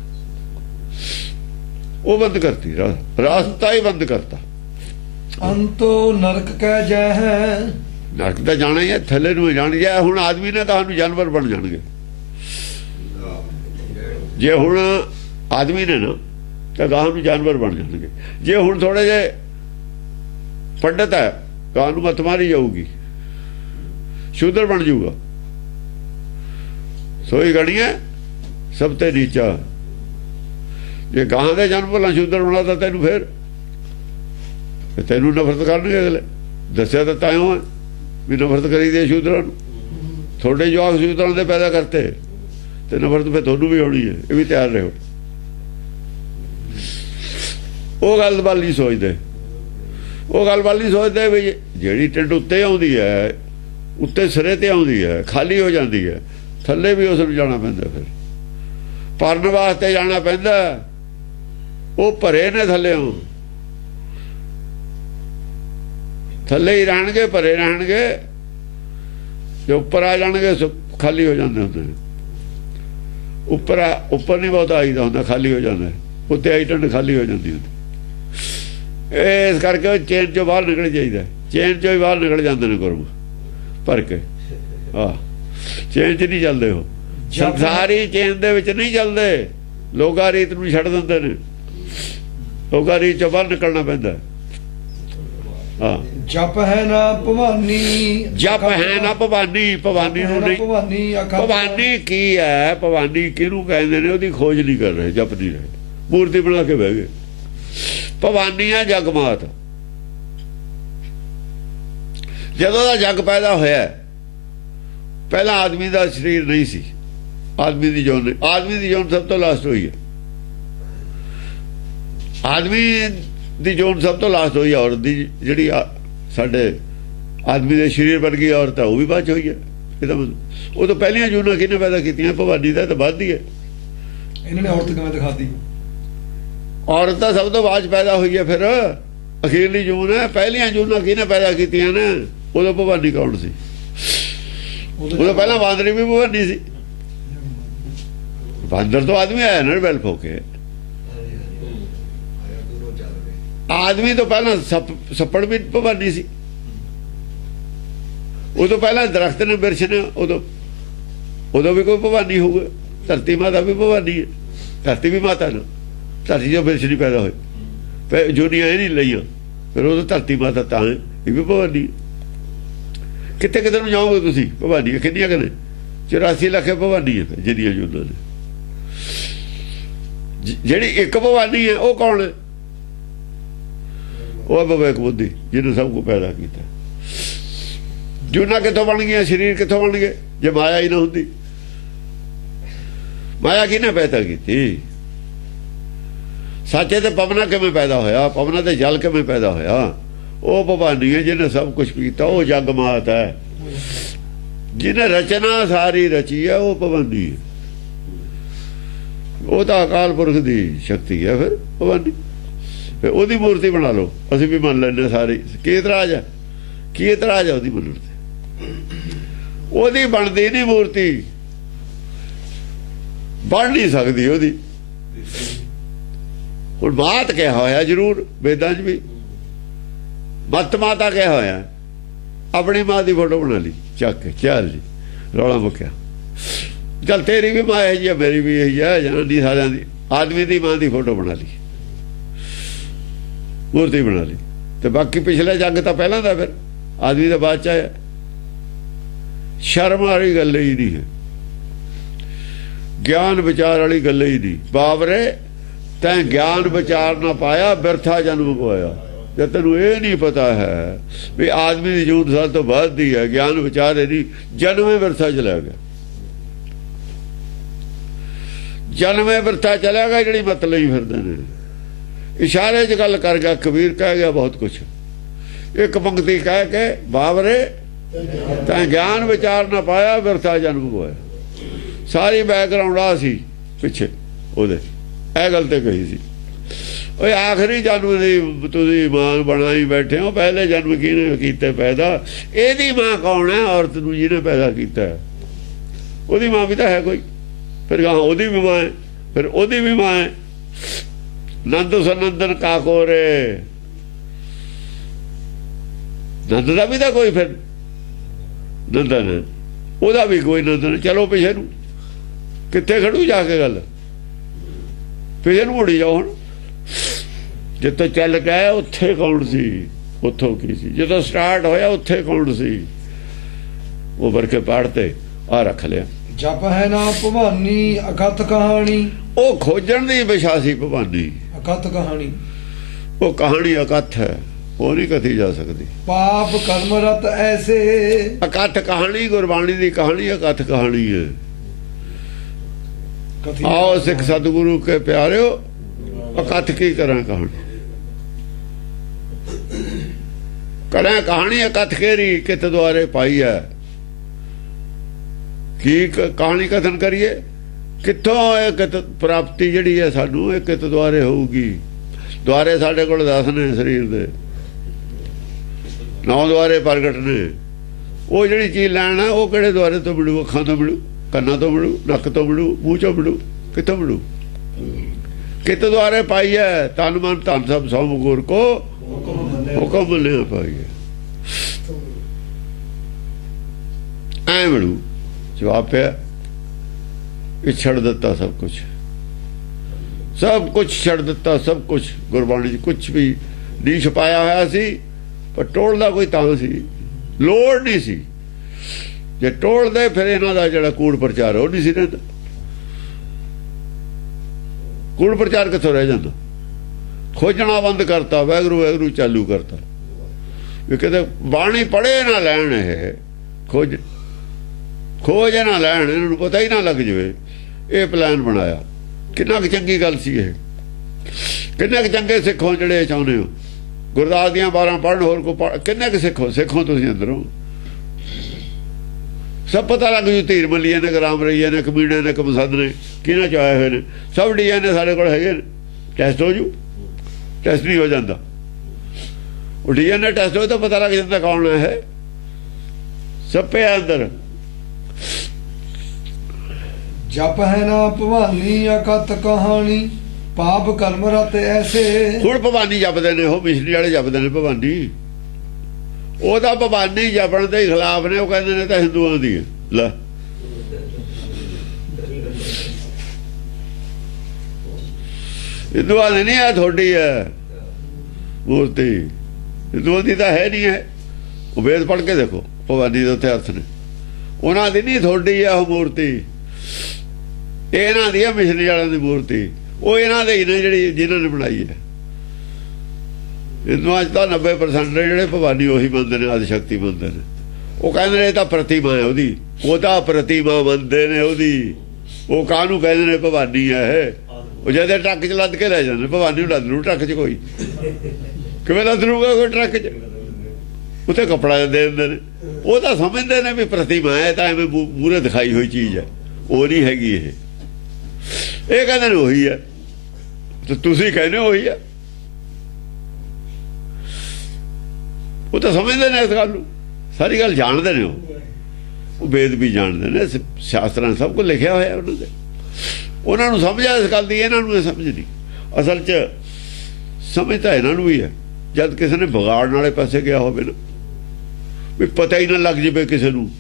ਉਹ ਬੰਦ ਕਰਤੀ, ਰਾਸਤਾ ਹੀ ਬੰਦ ਕਰਤਾ। ਅੰਤੋ ਨਰਕ ਕੈ ਜੈ ਹੈ। ਨਰਕ ਤਾਂ ਜਾਣਾ ਹੀ ਹੈ, ਥੱਲੇ ਨੂੰ ਜਾਣ ਜਾ। ਹੁਣ ਆਦਮੀ ਨੇ ਤੁਹਾਨੂੰ ਜਾਨਵਰ ਬਣ ਜਾਣਗੇ। ਜੇ ਹੁਣ ਆਦਮੀ ਨੇ ਨਾ ਤਾਂ ਗਾਹਾਂ ਨੂੰ ਜਾਨਵਰ ਬਣ ਜਾਣਗੇ। ਜੇ ਹੁਣ ਥੋੜੇ ਜਿਹੇ ਪੰਡਤ ਹੈ ਗਾਹਾਂ ਨੂੰ ਮੱਤ ਮਾਰੀ ਜਾਊਗੀ, ਸ਼ੂਦਰ ਬਣ ਜਾਊਗਾ। ਸੋਈ ਗਣੀਏ ਸਭ ਤੇ ਨੀਚਾ। ਜੇ ਗਾਹਾਂ ਦੇ ਜਨਮ ਭਲਾ ਸ਼ੂਦਰ ਬਣਾਤਾ ਤੈਨੂੰ, ਫਿਰ ਤੈਨੂੰ ਨਫ਼ਰਤ ਕਰਨਗੇ ਅਗਲੇ। ਦੱਸਿਆ ਤਾਂ ਤਾਇਓ ਹੈ ਵੀ ਨਫ਼ਰਤ ਕਰੀ ਦੇ ਸ਼ੂਦਰਾਂ ਨੂੰ। ਤੁਹਾਡੇ ਜਵਾਕ ਸ਼ੂਦਰਾਂ ਦੇ ਪੈਦਾ ਕਰਤੇ ਤੇ ਨਫ਼ਰਤ ਫਿਰ ਤੁਹਾਨੂੰ ਵੀ ਹੋਣੀ ਹੈ। ਇਹ ਵੀ ਤਿਆਰ ਰਹੋ। ਉਹ ਗੱਲ ਵੱਲ ਨਹੀਂ ਸੋਚਦੇ, ਉਹ ਗੱਲ ਵੱਲ ਨਹੀਂ ਸੋਚਦੇ ਵੀ ਜਿਹੜੀ ਟਿੰਡ ਉੱਤੇ ਆਉਂਦੀ ਹੈ, ਉੱਤੇ ਸਿਰੇ ਤੇ ਆਉਂਦੀ ਹੈ, ਖਾਲੀ ਹੋ ਜਾਂਦੀ ਹੈ, ਥੱਲੇ ਵੀ ਉਸ ਨੂੰ ਜਾਣਾ ਪੈਂਦਾ। ਫਿਰ ਭਰਨ ਵਾਸਤੇ ਜਾਣਾ ਪੈਂਦਾ। ਉਹ ਭਰੇ ਨੇ ਥੱਲਿਓਂ, ਥੱਲੇ ਹੀ ਰਹਿਣਗੇ, ਭਰੇ ਰਹਿਣਗੇ। ਜੇ ਉੱਪਰ ਆ ਜਾਣਗੇ ਖਾਲੀ ਹੋ ਜਾਂਦੇ ਹੁੰਦੇ ਨੇ। ਉੱਪਰ ਨਹੀਂ ਬਹੁਤਾ ਆਈਦਾ ਹੁੰਦਾ, ਖਾਲੀ ਹੋ ਜਾਂਦਾ। ਉੱਤੇ ਆਈ ਟੰਡ ਖਾਲੀ ਹੋ ਜਾਂਦੀ ਹੁੰਦੀ। ਇਸ ਕਰਕੇ ਚੇਨ ਚੋਂ ਬਾਹਰ ਨਿਕਲ ਜਾਈਦਾ। ਚੇਨ ਚੋਂ ਹੀ ਬਾਹਰ ਨਿਕਲ ਜਾਂਦੇ ਨੇ ਗੁਰਮੁਖ ਭਰ ਕੇ। ਚੇਨ 'ਚ ਨਹੀਂ ਚੱਲਦੇ ਉਹ, ਸੰਸਾਰੀ ਚੇਨ ਦੇ ਵਿੱਚ ਨਹੀਂ ਚੱਲਦੇ। ਲੋਗਾ ਰੀਤ ਨੂੰ ਛੱਡ ਦਿੰਦੇ ਨੇ। ਲੋਗਾ ਰੀਤ ਚੋਂ ਬਾਹਰ ਨਿਕਲਣਾ ਪੈਂਦਾ। ਜਪ ਹੈ ਨਾ ਭਵਾਨੀ, ਜਪ ਹੈ ਨਾ ਭਵਾਨੀ। ਭਵਾਨੀ ਨੂੰ ਨਹੀਂ, ਭਵਾਨੀ ਕੀ ਹੈ, ਭਵਾਨੀ ਕਿਹਨੂੰ ਕਹਿੰਦੇ ਨੇ, ਉਹਦੀ ਖੋਜ ਨਹੀਂ ਕਰ ਰਹੇ, ਜਪ ਨਹੀਂ ਰਹੇ, ਮੂਰਤੀ ਬਣਾ ਕੇ ਬਹਿ ਗਏ। ਭਵਾਨੀ ਆ ਜਗਮਾਤ। ਜਦੋਂ ਦਾ ਜਗ ਪੈਦਾ ਹੋਇਆ, ਪਹਿਲਾਂ ਆਦਮੀ ਦਾ ਸਰੀਰ ਨਹੀਂ ਸੀ। ਆਦਮੀ ਦੀ ਜੋਨ, ਆਦਮੀ ਦੀ ਜੋਨ ਸਭ ਤੋਂ ਲਾਸਟ ਹੋਈ ਹੈ। ਆਦਮੀ ਦੀ ਜੋਨ ਸਭ ਤੋਂ ਲਾਸਟ ਹੋਈ। ਔਰਤ ਦੀ ਜਿਹੜੀ ਸਾਡੇ ਆਦਮੀ ਦੇ ਸਰੀਰ ਵਰਗੀ ਔਰਤ ਹੈ, ਉਹ ਵੀ ਬਾਅਦ ਚ ਹੋਈ ਹੈ। ਇਹਦਾ ਮਤਲਬ ਉਹ ਤੋਂ ਪਹਿਲੀਆਂ ਜੂਨਾਂ ਕਿਹਨੇ ਪੈਦਾ ਕੀਤੀਆਂ? ਭਵਾਨੀ ਦਾ ਤਾਂ ਬਾਅਦ ਹੀ ਹੈ। ਇਹਨਾਂ ਨੇ ਔਰਤ ਕਿਵੇਂ ਦਿਖਾਤੀ? ਔਰਤ ਤਾਂ ਸਭ ਤੋਂ ਬਾਅਦ ਪੈਦਾ ਹੋਈ ਹੈ। ਫਿਰ ਅਖੀਰਲੀ ਜੂਨ ਹੈ। ਪਹਿਲੀਆਂ ਜੂਨਾਂ ਕਿਹਨੇ ਪੈਦਾ ਕੀਤੀਆਂ ਨੇ? ਉਦੋਂ ਭਵਾਨੀ ਕੌਣ ਸੀ? ਉਦੋਂ ਪਹਿਲਾਂ ਬਾਂਦਰੀ ਵੀ ਭਵਾਨੀ ਸੀ। ਬਾਂਦਰ ਤੋਂ ਆਦਮੀ ਆਇਆ ਨਾ ਬੈਲ ਫੋ ਕੇ। ਆਦਮੀ ਤੋਂ ਪਹਿਲਾਂ ਸੱਪੜ ਵੀ ਭਵਾਨੀ ਸੀ। ਉਦੋਂ ਪਹਿਲਾਂ ਦਰਖਤ ਨੇ, ਬਿਰਛ ਨੇ, ਉਦੋਂ ਵੀ ਕੋਈ ਭਵਾਨੀ ਹੋਊਗਾ। ਧਰਤੀ ਮਾਤਾ ਵੀ ਭਵਾਨੀ ਹੈ। ਧਰਤੀ ਵੀ ਮਾਤਾ ਨਾ, ਧਰਤੀ ਜੋ ਬਿਰਛ ਨਹੀਂ ਪੈਦਾ ਹੋਏ, ਜੂਨੀਆਂ ਇਹ ਨਹੀਂ ਲਈਆਂ, ਫਿਰ ਉਦੋਂ ਧਰਤੀ ਮਾਤਾ ਤਾਂ ਹੈ। ਇਹ ਵੀ ਭਵਾਨੀ। ਕਿੱਥੇ ਕਿੱਥੇ ਨੂੰ ਜਾਓਗੇ ਤੁਸੀਂ? ਭਵਾਨੀ ਕਿੰਨੀਆਂ ਕਨੇ? 84 ਲੱਖ ਭਵਾਨੀ ਹੈ ਜਿੰਨੀਆਂ ਜੂਨਾਂ ਨੇ। ਜਿਹੜੀ ਇੱਕ ਭਵਾਨੀ ਹੈ ਉਹ ਕੌਣ ਹੈ? ਉਹ ਵਿਵੇਕ ਬੁੱਧੀ, ਜਿਹਨੇ ਸਭ ਕੁਝ ਪੈਦਾ ਕੀਤਾ। ਜੂਨਾਂ ਕਿੱਥੋਂ ਬਣ ਗਈਆਂ? ਸਰੀਰ ਕਿੱਥੋਂ ਬਣ ਗਏ ਜੇ ਮਾਇਆ ਹੀ ਨਾ ਹੁੰਦੀ? ਮਾਇਆ ਕਿਹਨੇ ਪੈਦਾ ਕੀਤੀ? ਸੱਚੇ ਤੇ ਪਵਨਾ ਕਿਵੇਂ ਪੈਦਾ ਹੋਇਆ? ਪਵਨਾ ਤੇ ਜਲ ਕਿਵੇਂ ਪੈਦਾ ਹੋਇਆ? ਉਹ ਭਵਾਨੀ ਹੈ ਜਿਹਨੇ ਸਭ ਕੁਝ ਕੀਤਾ। ਉਹ ਜਗਮਾਤ ਹੈ। ਜਿਹਨੇ ਰਚਨਾ ਸਾਰੀ ਰਚੀ ਹੈ ਉਹ ਭਵਾਨੀ ਹੈ। ਉਹ ਤਾਂ ਅਕਾਲ ਪੁਰਖ ਦੀ ਸ਼ਕਤੀ ਹੈ। ਫਿਰ ਭਵਾਨੀ, ਫਿਰ ਉਹਦੀ ਮੂਰਤੀ ਬਣਾ ਲਓ। ਅਸੀਂ ਵੀ ਮੰਨ ਲੈਂਦੇ ਸਾਰੀ। ਕੀ ਇਤਰਾਜ਼ ਹੈ? ਕੀ ਇਤਰਾਜ਼ ਹੈ ਉਹਦੀ ਮੰਨਣ ਤੇ? ਉਹਦੀ ਬਣਦੀ ਨਹੀਂ ਮੂਰਤੀ, ਬਣ ਨਹੀਂ ਸਕਦੀ ਉਹਦੀ। ਹੁਣ ਮਾਤ ਕਿਹਾ ਹੋਇਆ ਜ਼ਰੂਰ ਵੇਦਾਂ 'ਚ ਵੀ, ਮੱਤ ਮਾਤਾ ਕਿਹਾ ਹੋਇਆ। ਆਪਣੀ ਮਾਂ ਦੀ ਫੋਟੋ ਬਣਾ ਲਈ ਚੱਕ ਕੇ, ਚੱਲ ਜੀ ਰੌਲਾ ਮੁੱਕਿਆ। ਚੱਲ ਤੇਰੀ ਵੀ ਮਾਂ ਇਹੀ ਹੈ, ਮੇਰੀ ਵੀ ਇਹੀ ਹੈ, ਜਨਾਨੀ ਸਾਰਿਆਂ ਦੀ। ਆਦਮੀ ਦੀ ਮਾਂ ਦੀ ਫੋਟੋ ਬਣਾ ਲਈ, ਮੂਰਤੀ ਬਣਾ ਲਈ। ਤੇ ਬਾਕੀ ਪਿਛਲੇ ਜੱਗ ਤਾਂ ਪਹਿਲਾਂ ਦਾ, ਫਿਰ ਆਦਮੀ ਦਾ ਬਾਅਦ ਚ ਆਇਆ। ਸ਼ਰਮ ਵਾਲੀ ਗੱਲ ਹੀ ਨਹੀਂ ਹੈ, ਗਿਆਨ ਵਿਚਾਰ ਵਾਲੀ ਗੱਲ ਹੀ ਨਹੀਂ। ਬਾਬਰੇ ਤੈਂ ਗਿਆਨ ਵਿਚਾਰ ਨਾ ਪਾਇਆ, ਬਿਰਥਾ ਜਨਮ ਪਵਾਇਆ। ਜੇ ਤੈਨੂੰ ਇਹ ਨਹੀਂ ਪਤਾ ਹੈ ਵੀ ਆਦਮੀ ਦੀ ਜੂਨ ਸਾਲ ਤੋਂ ਬਾਅਦ ਦੀ ਹੈ, ਗਿਆਨ ਵਿਚਾਰ ਨਹੀਂ, ਜਨਮੇ ਬਿਰਥਾ ਚਲਾ ਗਿਆ। ਜਨਮੇ ਬਿਰਥਾ ਚਲਾ ਗਿਆ। ਜਿਹੜੀ ਮਤ ਲਈ ਫਿਰਦੇ ਨੇ, ਇਸ਼ਾਰੇ 'ਚ ਗੱਲ ਕਰ ਗਿਆ। ਕਬੀਰ ਕਹਿ ਗਿਆ ਬਹੁਤ ਕੁਛ। ਇੱਕ ਪੰਕਤੀ ਕਹਿ ਕੇ ਬਾਬਰੇ ਤੈਂ ਗਿਆਨ ਵਿਚਾਰ ਨਾ ਪਾਇਆ, ਬਿਰਥਾ ਜਨਮ ਹੋਇਆ। ਸਾਰੀ ਬੈਕਗਰਾਉਂਡ ਆ ਸੀ ਪਿੱਛੇ ਉਹਦੇ, ਇਹ ਗੱਲ ਤੇ ਕਹੀ ਸੀ। ਉਹ ਆਖਰੀ ਜਨਮ ਦੀ ਤੁਸੀਂ ਮਾਂ ਬਣਾਈ ਬੈਠੇ ਹੋ, ਪਹਿਲੇ ਜਨਮ ਕਿਹਨੇ ਕੀਤੇ ਪੈਦਾ? ਇਹਦੀ ਮਾਂ ਕੌਣ ਹੈ? ਔਰਤ ਨੂੰ ਜਿਹਨੇ ਪੈਦਾ ਕੀਤਾ। ਉਹਦੀ ਮਾਂ ਵੀ ਤਾਂ ਹੈ ਕੋਈ। ਫਿਰ ਗਾਂ ਉਹਦੀ ਵੀ ਮਾਂ ਹੈ, ਫਿਰ ਉਹਦੀ ਵੀ ਮਾਂ ਹੈ। ਨੰਦ ਸਨੰਦਨ ਕਾਕੋਰੇ, ਨੰਦ ਦਾ ਵੀ ਤਾਂ ਕੋਈ, ਫਿਰ ਨੰਦਨ ਉਹਦਾ ਵੀ ਕੋਈ ਨੰਦਨ। ਚਲੋ ਪਿਛੇ ਨੂੰ, ਕਿੱਥੇ ਖੜੂ ਜਾ ਕੇ ਗੱਲ? ਪਿਛੇ ਨੂੰ ਮੁੜੀ ਜਾਓ। ਹੁਣ ਜਿੱਥੋਂ ਚੱਲ ਕੇ ਆਇਆ ਉੱਥੇ ਕੌਣ ਸੀ, ਉੱਥੋਂ ਕੀ ਸੀ, ਜਦੋਂ ਸਟਾਰਟ ਹੋਇਆ ਉੱਥੇ ਕੌਣ ਸੀ, ਉਹ ਵਰਕੇ ਪੜ੍ਹਤੇ ਆ ਰੱਖ ਲਿਆ। ਜਪ ਹੈ ਨਾ ਭਵਾਨੀ ਅਕਥ ਕਹਾਣੀ, ਉਹ ਖੋਜਣ ਦੀ ਵਿਸ਼ਾ ਸੀ ਭਵਾਨੀ, ਅਕਥ ਕਹਾਣੀ। ਉਹ ਕਹਾਣੀ ਅਕਥ ਹੈ, ਉਹ ਨਹੀਂ ਕਥੀ ਜਾ ਸਕਦੀ। ਪਾਪ ਕਰਮ ਰਤ ਐਸੇ, ਅਕਥ ਕਹਾਣੀ ਗੁਰਬਾਣੀ ਦੀ ਕਹਾਣੀ ਅਕਥ ਕਹਾਣੀ ਹੈ। ਕਥੀ ਆਓ ਸਿੱਖ ਸਤਿਗੁਰੂ ਕੇ ਪਿਆਰਿਓ, ਅਕਥ ਕੀ ਕਰਾਂ ਕਹਾਣੀ, ਕਰਾਂ ਕਹਾਣੀ ਅਕਥ ਕੇਰੀ ਕਿਤ ਦੁਆਰੇ ਪਾਈ ਹੈ। ਕੀ ਕਹਾਣੀ ਕਥਨ ਕਰੀਏ, ਕਿੱਥੋਂ ਇਹ ਕਿਤ ਪ੍ਰਾਪਤੀ ਜਿਹੜੀ ਹੈ ਸਾਨੂੰ, ਇਹ ਕਿਤ ਦੁਆਰੇ ਹੋਊਗੀ। ਦੁਆਰੇ ਸਾਡੇ ਕੋਲ 10 ਨੇ ਸਰੀਰ ਦੇ, 9 ਦੁਆਰੇ ਪ੍ਰਗਟ ਨੇ। ਉਹ ਜਿਹੜੀ ਚੀਜ਼ ਲੈਣਾ ਉਹ ਕਿਹੜੇ ਦੁਆਰੇ ਤੋਂ ਮਿਲੂ, ਅੱਖਾਂ ਤੋਂ ਮਿਲੂ, ਕੰਨਾਂ ਤੋਂ ਮਿਲੂ, ਨੱਕ ਤੋਂ ਮਿਲੂ, ਮੂੰਹ ਚੋਂ ਮਿਲੂ, ਕਿੱਥੋਂ ਮਿਲੂ। ਕਿਤ ਦੁਆਰੇ ਪਾਈ ਹੈ, ਤਨ ਮਨ ਧਨ ਸਭ ਸੌ ਗੁਰ ਕੋ ਹੁਕਮ ਮਿਲਿਆ ਪਾਈ ਹੈ, ਐ ਮਿਲੂ। ਜਵਾਬ ਪਿਆ ਇਹ ਛੱਡ ਦਿੱਤਾ ਸਭ ਕੁਝ, ਸਭ ਕੁਝ ਛੱਡ ਦਿੱਤਾ, ਸਭ ਕੁਝ ਗੁਰਬਾਣੀ 'ਚ ਕੁਝ ਵੀ ਨਹੀਂ ਛੁਪਾਇਆ ਹੋਇਆ ਸੀ। ਪਰ ਟੋਲਦਾ ਕੋਈ ਤਾਂ ਸੀ, ਲੋੜ ਨਹੀਂ ਸੀ। ਜੇ ਟੋਲਦੇ ਫਿਰ ਇਹਨਾਂ ਦਾ ਜਿਹੜਾ ਕੂੜ ਪ੍ਰਚਾਰ ਉਹ ਨਹੀਂ ਸੀ ਰਹਿੰਦਾ। ਕੂੜ ਪ੍ਰਚਾਰ ਕਿੱਥੋਂ ਰਹਿ ਜਾਂਦਾ, ਖੋਜਣਾ ਬੰਦ ਕਰਤਾ, ਵਾਹਿਗੁਰੂ ਵਾਹਿਗੁਰੂ ਚਾਲੂ ਕਰਤਾ। ਵੀ ਕਿਤੇ ਬਾਣੀ ਪੜ੍ਹੇ ਨਾ ਲੈਣ, ਇਹ ਖੋਜ ਨਾ ਲੈਣ, ਇਹਨਾਂ ਨੂੰ ਪਤਾ ਹੀ ਨਾ ਲੱਗ ਜਾਵੇ। ਇਹ ਪਲਾਨ ਬਣਾਇਆ, ਕਿੰਨਾ ਕੁ ਚੰਗੀ ਗੱਲ ਸੀ ਇਹ। ਕਿੰਨੇ ਕੁ ਚੰਗੇ ਸਿੱਖੋ ਜਿਹੜੇ ਚਾਹੁੰਦੇ ਹੋ ਗੁਰਦਾਸ ਦੀਆਂ 12 ਪੜ੍ਹਨ, ਹੋਰ ਕੋ ਕਿੰਨੇ ਕੁ ਸਿੱਖੋ ਤੁਸੀਂ ਅੰਦਰੋਂ। ਸਭ ਪਤਾ ਲੱਗ ਜੂ, ਧੀਰ ਮੱਲੀਏ ਨੇ, ਰਾਮ ਰਈਏ ਨੇ, ਕਮੀਣੇ ਨੇ, ਕਮਸੰਦ ਨੇ, ਕਿਹਨਾਂ ਚ ਆਏ ਹੋਏ ਨੇ, ਸਭ DNA ਸਾਡੇ ਕੋਲ ਹੈਗੇ ਨੇ। ਟੈਸਟ ਹੋ ਜੂ, ਟੈਸਟ ਨਹੀਂ ਹੋ ਜਾਂਦਾ। ਉਹ DNA ਟੈਸਟ ਹੋਏ ਤਾਂ ਪਤਾ ਲੱਗ ਜਾਂਦਾ ਕੌਣ ਹੈ, ਸਭ ਪਿਆ ਅੰਦਰ। ਜਪ ਹੈ ਨਾ ਭਵਾਨੀ ਅਕਥ ਕਹਾਣੀ, ਪਾਪ ਕਰਮ ਰਤ ਐਸੇ। ਹੁਣ ਭਵਾਨੀ ਜਪਦੇ ਨੇ, ਉਹ ਮਿਸ਼ਰੀ ਵਾਲੇ ਜਪਦੇ ਨੇ ਭਵਾਨੀ। ਉਹਦਾ ਭਵਾਨੀ ਜਪਣ ਦੇ ਖਿਲਾਫ ਨੇ, ਉਹ ਕਹਿੰਦੇ ਨੇ ਤਾਂ ਹਿੰਦੂਆਂ ਦੀ ਹੈ। ਲੈ ਹਿੰਦੂਆਂ ਦੀ ਨਹੀਂ ਹੈ, ਤੁਹਾਡੀ ਹੈ ਮੂਰਤੀ। ਹਿੰਦੂਆਂ ਦੀ ਤਾਂ ਹੈ ਨਹੀਂ ਹੈ। ਉਹ ਵੇਦ ਪੜ੍ਹ ਕੇ ਦੇਖੋ, ਭਵਾਨੀ ਦੇ ਉੱਥੇ ਅਰਥ ਨੇ। ਉਹਨਾਂ ਦੀ ਨਹੀਂ, ਤੁਹਾਡੀ ਹੈ ਉਹ ਮੂਰਤੀ। ਇਹਨਾਂ ਦੀ ਹੈ ਮਿਸ਼ਰੀ ਵਾਲਿਆਂ ਦੀ ਮੂਰਤੀ। ਉਹ ਇਹਨਾਂ ਦੇ ਹੀ ਨੇ ਜਿਹੜੀ ਜਿਨ੍ਹਾਂ ਨੇ ਬਣਾਈ ਹੈ। ਹਿੰਦੂਆਂ 'ਚ ਤਾਂ 90% ਨੇ ਜਿਹੜੇ ਭਵਾਨੀ ਉਹੀ ਮੰਨਦੇ ਨੇ, ਆਦਿ ਸ਼ਕਤੀ ਮੰਨਦੇ ਨੇ। ਉਹ ਕਹਿੰਦੇ ਨੇ ਇਹ ਤਾਂ ਪ੍ਰਤਿਮਾ ਹੈ ਉਹਦੀ, ਉਹ ਤਾਂ ਪ੍ਰਤਿਮਾ ਮੰਨਦੇ ਨੇ ਉਹਦੀ। ਉਹ ਕਾਹਨੂੰ ਕਹਿੰਦੇ ਨੇ ਭਵਾਨੀ ਹੈ ਇਹ। ਉਹ ਜਦ ਟਰੱਕ 'ਚ ਲੱਦ ਕੇ ਲੈ ਜਾਂਦੇ, ਭਵਾਨੀ ਨੂੰ ਲੱਦ ਲੂ ਟਰੱਕ 'ਚ, ਕੋਈ ਕਿਵੇਂ ਲੱਦ ਲੂਗਾ ਕੋਈ ਟਰੱਕ 'ਚ। ਉੱਥੇ ਕੱਪੜਾ ਦੇ ਦਿੰਦੇ ਨੇ। ਉਹ ਤਾਂ ਸਮਝਦੇ ਨੇ ਵੀ ਪ੍ਰਤਿਮਾ ਹੈ, ਤਾਂ ਐਵੇਂ ਮੂਹਰੇ ਦਿਖਾਈ ਹੋਈ ਚੀਜ਼ ਹੈ, ਉਹ ਨਹੀਂ ਹੈਗੀ ਇਹ। ਇਹ ਕਹਿੰਦੇ ਨੇ ਉਹੀ ਹੈ, ਤੇ ਤੁਸੀਂ ਕਹਿੰਦੇ ਉਹੀ ਹੈ। ਉਹ ਤਾਂ ਸਮਝਦੇ ਨੇ ਇਸ ਗੱਲ ਨੂੰ, ਸਾਰੀ ਗੱਲ ਜਾਣਦੇ ਨੇ। ਉਹ ਵੇਦ ਵੀ ਜਾਣਦੇ ਨੇ, ਸ਼ਾਸਤਰਾਂ ਸਭ ਕੁਝ ਲਿਖਿਆ ਹੋਇਆ ਉਹਨਾਂ ਦੇ। ਉਹਨਾਂ ਨੂੰ ਸਮਝ ਆ ਇਸ ਗੱਲ ਦੀ, ਇਹਨਾਂ ਨੂੰ ਇਹ ਸਮਝ ਨਹੀਂ। ਅਸਲ 'ਚ ਸਮਝ ਤਾਂ ਇਹਨਾਂ ਨੂੰ ਵੀ ਹੈ। ਜਦ ਕਿਸੇ ਨੇ ਵਿਗਾੜਨ ਵਾਲੇ ਪਾਸੇ ਗਿਆ ਹੋਵੇ ਨਾ, ਵੀ ਪਤਾ ਹੀ ਨਾ ਲੱਗ ਜਾਵੇ ਕਿਸੇ ਨੂੰ।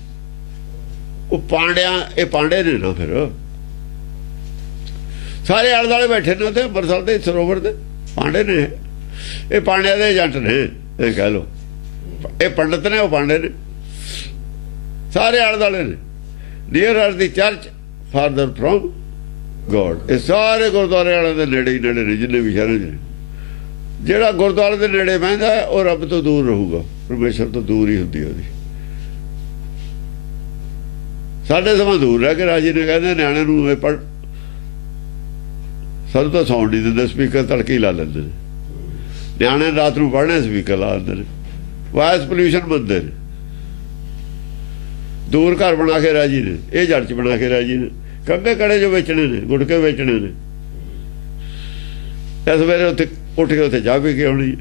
ਉਹ ਪਾਂਡਿਆਂ, ਇਹ ਪਾਂਡੇ ਨੇ ਨਾ, ਫਿਰ ਸਾਰੇ ਆਲੇ ਦੁਆਲੇ ਬੈਠੇ ਨੇ ਉੱਥੇ ਅੰਮ੍ਰਿਤਸਰ ਦੇ ਸਰੋਵਰ ਦੇ, ਪਾਂਡੇ ਨੇ। ਇਹ ਪਾਂਡਿਆਂ ਦੇ ਏਜੰਟ ਨੇ, ਇਹ ਕਹਿ ਲਓ। ਇਹ ਪੰਡਤ ਨੇ, ਉਹ ਪਾਂਡੇ ਨੇ। ਸਾਰੇ ਆਲੇ ਦੁਆਲੇ ਨੇ। Near R the church, ਫਾਰਦਰ from God. ਇਹ ਸਾਰੇ ਗੁਰਦੁਆਰੇ ਵਾਲਿਆਂ ਦੇ ਨੇੜੇ ਹੀ ਨੇੜੇ ਨੇ, ਜਿੰਨੇ ਵੀ ਸ਼ਹਿਰਾਂ 'ਚ ਨੇ। ਜਿਹੜਾ ਗੁਰਦੁਆਰੇ ਦੇ ਨੇੜੇ ਬਹਿੰਦਾ ਉਹ ਰੱਬ ਤੋਂ ਦੂਰ ਰਹੂਗਾ, ਪਰਮੇਸ਼ਰ ਤੋਂ ਦੂਰ ਹੀ ਹੁੰਦੀ ਉਹਦੀ। ਸਾਡੇ ਸਮਾਂ ਦੂਰ ਰਹਿ ਕੇ ਰਾਜੀ ਨੇ, ਕਹਿੰਦੇ ਨਿਆਣੇ ਨੂੰ ਇਹ ਪੜ੍ਹ, ਸਾਨੂੰ ਤਾਂ ਸੌਣ ਨਹੀਂ ਦਿੰਦੇ, ਸਪੀਕਰ ਤੜਕੇ ਹੀ ਲਾ ਲੈਂਦੇ ਨੇ। ਨਿਆਣੇ ਰਾਤ ਨੂੰ ਪੜ੍ਹਨੇ, ਸਪੀਕਰ ਲਾ ਦਿੰਦੇ ਨੇ, ਵਾਇਸ ਪੋਲਿਊਸ਼ਨ ਬੰਦੇ ਨੇ। ਦੂਰ ਘਰ ਬਣਾ ਕੇ ਰਾਜੀ ਨੇ, ਇਹ ਜੜ 'ਚ ਬਣਾ ਕੇ ਰਾਜੀ ਨੇ। ਕੰਗੇ ਕੜੇ ਜੋ ਵੇਚਣੇ ਨੇ, ਗੁਟਕੇ ਵੇਚਣੇ ਨੇ। ਇਸ ਵੇਲੇ ਉੱਥੇ ਉੱਠ ਕੇ ਉੱਥੇ ਚਾਹ ਪੀ ਕੇ ਆਉਣੀ,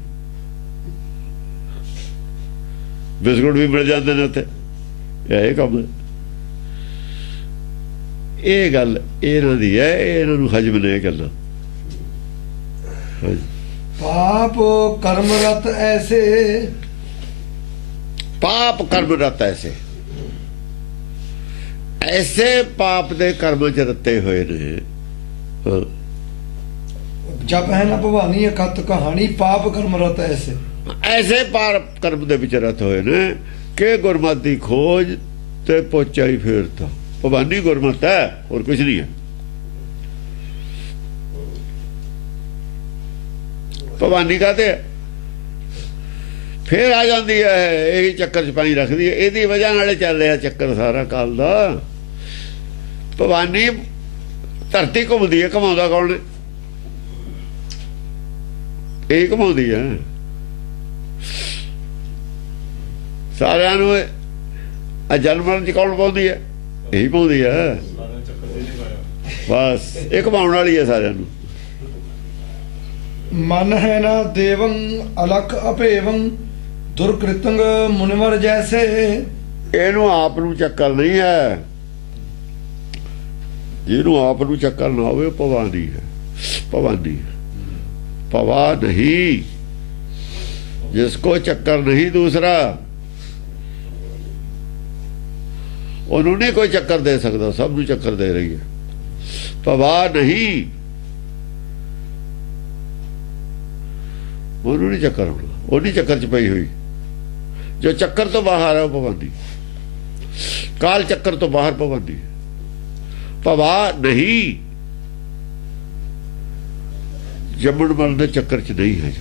ਬਿਸਕੁਟ ਵੀ ਮਿਲ ਜਾਂਦੇ ਨੇ ਉੱਥੇ। ਇਹ ਕੰਮ, ਇਹ ਗੱਲ ਇਹਨਾਂ ਦੀ ਹੈ, ਇਹਨਾਂ ਨੂੰ ਹਜਮ ਨੇ ਇਹ ਗੱਲਾਂ। ਪਾਪ ਕਰਮ ਰਤ ਐਸੇ, ਪਾਪ ਕਰਮ ਰਤ ਐਸੇ, ਐਸੇ ਪਾਪ ਦੇ ਕਰਮ 'ਚ ਰੱਤੇ ਹੋਏ ਨੇ। ਜਪ ਹੈ ਨਾ ਭਵਾਨੀ ਅਕਤ ਕਹਾਣੀ ਪਾਪ ਕਰਮ ਰਤ ਐਸੇ। ਐਸੇ ਪਾਰ ਕਰਮ ਦੇ ਵਿੱਚ ਰਤ ਹੋਏ ਨੇ ਕਿ ਗੁਰਮਤਿ ਦੀ ਖੋਜ ਤੇ ਪਹੁੰਚਾ ਹੀ ਫੇਰਤਾ। ਭਵਾਨੀ ਗੁਰਮਤਿ ਹੈ, ਹੋਰ ਕੁਝ ਨਹੀਂ ਹੈ। ਭਵਾਨੀ ਕਾਹਤੇ ਫੇਰ ਆ ਜਾਂਦੀ ਹੈ, ਇਹੀ ਚੱਕਰ ਚ ਪਾਈ ਰੱਖਦੀ ਹੈ। ਇਹਦੀ ਵਜ੍ਹਾ ਨਾਲ ਚੱਲ ਰਿਹਾ ਚੱਕਰ ਸਾਰਾ ਕਾਲ ਦਾ। ਭਵਾਨੀ ਧਰਤੀ ਘੁੰਮਦੀ ਹੈ, ਘੁਮਾਉਂਦਾ ਕੌਣ ਹੈ? ਇਹ ਘੁਮਾਉਂਦੀ ਹੈ ਸਾਰਿਆਂ ਨੂੰ। ਜਨਮ ਮਰਨ ਚ ਕੌਣ ਪਾਉਂਦੀ ਹੈ? ਇਹੀ ਪਾਉਂਦੀ ਹੈ ਬਸ। ਇਹ ਘੁਮਾਉਣ ਵਾਲੀ ਹੈ ਸਾਰਿਆਂ ਨੂੰ। ਮਨ ਹੈ ਨਾ ਦੇਵੰ ਅਲਖ ਅਭੇਵੰ ਦੁਰਕ੍ਰਿਤੰਗ ਮੁਨਿਵਰ ਜੈਸੇ। ਇਹਨੂੰ ਆਪ ਨੂੰ ਚੱਕਰ ਨਹੀਂ ਹੈ। ਜਿਹਨੂੰ ਆਪ ਨੂੰ ਚੱਕਰ ਨਾ ਹੋਵੇ ਭਵਾਨੀ ਹੈ। ਭਵਾਨੀ ਭਵਾ ਨਹੀਂ, ਜਿਸਕੋ ਚੱਕਰ ਨਹੀਂ ਦੂਸਰਾ, ਉਹਨੂੰ ਨਹੀਂ ਕੋਈ ਚੱਕਰ ਦੇ ਸਕਦਾ। ਸਭ ਨੂੰ ਚੱਕਰ ਦੇ ਰਹੀ ਹੈ। ਭਵਾ ਨਹੀਂ, ਉਹਨੂੰ ਨਹੀਂ ਚੱਕਰ ਹੋਣਾ। ਉਹ ਨਹੀਂ ਚੱਕਰ ਚ ਪਈ ਹੋਈ। ਜੋ ਚੱਕਰ ਤੋਂ ਬਾਹਰ ਹੈ ਉਹ ਭਵਾਨੀ। ਕਾਲ ਚੱਕਰ ਤੋਂ ਬਾਹਰ ਭਵਾਨੀ। ਭਵਾ ਨਹੀਂ, ਜੰਮਣ ਮਰਨ ਦੇ ਚੱਕਰ ਚ ਨਹੀਂ ਹੈ।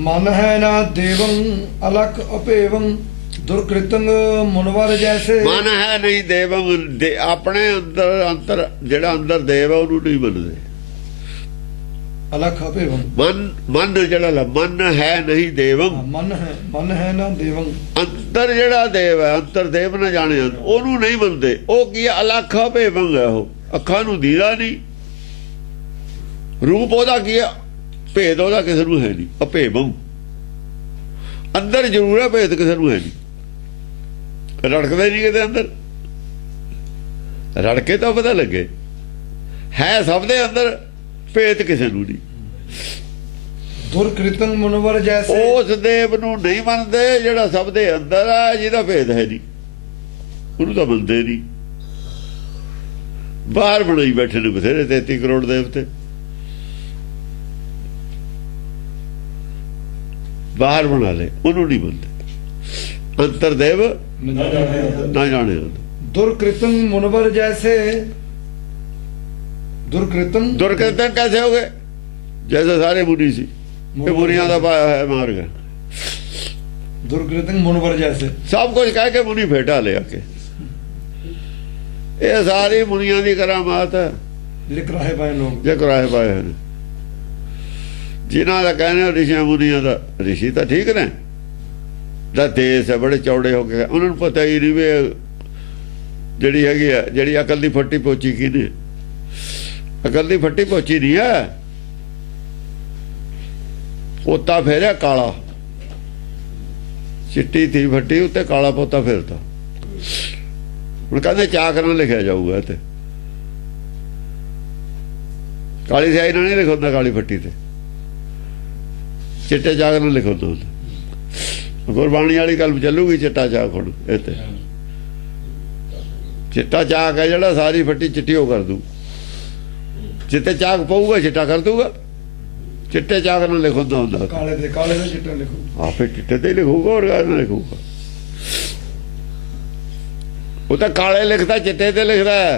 ਮਨ ਹੈ ਨਾ ਦੇਵੰ ਅਲਖ ਅਭੇਵੰ ਦੁਰਕ੍ਰਿਤੰਗ ਮੁਨਵਰ ਜੈਸੇ। ਮਨ ਹੈ ਨਹੀਂ ਦੇਵੰ, ਆਪਣੇ ਅੰਦਰ ਜਿਹੜਾ ਅੰਦਰ ਦੇਵ ਹੈ ਉਹਨੂੰ ਨਹੀਂ ਮੰਨਦੇ। ਅਲਖ ਅਭੇਵੰ ਮਨ ਜਿਹੜਾ ਮਨ ਹੈ ਨਹੀਂ ਦੇਵੰ। ਮਨ ਹੈ ਨਾ ਦੇਵੰ, ਅੰਦਰ ਜਿਹੜਾ ਦੇਵ ਹੈ, ਅੰਤਰ ਦੇਵ ਨਾ ਜਾਣੇ, ਉਹਨੂੰ ਨਹੀਂ ਮੰਨਦੇ। ਉਹ ਕੀ ਹੈ? ਅਲਖ ਅਭੇਵੰ ਹੈ। ਉਹ ਅੱਖਾਂ ਨੂੰ ਦੀਦਾ ਨਹੀਂ। ਰੂਪ ਉਹਦਾ ਕੀ ਹੈ? ਭੇਦ ਉਹਦਾ ਕਿਸੇ ਨੂੰ ਹੈ ਨਹੀਂ। ਅਭੇਵੰ ਅੰਦਰ ਜ਼ਰੂਰ ਹੈ, ਭੇਦ ਕਿਸੇ ਨੂੰ ਹੈ ਨਹੀਂ। ਰੜਕਦੇ ਨਹੀਂ ਕਿਤੇ ਅੰਦਰ। ਰੜਕੇ ਤਾਂ ਪਤਾ ਲੱਗੇ ਹੈ ਸਭ ਦੇ ਅੰਦਰ, ਭੇਦ ਕਿਸੇ ਨੂੰ ਨਹੀਂ। ਦੁਰਕ੍ਰਿਤੰਗ ਮੁਨਵਰ ਜੈਸੇ। ਉਸ ਦੇਵ ਨੂੰ ਨਹੀਂ ਮੰਨਦੇ ਜਿਹੜਾ ਸਭ ਦੇ ਅੰਦਰ ਆ, ਜਿਹਦਾ ਭੇਦ ਹੈ ਨਹੀਂ। ਉਹਨੂੰ ਤਾਂ ਮੰਨਦੇ ਨਹੀਂ। ਬਾਹਰ ਬਣਾਈ ਬੈਠੇ ਨੇ ਬਥੇਰੇ 33 ਕਰੋੜ ਦੇਵਤੇ। ਬਾਹਰ ਬਣਾ ਲੈ, ਉਹਨੂੰ ਨਹੀਂ ਮੰਨਦੇ। ਅੰਤਰ ਦੇਵ ਨਾ ਜਾਣੇ। ਦੁਰਕ੍ਰਿਤੰਗ ਮੁਨਵਰ ਜੈਸੇ। ਦੁਰਕ੍ਰਿਤੰਗ कैसे हो गए? जैसे सारे मुनि सी, मुनिया का पाया है मार्ग। दुर्कृतंग मुनवर जैसे सब कुछ कह के मुनि फेटा ले आके। ये सारी मुनिया की करामात है। जे कराहे पाए लोग, जे कराहे पाए हैं जिन्हों का कहने ऋषिया मुनिया का। ऋषि तो ठीक ने, देश है बड़े चौड़े हो गए। उन्होंने पता ही नहीं भी जी हैगी है, जी अकल की फट्टी पोची की ने। अकल की फट्टी पहुंची नहीं है। पोता फेरिया काला, चिट्टी थी फट्टी उत्ते काला पोता फेरता। हुण कहंदे चाक नाल लिखिया जाऊगा इत्ते। काली स्याही नाल नहीं लिखोंदा काली फट्टी ते, चिट्टे चाक नाल लिखोंदा। गुरबाणी वाली गल चलूगी चिट्टा चाक। हुण इत्ते चिट्टा चाक है जिहड़ा सारी फट्टी चिट्टी हो कर दू। जिते चाक पऊगा चिट्टा कर दूगा। चिट्टे चाक ना लिखोंदा हुंदा। काले दे चिट्टा लिखो। फिर चिट्टे ते लिखूगा और ना लिखूगा। वो तो काले लिखता, चिट्टे ते लिखदा है।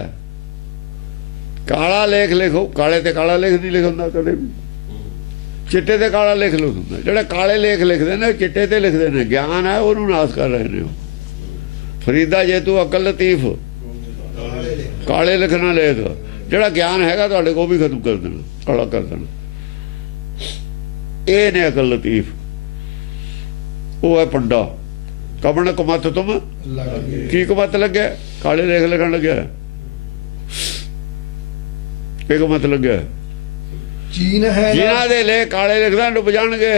काला लेख लिखो, काले ते काला लेख नहीं लिखोंदा कदे भी। चिट्टे ते काला लिख लो। जिहड़े काले लेख लिखदे ने चिट्टे ते लिखदे ने। ज्ञान है ओनू नाश कर रहे ने। फरीदा जे तू अकल लतीफ काले लिखना लेख। ਜਿਹੜਾ ਗਿਆਨ ਹੈਗਾ ਤੁਹਾਡੇ ਕੋਲ ਵੀ ਖਤਮ ਕਰ ਦੇਣਾ, ਕਾਲਾ ਕਰ ਦੇਣਾ। ਇਹ ਨੇ ਅਕਲ ਲਤੀਫ। ਉਹ ਹੈ ਪੰਡਾ। ਕਬਣ ਕੁਮਤ ਤੁਮ ਕੀ ਕੁਮਤ ਲੱਗਿਆ? ਕਾਲੇ ਲੇਖ ਲਿਖਣ ਲੱਗਿਆ। ਇਹ ਕੁਮਤ ਲੱਗਿਆ। ਚੀਨ ਹੈ ਜਿਨ੍ਹਾਂ ਦੇ ਲੇਖ ਕਾਲੇ ਲਿਖਦਾ ਡੁੱਬ ਜਾਣਗੇ।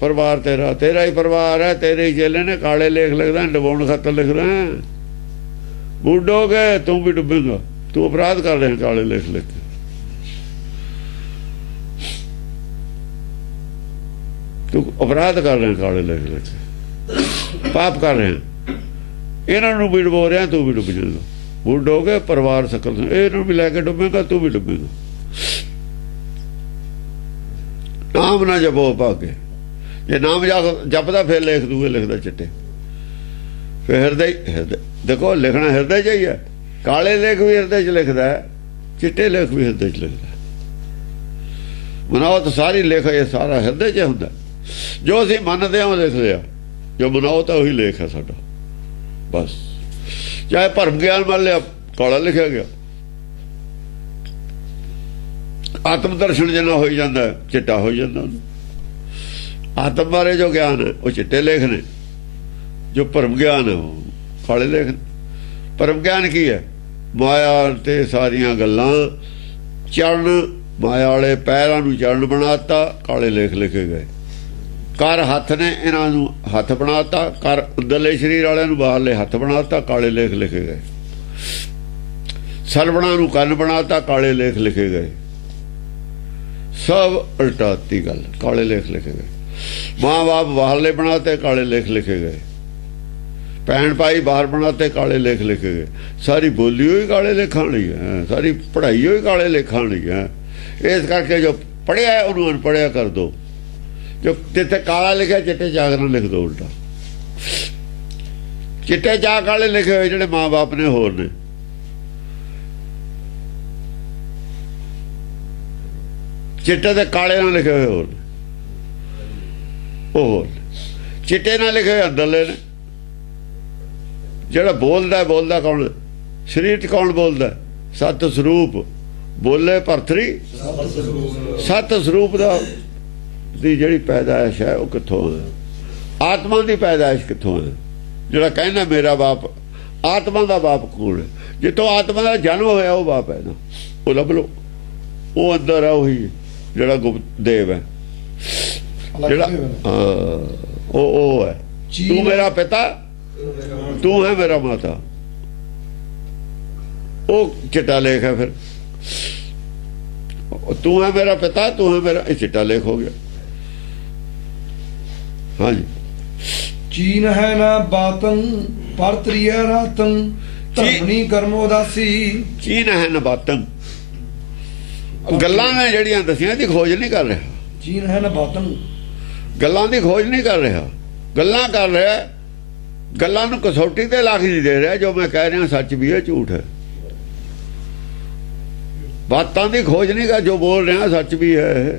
ਪਰਿਵਾਰ ਤੇਰਾ, ਤੇਰਾ ਹੀ ਪਰਿਵਾਰ ਹੈ, ਤੇਰੇ ਹੀ ਚੇਲੇ ਨੇ। ਕਾਲੇ ਲੇਖ ਲਿਖਦਾ ਡੁਬਾਉਣ ਖਾਤਰ ਲਿਖਦਾ। ਬੁੱਢੋਗੇ ਤੂੰ ਵੀ ਡੁੱਬੇਗਾ। तू अपराध कर रहे हैं काले लिख लिख के। तू अपराध कर रहे हैं काले लिख लिख के, पाप कर रहे हैं। इन्हों भी डुबो रहे हैं, तू भी डुब जाएगा। ਬੂढ़ ਡੋਗੇ ਪਰਿਵਾਰ ਸਕਲ ਇਹਨੂੰ ਵੀ ਲੈ ਕੇ ਡੁੱਬੇਗਾ ਤੂੰ ਵੀ ਡੁੱਬੇਗਾ। ਨਾਮ ਨਾ ਜਪੋ ਭਾਗੇ, ਜੇ ਨਾਮ ਜਪਦਾ ਫਿਰ ਲਿਖ ਦੂਗੇ, ਲਿਖਦਾ ਚਿੱਟੇ। ਫਿਰ ਹਿਰਦੇ ਦੇਖੋ ਲਿਖਣਾ ਹਿਰਦੇ 'ਚ ਹੀ ਹੈ। ਕਾਲੇ ਲੇਖ ਵੀ ਹਿਰਦੇ 'ਚ ਲਿਖਦਾ ਹੈ, ਚਿੱਟੇ ਲੇਖ ਵੀ ਹਿਰਦੇ 'ਚ ਲਿਖਦਾ। ਮਨੋਤ ਸਾਰੀ ਲਿਖ ਇਹ ਸਾਰਾ ਹਿਰਦੇ 'ਚ ਹੁੰਦਾ। ਜੋ ਅਸੀਂ ਮੰਨਦੇ ਹਾਂ ਉਹ ਲਿਖ ਲਿਆ, ਜੋ ਮਨੋਤ ਹੈ ਉਹੀ ਲੇਖ ਹੈ ਸਾਡਾ। ਬਸ ਚਾਹੇ ਭਰਮ ਗਿਆਨ ਮੰਨ ਲਿਆ, ਕਾਲਾ ਲਿਖਿਆ ਗਿਆ। ਆਤਮ ਦਰਸ਼ਨ ਜਿੰਨਾ ਹੋਈ ਜਾਂਦਾ ਚਿੱਟਾ ਹੋ ਜਾਂਦਾ। ਆਤਮ ਬਾਰੇ ਜੋ ਗਿਆਨ ਹੈ ਉਹ ਚਿੱਟੇ ਲੇਖ ਨੇ, ਜੋ ਭਰਮ ਗਿਆਨ ਹੈ ਉਹ ਕਾਲੇ ਲੇਖ ਨੇ। ਭਰਮ ਗਿਆਨ ਕੀ ਹੈ? ਮਾਇਆ ਤੇ ਸਾਰੀਆਂ ਗੱਲਾਂ ਚਰਨ, ਮਾਇਆ ਵਾਲੇ ਪੈਰਾਂ ਨੂੰ ਚਰਨ ਬਣਾਤਾ, ਕਾਲੇ ਲੇਖ ਲਿਖੇ ਗਏ। ਕਰ ਹੱਥ ਨੇ, ਇਹਨਾਂ ਨੂੰ ਹੱਥ ਬਣਾਤਾ। ਕਰ ਅੰਦਰਲੇ ਸਰੀਰ ਵਾਲਿਆਂ ਨੂੰ ਬਾਹਰਲੇ ਹੱਥ ਬਣਾਤਾ, ਕਾਲੇ ਲੇਖ ਲਿਖੇ ਗਏ। ਸਰਵਣਾ ਨੂੰ ਕੰਨ ਬਣਾਤਾ, ਕਾਲੇ ਲੇਖ ਲਿਖੇ ਗਏ। ਸਭ ਉਲਟਾਤੀ ਗੱਲ, ਕਾਲੇ ਲੇਖ ਲਿਖੇ ਗਏ। ਮਾਂ ਬਾਪ ਬਾਹਰਲੇ ਬਣਾਤੇ, ਕਾਲੇ ਲੇਖ ਲਿਖੇ ਗਏ। ਭੈਣ ਭਾਈ ਬਾਹਰ ਬਣਾਤੇ, ਕਾਲੇ ਲੇਖ ਲਿਖੇ ਗਏ। ਸਾਰੀ ਬੋਲੀ ਹੋਈ ਕਾਲੇ ਲੇਖਾਂ ਲਈ ਹੈ, ਸਾਰੀ ਪੜ੍ਹਾਈ ਹੋਈ ਕਾਲੇ ਲੇਖਾਂ ਲਈ ਹੈ। ਇਸ ਕਰਕੇ ਜੋ ਪੜ੍ਹਿਆ ਉਹਨੂੰ ਅਨਪੜ੍ਹਿਆ ਕਰ ਦੋ। ਜੋ ਜਿੱਥੇ ਕਾਲਾ ਲਿਖਿਆ ਚਿੱਟੇ ਚਾਕ ਨਾਲ ਲਿਖ ਦੋ ਉਲਟਾ। ਚਿੱਟੇ ਚਾਕ ਕਾਲੇ ਲਿਖੇ ਹੋਏ ਜਿਹੜੇ ਮਾਂ ਬਾਪ ਨੇ ਹੋਰ ਨੇ। ਚਿੱਟੇ ਤੇ ਕਾਲੇ ਨਾਲ ਲਿਖੇ ਹੋਏ ਹੋਰ ਨੇ, ਉਹ ਹੋਰ। ਚਿੱਟੇ ਨਾਲ ਲਿਖੇ ਹੋਏ ਅੰਦਰਲੇ ਨੇ। ਜਿਹੜਾ ਬੋਲਦਾ ਕੌਣ? ਸਰੀਰ 'ਚ ਕੌਣ ਬੋਲਦਾ? ਸਤ ਸਰੂਪ ਬੋਲੇ ਭਰਤਰੀ। ਸਤ ਸਰੂਪ ਦੀ ਜਿਹੜੀ ਪੈਦਾਇਸ਼ ਹੈ ਉਹ ਕਿੱਥੋਂ ਹੈ? ਆਤਮਾ ਦੀ ਪੈਦਾਇਸ਼ ਕਿੱਥੋਂ ਹੈ? ਜਿਹੜਾ ਕਹਿੰਦਾ ਮੇਰਾ ਬਾਪ, ਆਤਮਾ ਦਾ ਬਾਪ ਕੌਣ ਹੈ? ਜਿੱਥੋਂ ਆਤਮਾ ਦਾ ਜਨਮ ਹੋਇਆ ਉਹ ਬਾਪ ਹੈ ਨਾ, ਉਹ ਲੱਭ ਲਓ। ਉਹ ਅੰਦਰ ਹੈ, ਉਹੀ ਜਿਹੜਾ ਗੁਪਤ ਦੇਵ ਹੈ, ਜਿਹੜਾ ਉਹ ਹੈ। ਤੂੰ ਮੇਰਾ ਪਿਤਾ, ਤੂੰ ਹੈ ਮੇਰਾ ਮਾਤਾ। ਉਹ ਚਿੱਟਾ ਲੇਖ ਹੈ। ਫਿਰ ਤੂੰ ਹੈ ਮੇਰਾ ਪਿਤਾ, ਤੂੰ ਹੈ ਮੇਰਾ, ਇਹ ਚਿੱਟਾ ਲੇਖ ਹੋ ਗਿਆ। ਹਾਂਜੀ। ਚੀਨ ਹੈ ਨਾ ਬਾਤੰ ਪਰਤਰੀਆ ਰਾਤੰ ਧਰਮਣੀ ਕਰਮ ਉਦਾਸੀ। ਚੀਨ ਹੈ ਨਾ ਬਾਤੰ, ਗੱਲਾਂ ਨੇ ਜਿਹੜੀਆਂ ਦਸੀਆਂ ਦੀ ਖੋਜ ਨਹੀਂ ਕਰ ਰਿਹਾ। ਚੀਨ ਹੈ ਨਾ ਬਾਤੰ, ਗੱਲਾਂ ਦੀ ਖੋਜ ਨਹੀਂ ਕਰ ਰਿਹਾ। ਗੱਲਾਂ ਕਰ ਰਿਹਾ, ਗੱਲਾਂ ਨੂੰ ਕਸੌਟੀ ਤੇ ਲਾ ਕੇ ਨਹੀਂ ਦੇ ਰਿਹਾ। ਜੋ ਮੈਂ ਕਹਿ ਰਿਹਾ ਸੱਚ ਵੀ ਹੈ, ਝੂਠ ਹੈ। ਬਾਤਾਂ ਦੀ ਖੋਜ ਨਹੀਂ ਕਰ, ਜੋ ਬੋਲ ਰਿਹਾ ਸੱਚ ਵੀ ਹੈ।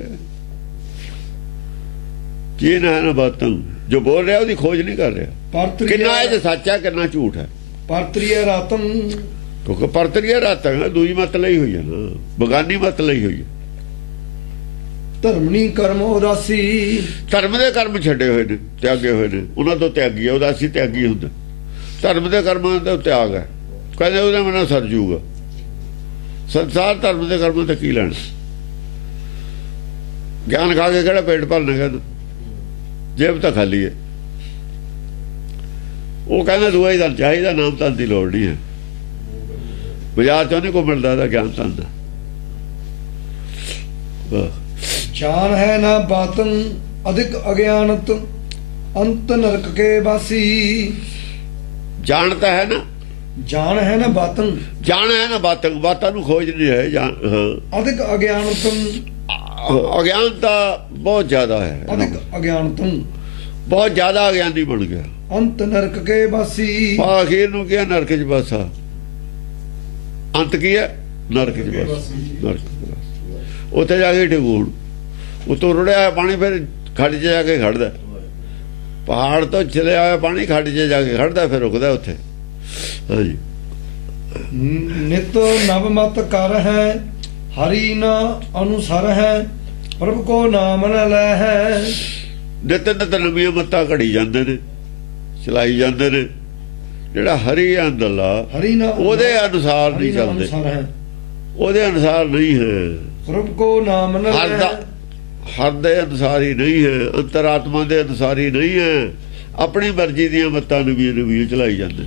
ਕੀ ਨਾ ਨਾ ਬਾਤਾਂ, ਜੋ ਬੋਲ ਰਿਹਾ ਉਹਦੀ ਖੋਜ ਨਹੀਂ ਕਰ ਰਿਹਾ। ਕਿੰਨਾ ਇਹ ਸੱਚ ਹੈ, ਕਿੰਨਾ ਝੂਠ ਹੈ। ਪਰਤਰੀਆ ਰਾਤੰ, ਕਿਉਂਕਿ ਪਰਤਰੀਆ ਰਾਤੰ ਦੂਜੀ ਮਤ ਲਈ ਹੋਈ ਹੈ ਨਾ, ਬਗਾਨੀ ਮਤ ਲਈ ਹੋਈ ਹੈ। ਧਰਮਣੀ ਕਰਮ ਉਦਾਸੀ, ਧਰਮ ਦੇ ਕਰਮ ਛੱਡੇ ਹੋਏ ਨੇ, ਤਿਆਗੇ ਹੋਏ ਨੇ, ਉਹਨਾਂ ਤੋਂ ਤਿਆਗੀ ਹੈ। ਉਦਾਸੀ ਤਿਆਗੀ ਹੁੰਦਾ। ਧਰਮ ਦੇ ਕਰਮਾਂ ਦਾ ਤਿਆਗ ਹੈ। ਕਹਿੰਦੇ ਉਹਦੇ ਬਿਨਾਂ ਸਰ ਜੂਗਾ ਸੰਸਾਰ। ਧਰਮ ਦੇ ਕਰਮਾਂ ਤੇ ਕੀ ਲੈਣਾ? ਗਿਆਨ ਖਾ ਕੇ ਕਿਹੜਾ ਪੇਟ ਭਰਨਾ? ਕਹਿੰਦਾ ਜੇਬ ਤਾਂ ਖਾਲੀ ਹੈ। ਉਹ ਕਹਿੰਦਾ ਦੂਆ ਹੀ ਤਾਂ ਚਾਹੀਦਾ, ਨਾਮ ਤਾਂ ਦੀ ਲੋੜ ਨਹੀਂ ਹੈ। ਬਾਜ਼ਾਰ ਚੋਂ ਨਹੀਂ ਕੋ ਮਿਲਦਾ ਦਾ ਗਿਆਨ ਤਾਂ ਦਾ। ਜਾਨ ਹੈ ਨਾ ਬਾਤੰ ਅਧਿਕ ਅਗਿਆਨਤ ਅੰਤ ਨਰਕ ਕੇ ਵਾਸੀ। ਜਾਣਤਾ ਹੈ ਨਾ, ਜਾਨ ਹੈ ਨਾ ਬਾਤੰ, ਜਾਣ ਹੈ ਨਾ ਬਾਤਾਂ, ਬਾਤਾਂ ਨੂੰ ਖੋਜ ਨਹੀਂ ਹੈ। ਅਧਿਕ ਅਗਿਆਨਤੰ, ਅਗਿਆਨਤਾ ਬਹੁਤ ਜ਼ਿਆਦਾ ਹੈ। ਅਧਿਕ ਅਗਿਆਨਤੰ, ਬਹੁਤ ਜ਼ਿਆਦਾ ਅਗਿਆਨੀ ਬਣ ਗਿਆ। ਅੰਤ ਨਰਕ ਕੇ ਵਾਸੀ, ਆਖਿਰ ਨੂੰ ਕੀ ਨਰਕ ਚ ਬਸਾ। ਅੰਤ ਕੀ ਹੈ? ਨਰਕ ਚ ਬਸ। ਨਰਕ ਉੱਥੇ ਜਾ ਕੇ ਢਗੂੜ, ਉਤੋਂ ਰੁੜਿਆ ਪਾਣੀ ਫਿਰ ਖੱਡ 'ਚ ਜਾ ਕੇ ਖੜਦਾ। ਪਹਾੜ ਤੋਂ ਚਲਿਆ ਹੋਇਆ ਪਾਣੀ ਖੱਡ 'ਚ ਜਾ ਕੇ ਖੜਦਾ, ਫਿਰ ਰੁਕਦਾ ਉੱਥੇ। ਹਾਂਜੀ। ਨਿਤ ਨਵ ਮਤ ਕਰ ਹੈ ਹਰੀ ਨਾ ਅਨੁਸਰ ਹੈ ਪ੍ਰਭ ਕੋ ਨਾਮ ਨ ਲੈ ਹੈ। ਨਿਤ ਨਿਤ ਨਵੀਆਂ ਮੱਤਾਂ ਘੜੀ ਜਾਂਦੇ ਨੇ, ਚਲਾਈ ਜਾਂਦੇ ਨੇ। ਜਿਹੜਾ ਹਰੀ ਅੰਦਰਲਾ ਹਰੀ ਨਾ ਉਹਦੇ ਅਨੁਸਾਰ ਨਹੀਂ ਚੱਲਦੇ, ਉਹਦੇ ਅਨੁਸਾਰ ਨਹੀਂ ਹੈ। ਪ੍ਰਭ ਕੋ ਨਾਮ ਨ ਲੈ, ਹਰ ਦੇ ਅਨੁਸਾਰ ਹੀ ਨਹੀਂ ਹੈ, ਅੰਤਰਾਤਮਾ ਦੇ ਅਨੁਸਾਰ ਹੀ ਨਹੀਂ ਹੈ। ਆਪਣੀ ਮਰਜ਼ੀ ਦੀਆਂ ਮੱਤਾਂ ਨਵੀਆਂ ਚਲਾਈ ਜਾਂਦੇ।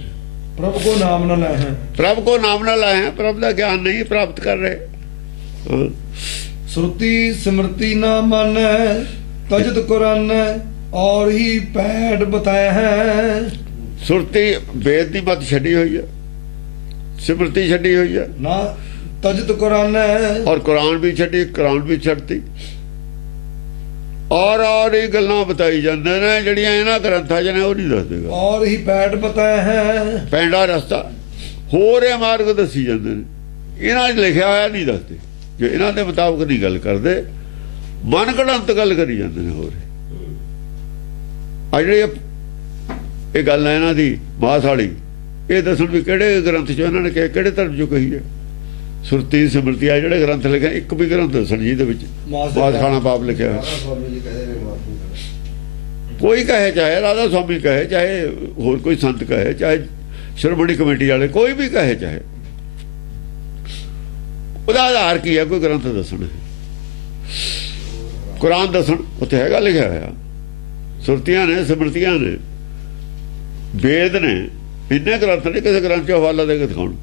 ਪ੍ਰਭ ਕੋ ਨਾਮ ਨ ਲੈ ਹੈ, ਪ੍ਰਭ ਕੋ ਨਾਮ ਨ ਲਾਏ, ਪ੍ਰਭ ਦਾ ਗਿਆਨ ਨਹੀਂ ਪ੍ਰਾਪਤ ਕਰ ਰਹੇ। ਸੁਰਤੀ ਸਿਮਰਤੀ ਨਾ ਮਨ ਤਜਤ ਕੁਰਾਨ ਔਰ ਹੀ ਪੈੜ ਬਤਾਇਆ ਹੈ। ਸੁਰਤੀ ਵੇਦ ਦੀ ਮਤ ਛੱਡੀ ਹੋਈ ਹੈ, ਸਿਮਰਤੀ ਛੱਡੀ ਹੋਈ ਹੈ ਨਾ ਤਜਤ ਕੁਰਾਨ ਹੈ ਔਰ ਕੁਰਾਨ ਵੀ ਛੱਡੀ, ਕੁਰਾਨ ਵੀ ਛੱਡਤੀ। ਔਰ ਇਹ ਗੱਲਾਂ ਬਤਾਈ ਜਾਂਦੇ ਨੇ ਜਿਹੜੀਆਂ ਇਹਨਾਂ ਗ੍ਰੰਥਾਂ 'ਚ ਨੇ ਉਹ ਨਹੀਂ ਦੱਸਦੇ। ਔਰ ਹੀ ਪੈਟ ਬਤਾਇਆ ਹੈ ਪੈਂਡਾ ਰਸਤਾ ਹੋਰ ਇਹ ਮਾਰਗ ਦੱਸੀ ਜਾਂਦੇ ਨੇ, ਇਹਨਾਂ 'ਚ ਲਿਖਿਆ ਹੋਇਆ ਨਹੀਂ ਦੱਸਦੇ। ਜੇ ਇਹਨਾਂ ਦੇ ਮੁਤਾਬਕ ਨਹੀਂ ਗੱਲ ਕਰਦੇ, ਮਨ ਘੜੰਤ ਗੱਲ ਕਰੀ ਜਾਂਦੇ ਨੇ। ਹੋਰ ਆ ਜਿਹੜੀ ਇਹ ਗੱਲ ਹੈ ਇਹਨਾਂ ਦੀ ਮਾਸ ਵਾਲੀ, ਇਹ ਦੱਸਣ ਵੀ ਕਿਹੜੇ ਗ੍ਰੰਥ 'ਚ ਇਹਨਾਂ ਨੇ ਕਿਹਾ, ਕਿਹੜੇ ਧਰਮ 'ਚੋਂ ਕਹੀ ਹੈ। ਸੁਰਤੀ ਸਿਮਰਤੀ ਆ ਜਿਹੜੇ ਗ੍ਰੰਥ ਲਿਖੇ, ਇੱਕ ਵੀ ਗ੍ਰੰਥ ਦੱਸਣ ਜਿਹਦੇ ਵਿੱਚ ਮਾਸ ਖਾਣਾ ਪਾਪ ਲਿਖਿਆ ਹੋਇਆ। ਕੋਈ ਕਹੇ, ਚਾਹੇ ਰਾਧਾ ਸਵਾਮੀ ਕਹੇ, ਚਾਹੇ ਹੋਰ ਕੋਈ ਸੰਤ ਕਹੇ, ਚਾਹੇ ਸ਼੍ਰੋਮਣੀ ਕਮੇਟੀ ਵਾਲੇ, ਕੋਈ ਵੀ ਕਹੇ, ਚਾਹੇ ਉਹਦਾ ਆਧਾਰ ਕੀ ਹੈ? ਕੋਈ ਗ੍ਰੰਥ ਦੱਸਣ, ਕੁਰਾਨ ਦੱਸਣ, ਉੱਥੇ ਹੈਗਾ ਲਿਖਿਆ ਹੋਇਆ। ਸੁਰਤੀਆਂ ਨੇ, ਸਿਮਰਤੀਆਂ ਨੇ, ਵੇਦ ਨੇ, ਇੰਨੇ ਗ੍ਰੰਥ ਨੇ, ਕਿਸੇ ਗ੍ਰੰਥ 'ਚ ਹਵਾਲਾ ਦੇ ਕੇ ਦਿਖਾਉਣ।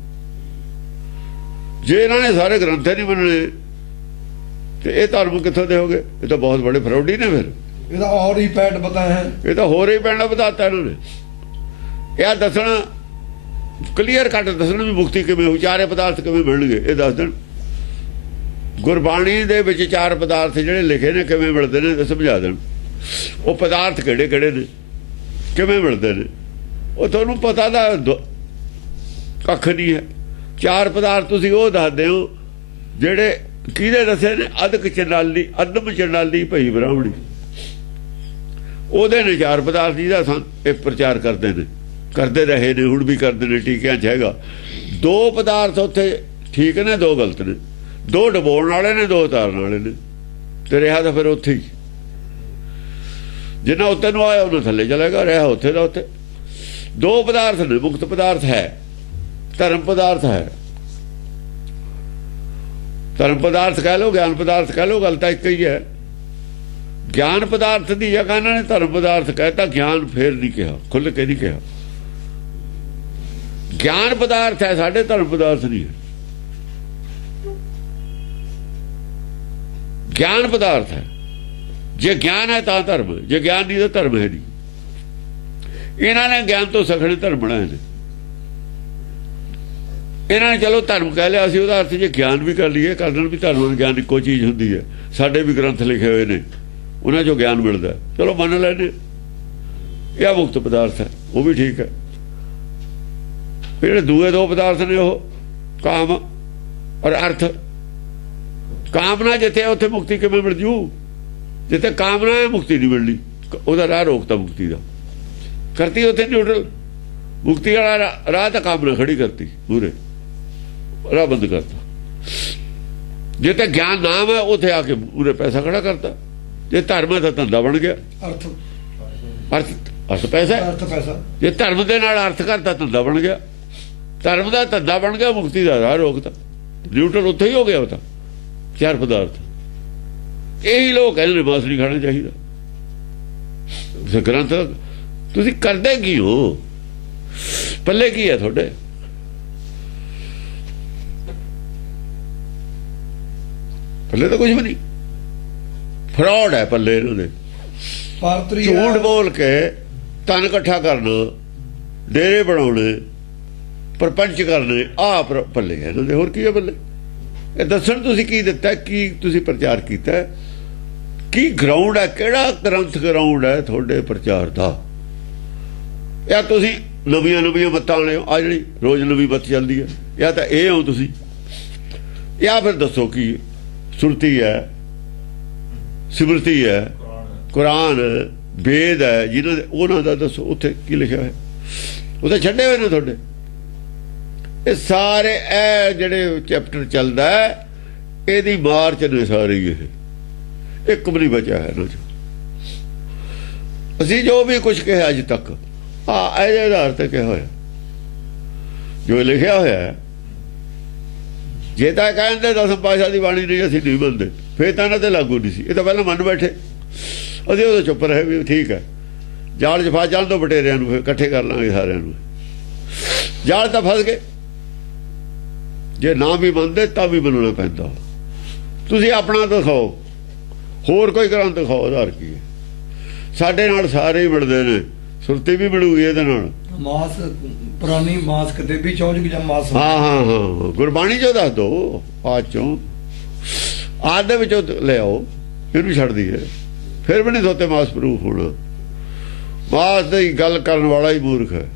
ਜੇ ਇਹਨਾਂ ਨੇ ਸਾਰੇ ਗ੍ਰੰਥ ਨਹੀਂ ਮੰਨਣੇ ਤੇ ਇਹ ਧਰਮ ਕਿੱਥੋਂ ਦੇ ਹੋਗੇ? ਇਹ ਤਾਂ ਬਹੁਤ ਬੜੇ ਫਰੌਡੀ ਨੇ। ਫਿਰ ਇਹਦਾ ਔਰ ਹੀ ਪੈਟ ਬਤਾਇਆ ਹੈ, ਇਹ ਤਾਂ ਹੋਰ ਹੀ ਪੈਣਾ ਬਤਾਤਾ ਇਹਨਾਂ ਨੇ। ਇਹ ਦੱਸਣਾ ਕਲੀਅਰ ਕੱਟ ਦੱਸਣਾ ਵੀ ਮੁਕਤੀ ਕਿਵੇਂ ਹੋ, ਚਾਰੇ ਪਦਾਰਥ ਕਿਵੇਂ ਮਿਲਣਗੇ, ਇਹ ਦੱਸ ਦੇਣ। ਗੁਰਬਾਣੀ ਦੇ ਵਿੱਚ ਚਾਰ ਪਦਾਰਥ ਜਿਹੜੇ ਲਿਖੇ ਨੇ ਕਿਵੇਂ ਮਿਲਦੇ ਨੇ ਸਮਝਾ ਦੇਣ। ਉਹ ਪਦਾਰਥ ਕਿਹੜੇ ਕਿਹੜੇ ਨੇ, ਕਿਵੇਂ ਮਿਲਦੇ ਨੇ, ਉਹ ਤੁਹਾਨੂੰ ਪਤਾ ਦਾ ਕੱਖ ਨਹੀਂ ਹੈ। ਚਾਰ ਪਦਾਰਥ ਤੁਸੀਂ ਉਹ ਦੱਸਦੇ ਹੋ ਜਿਹੜੇ ਕਿਹਦੇ ਦੱਸੇ ਨੇ? ਅਦਕ ਚੰਡਾਲੀ, ਅਦਮ ਚੰਡਾਲੀ ਭਈ ਬ੍ਰਾਹਮਣੀ, ਉਹਦੇ ਨੇ ਚਾਰ ਪਦਾਰਥ ਜਿਹਦਾ ਇਹ ਪ੍ਰਚਾਰ ਕਰਦੇ ਨੇ, ਕਰਦੇ ਰਹੇ ਨੇ, ਹੁਣ ਵੀ ਕਰਦੇ ਨੇ। ਟੀਕਿਆਂ 'ਚ ਹੈਗਾ ਦੋ ਪਦਾਰਥ ਉੱਥੇ ਠੀਕ ਨੇ, ਦੋ ਗਲਤ ਨੇ। ਦੋ ਡਬੋਣ ਵਾਲੇ ਨੇ, ਦੋ ਉਤਾਰਨ ਵਾਲੇ ਨੇ, ਤੇ ਰਿਹਾ ਤਾਂ ਫਿਰ ਉੱਥੇ ਹੀ। ਜਿੰਨਾ ਉੱਤੇ ਨੂੰ ਆਇਆ ਉਹਨਾਂ ਥੱਲੇ ਚਲੇਗਾ, ਰਿਹਾ ਉੱਥੇ ਦਾ ਉੱਥੇ। ਦੋ ਪਦਾਰਥ ਨੇ, ਮੁਕਤ ਪਦਾਰਥ ਹੈ, ਧਰਮ ਪਦਾਰਥ ਹੈ। ਧਰਮ ਪਦਾਰਥ ਕਹਿ ਲਓ, ਗਿਆਨ ਪਦਾਰਥ ਕਹਿ ਲਓ, ਗੱਲ ਤਾਂ ਇੱਕ ਹੀ ਹੈ। ਗਿਆਨ ਪਦਾਰਥ ਦੀ ਜਗ੍ਹਾ ਇਹਨਾਂ ਨੇ ਧਰਮ ਪਦਾਰਥ ਕਹਿਤਾ, ਗਿਆਨ ਫੇਰ ਨਹੀਂ ਕਿਹਾ, ਖੁੱਲ੍ਹ ਕੇ ਨਹੀਂ ਕਿਹਾ। ਗਿਆਨ ਪਦਾਰਥ ਹੈ ਸਾਡੇ, ਧਰਮ ਪਦਾਰਥ ਨਹੀਂ ਹੈ। ਗਿਆਨ ਪਦਾਰਥ ਹੈ। ਜੇ ਗਿਆਨ ਹੈ ਤਾਂ ਧਰਮ, ਜੇ ਗਿਆਨ ਨਹੀਂ ਤਾਂ ਧਰਮ ਹੈ ਨਹੀਂ। ਇਹਨਾਂ ਨੇ ਗਿਆਨ ਤੋਂ ਸਖਣੇ ਧਰਮ ਬਣਾਏ ਨੇ। ਇਹਨਾਂ ਨੇ ਚਲੋ ਧਰਮ ਕਹਿ ਲਿਆ, ਅਸੀਂ ਉਹਦਾ ਅਰਥ ਜੇ ਗਿਆਨ ਵੀ ਕਰ ਲਈਏ, ਕਰਨ ਵੀ ਧਰਮ ਗਿਆਨ ਇੱਕੋ ਚੀਜ਼ ਹੁੰਦੀ ਹੈ। ਸਾਡੇ ਵੀ ਗ੍ਰੰਥ ਲਿਖੇ ਹੋਏ ਨੇ, ਉਹਨਾਂ 'ਚੋਂ ਗਿਆਨ ਮਿਲਦਾ, ਚਲੋ ਮੰਨ ਲੈਂਦੇ। ਇਹ ਮੁਕਤ ਪਦਾਰਥ ਹੈ, ਉਹ ਵੀ ਠੀਕ ਹੈ। ਜਿਹੜੇ ਦੂਏ ਦੋ ਪਦਾਰਥ ਨੇ ਉਹ ਕਾਮ ਔਰ ਅਰਥ। ਕਾਮਨਾ ਜਿੱਥੇ ਉੱਥੇ ਮੁਕਤੀ ਕਿਵੇਂ ਮਿਲ ਜੂ? ਜਿੱਥੇ ਕਾਮਨਾ ਹੈ ਮੁਕਤੀ ਨਹੀਂ ਮਿਲਣੀ, ਉਹਦਾ ਰਾਹ ਰੋਕਤਾ ਮੁਕਤੀ ਦਾ, ਕਰਤੀ ਉੱਥੇ ਨਿਊਟਰਲ। ਮੁਕਤੀ ਵਾਲਾ ਰਾਹ ਤਾਂ ਕਾਮਨਾ ਖੜੀ ਕਰਤੀ, ਪੂਰੇ ਰਾਹ ਬੰਦ ਕਰਤਾ। ਜਿੱਥੇ ਗਿਆਨ ਨਾਮ ਹੈ ਉੱਥੇ ਆ ਕੇ ਪੂਰੇ ਪੈਸਾ ਖੜਾ ਕਰਤਾ। ਜੇ ਧਰਮ ਹੈ ਤਾਂ ਧੰਦਾ ਬਣ ਗਿਆ, ਅਰਥ ਪੈਸਾ, ਅਰਥ ਪੈਸਾ। ਜੇ ਧਰਮ ਦੇ ਨਾਲ ਅਰਥ ਕਰਤਾ ਧੰਦਾ ਬਣ ਗਿਆ, ਧਰਮ ਦਾ ਧੰਦਾ ਬਣ ਗਿਆ, ਮੁਕਤੀ ਦਾ ਰਾਹ ਰੋਕਤਾ, ਨਿਊਟਰਲ ਉੱਥੇ ਹੀ ਹੋ ਗਿਆ। ਉਹ ਤਾਂ ਚਾਰ ਪਦਾਰਥ। ਇਹੀ ਲੋਕ ਕਹਿੰਦੇ ਨੇ ਮਾਸ ਨਹੀਂ ਖਾਣਾ ਚਾਹੀਦਾ। ਗ੍ਰੰਥ ਤੁਸੀਂ ਕਰਦੇ ਕੀ ਹੋ? ਪੱਲੇ ਕੀ ਹੈ ਤੁਹਾਡੇ? ਪੱਲੇ ਤਾਂ ਕੁਝ ਵੀ ਨਹੀਂ, ਫਰਾਡ ਹੈ ਪੱਲੇ ਇਹਨਾਂ ਦੇ। ਝੂਠ ਬੋਲ ਕੇ ਧਨ ਇਕੱਠਾ ਕਰਨਾ, ਡੇਰੇ ਬਣਾਉਣੇ, ਪ੍ਰਪੰਚ ਕਰਨੇ, ਆਹ ਪੱਲੇ ਹੈ ਇਹਨਾਂ ਦੇ। ਹੋਰ ਕੀ ਹੈ ਪੱਲੇ? ਇਹ ਦੱਸਣ ਤੁਸੀਂ ਕੀ ਦਿੱਤਾ, ਕੀ ਤੁਸੀਂ ਪ੍ਰਚਾਰ ਕੀਤਾ, ਕੀ ਗਰਾਊਂਡ ਹੈ, ਕਿਹੜਾ ਗ੍ਰੰਥ ਗਰਾਊਂਡ ਹੈ ਤੁਹਾਡੇ ਪ੍ਰਚਾਰ ਦਾ? ਜਾਂ ਤੁਸੀਂ ਨਵੀਆਂ ਨਵੀਆਂ ਮੱਤਾਂ ਵਾਲੇ ਹੋ, ਆ ਜਿਹੜੀ ਰੋਜ਼ ਨਵੀਂ ਮੱਤ ਚੱਲਦੀ ਹੈ, ਜਾਂ ਤਾਂ ਇਹ ਹੋ ਤੁਸੀਂ, ਜਾਂ ਫਿਰ ਦੱਸੋ ਕੀ ਸੁਰਤੀ ਹੈ, ਸਿਮਰਤੀ ਹੈ, ਕੁਰਾਨ, ਵੇਦ ਹੈ, ਜਿਹਨਾਂ ਦੇ ਉਹਨਾਂ ਦਾ ਦੱਸੋ ਉੱਥੇ ਕੀ ਲਿਖਿਆ ਹੋਇਆ। ਉਹਦੇ ਛੱਡੇ ਹੋਏ ਨੇ ਤੁਹਾਡੇ ਇਹ ਸਾਰੇ। ਇਹ ਜਿਹੜੇ ਚੈਪਟਰ ਚੱਲਦਾ ਇਹਦੀ ਮਾਰਚ ਨੇ ਸਾਰੇ, ਇਹ ਇੱਕ ਵੀ ਨਹੀਂ ਬਚਿਆ ਹੈ ਇਹਨਾਂ 'ਚ। ਅਸੀਂ ਜੋ ਵੀ ਕੁਝ ਕਿਹਾ ਅੱਜ ਤੱਕ ਇਹਦੇ ਆਧਾਰ ਤੇ ਕਿਹਾ ਹੋਇਆ, ਜੋ ਲਿਖਿਆ ਹੋਇਆ। ਜੇ ਤਾਂ ਕਹਿੰਦੇ 10 ਪਾਤਸ਼ਾਹ ਦੀ ਬਾਣੀ ਨਹੀਂ ਅਸੀਂ ਨਹੀਂ ਮੰਨਦੇ, ਫੇਰ ਤਾਂ ਇਹਨਾਂ ਤੇ ਲਾਗੂ ਨਹੀਂ ਸੀ। ਇਹ ਤਾਂ ਪਹਿਲਾਂ ਮੰਨ ਬੈਠੇ, ਅਸੀਂ ਉਦੋਂ ਚੁੱਪ ਰਹੇ ਵੀ ਠੀਕ ਹੈ, ਜਾਲ 'ਚ ਫਸ ਜਾਣ ਤੋਂ ਬਟੇਰਿਆਂ ਨੂੰ ਫਿਰ ਇਕੱਠੇ ਕਰ ਲਾਂਗੇ ਸਾਰਿਆਂ ਨੂੰ। ਜਾਲ ਤਾਂ ਫਸ ਗਏ, ਜੇ ਨਾ ਵੀ ਮੰਨਦੇ ਤਾਂ ਵੀ ਮੰਨਣਾ ਪੈਂਦਾ। ਤੁਸੀਂ ਆਪਣਾ ਦਿਖਾਓ, ਹੋਰ ਕੋਈ ਗ੍ਰੰਥ ਦਿਖਾਓ, ਆਧਾਰ ਕੀ ਹੈ? ਸਾਡੇ ਨਾਲ ਸਾਰੇ ਹੀ ਮਿਲਦੇ ਨੇ, ਸੁਰਤੀ ਵੀ ਮਿਲੂਗੀ ਇਹਦੇ ਨਾਲ, ਮਾਸ ਪੁਰਾਣੀ ਮਾਸ ਕਿਤੇ ਵੀ ਚੌਂਜ ਜਾਂ ਮਾਸ ਹਾਂ ਹਾਂ ਹਾਂ ਗੁਰਬਾਣੀ ਚੋਂ ਦੱਸ ਦੋ ਆਦ ਚੋਂ ਆਦ ਦੇ ਵਿੱਚੋਂ ਲਿਆਓ ਇਹਨੂੰ ਛੱਡ ਦਈਏ ਫਿਰ ਵੀ ਨਹੀਂ ਸੋਤੇ ਮਾਸ ਪ੍ਰੂਫ ਹੋਣਾ ਮਾਸ ਦੀ ਗੱਲ ਕਰਨ ਵਾਲਾ ਹੀ ਮੂਰਖ ਹੈ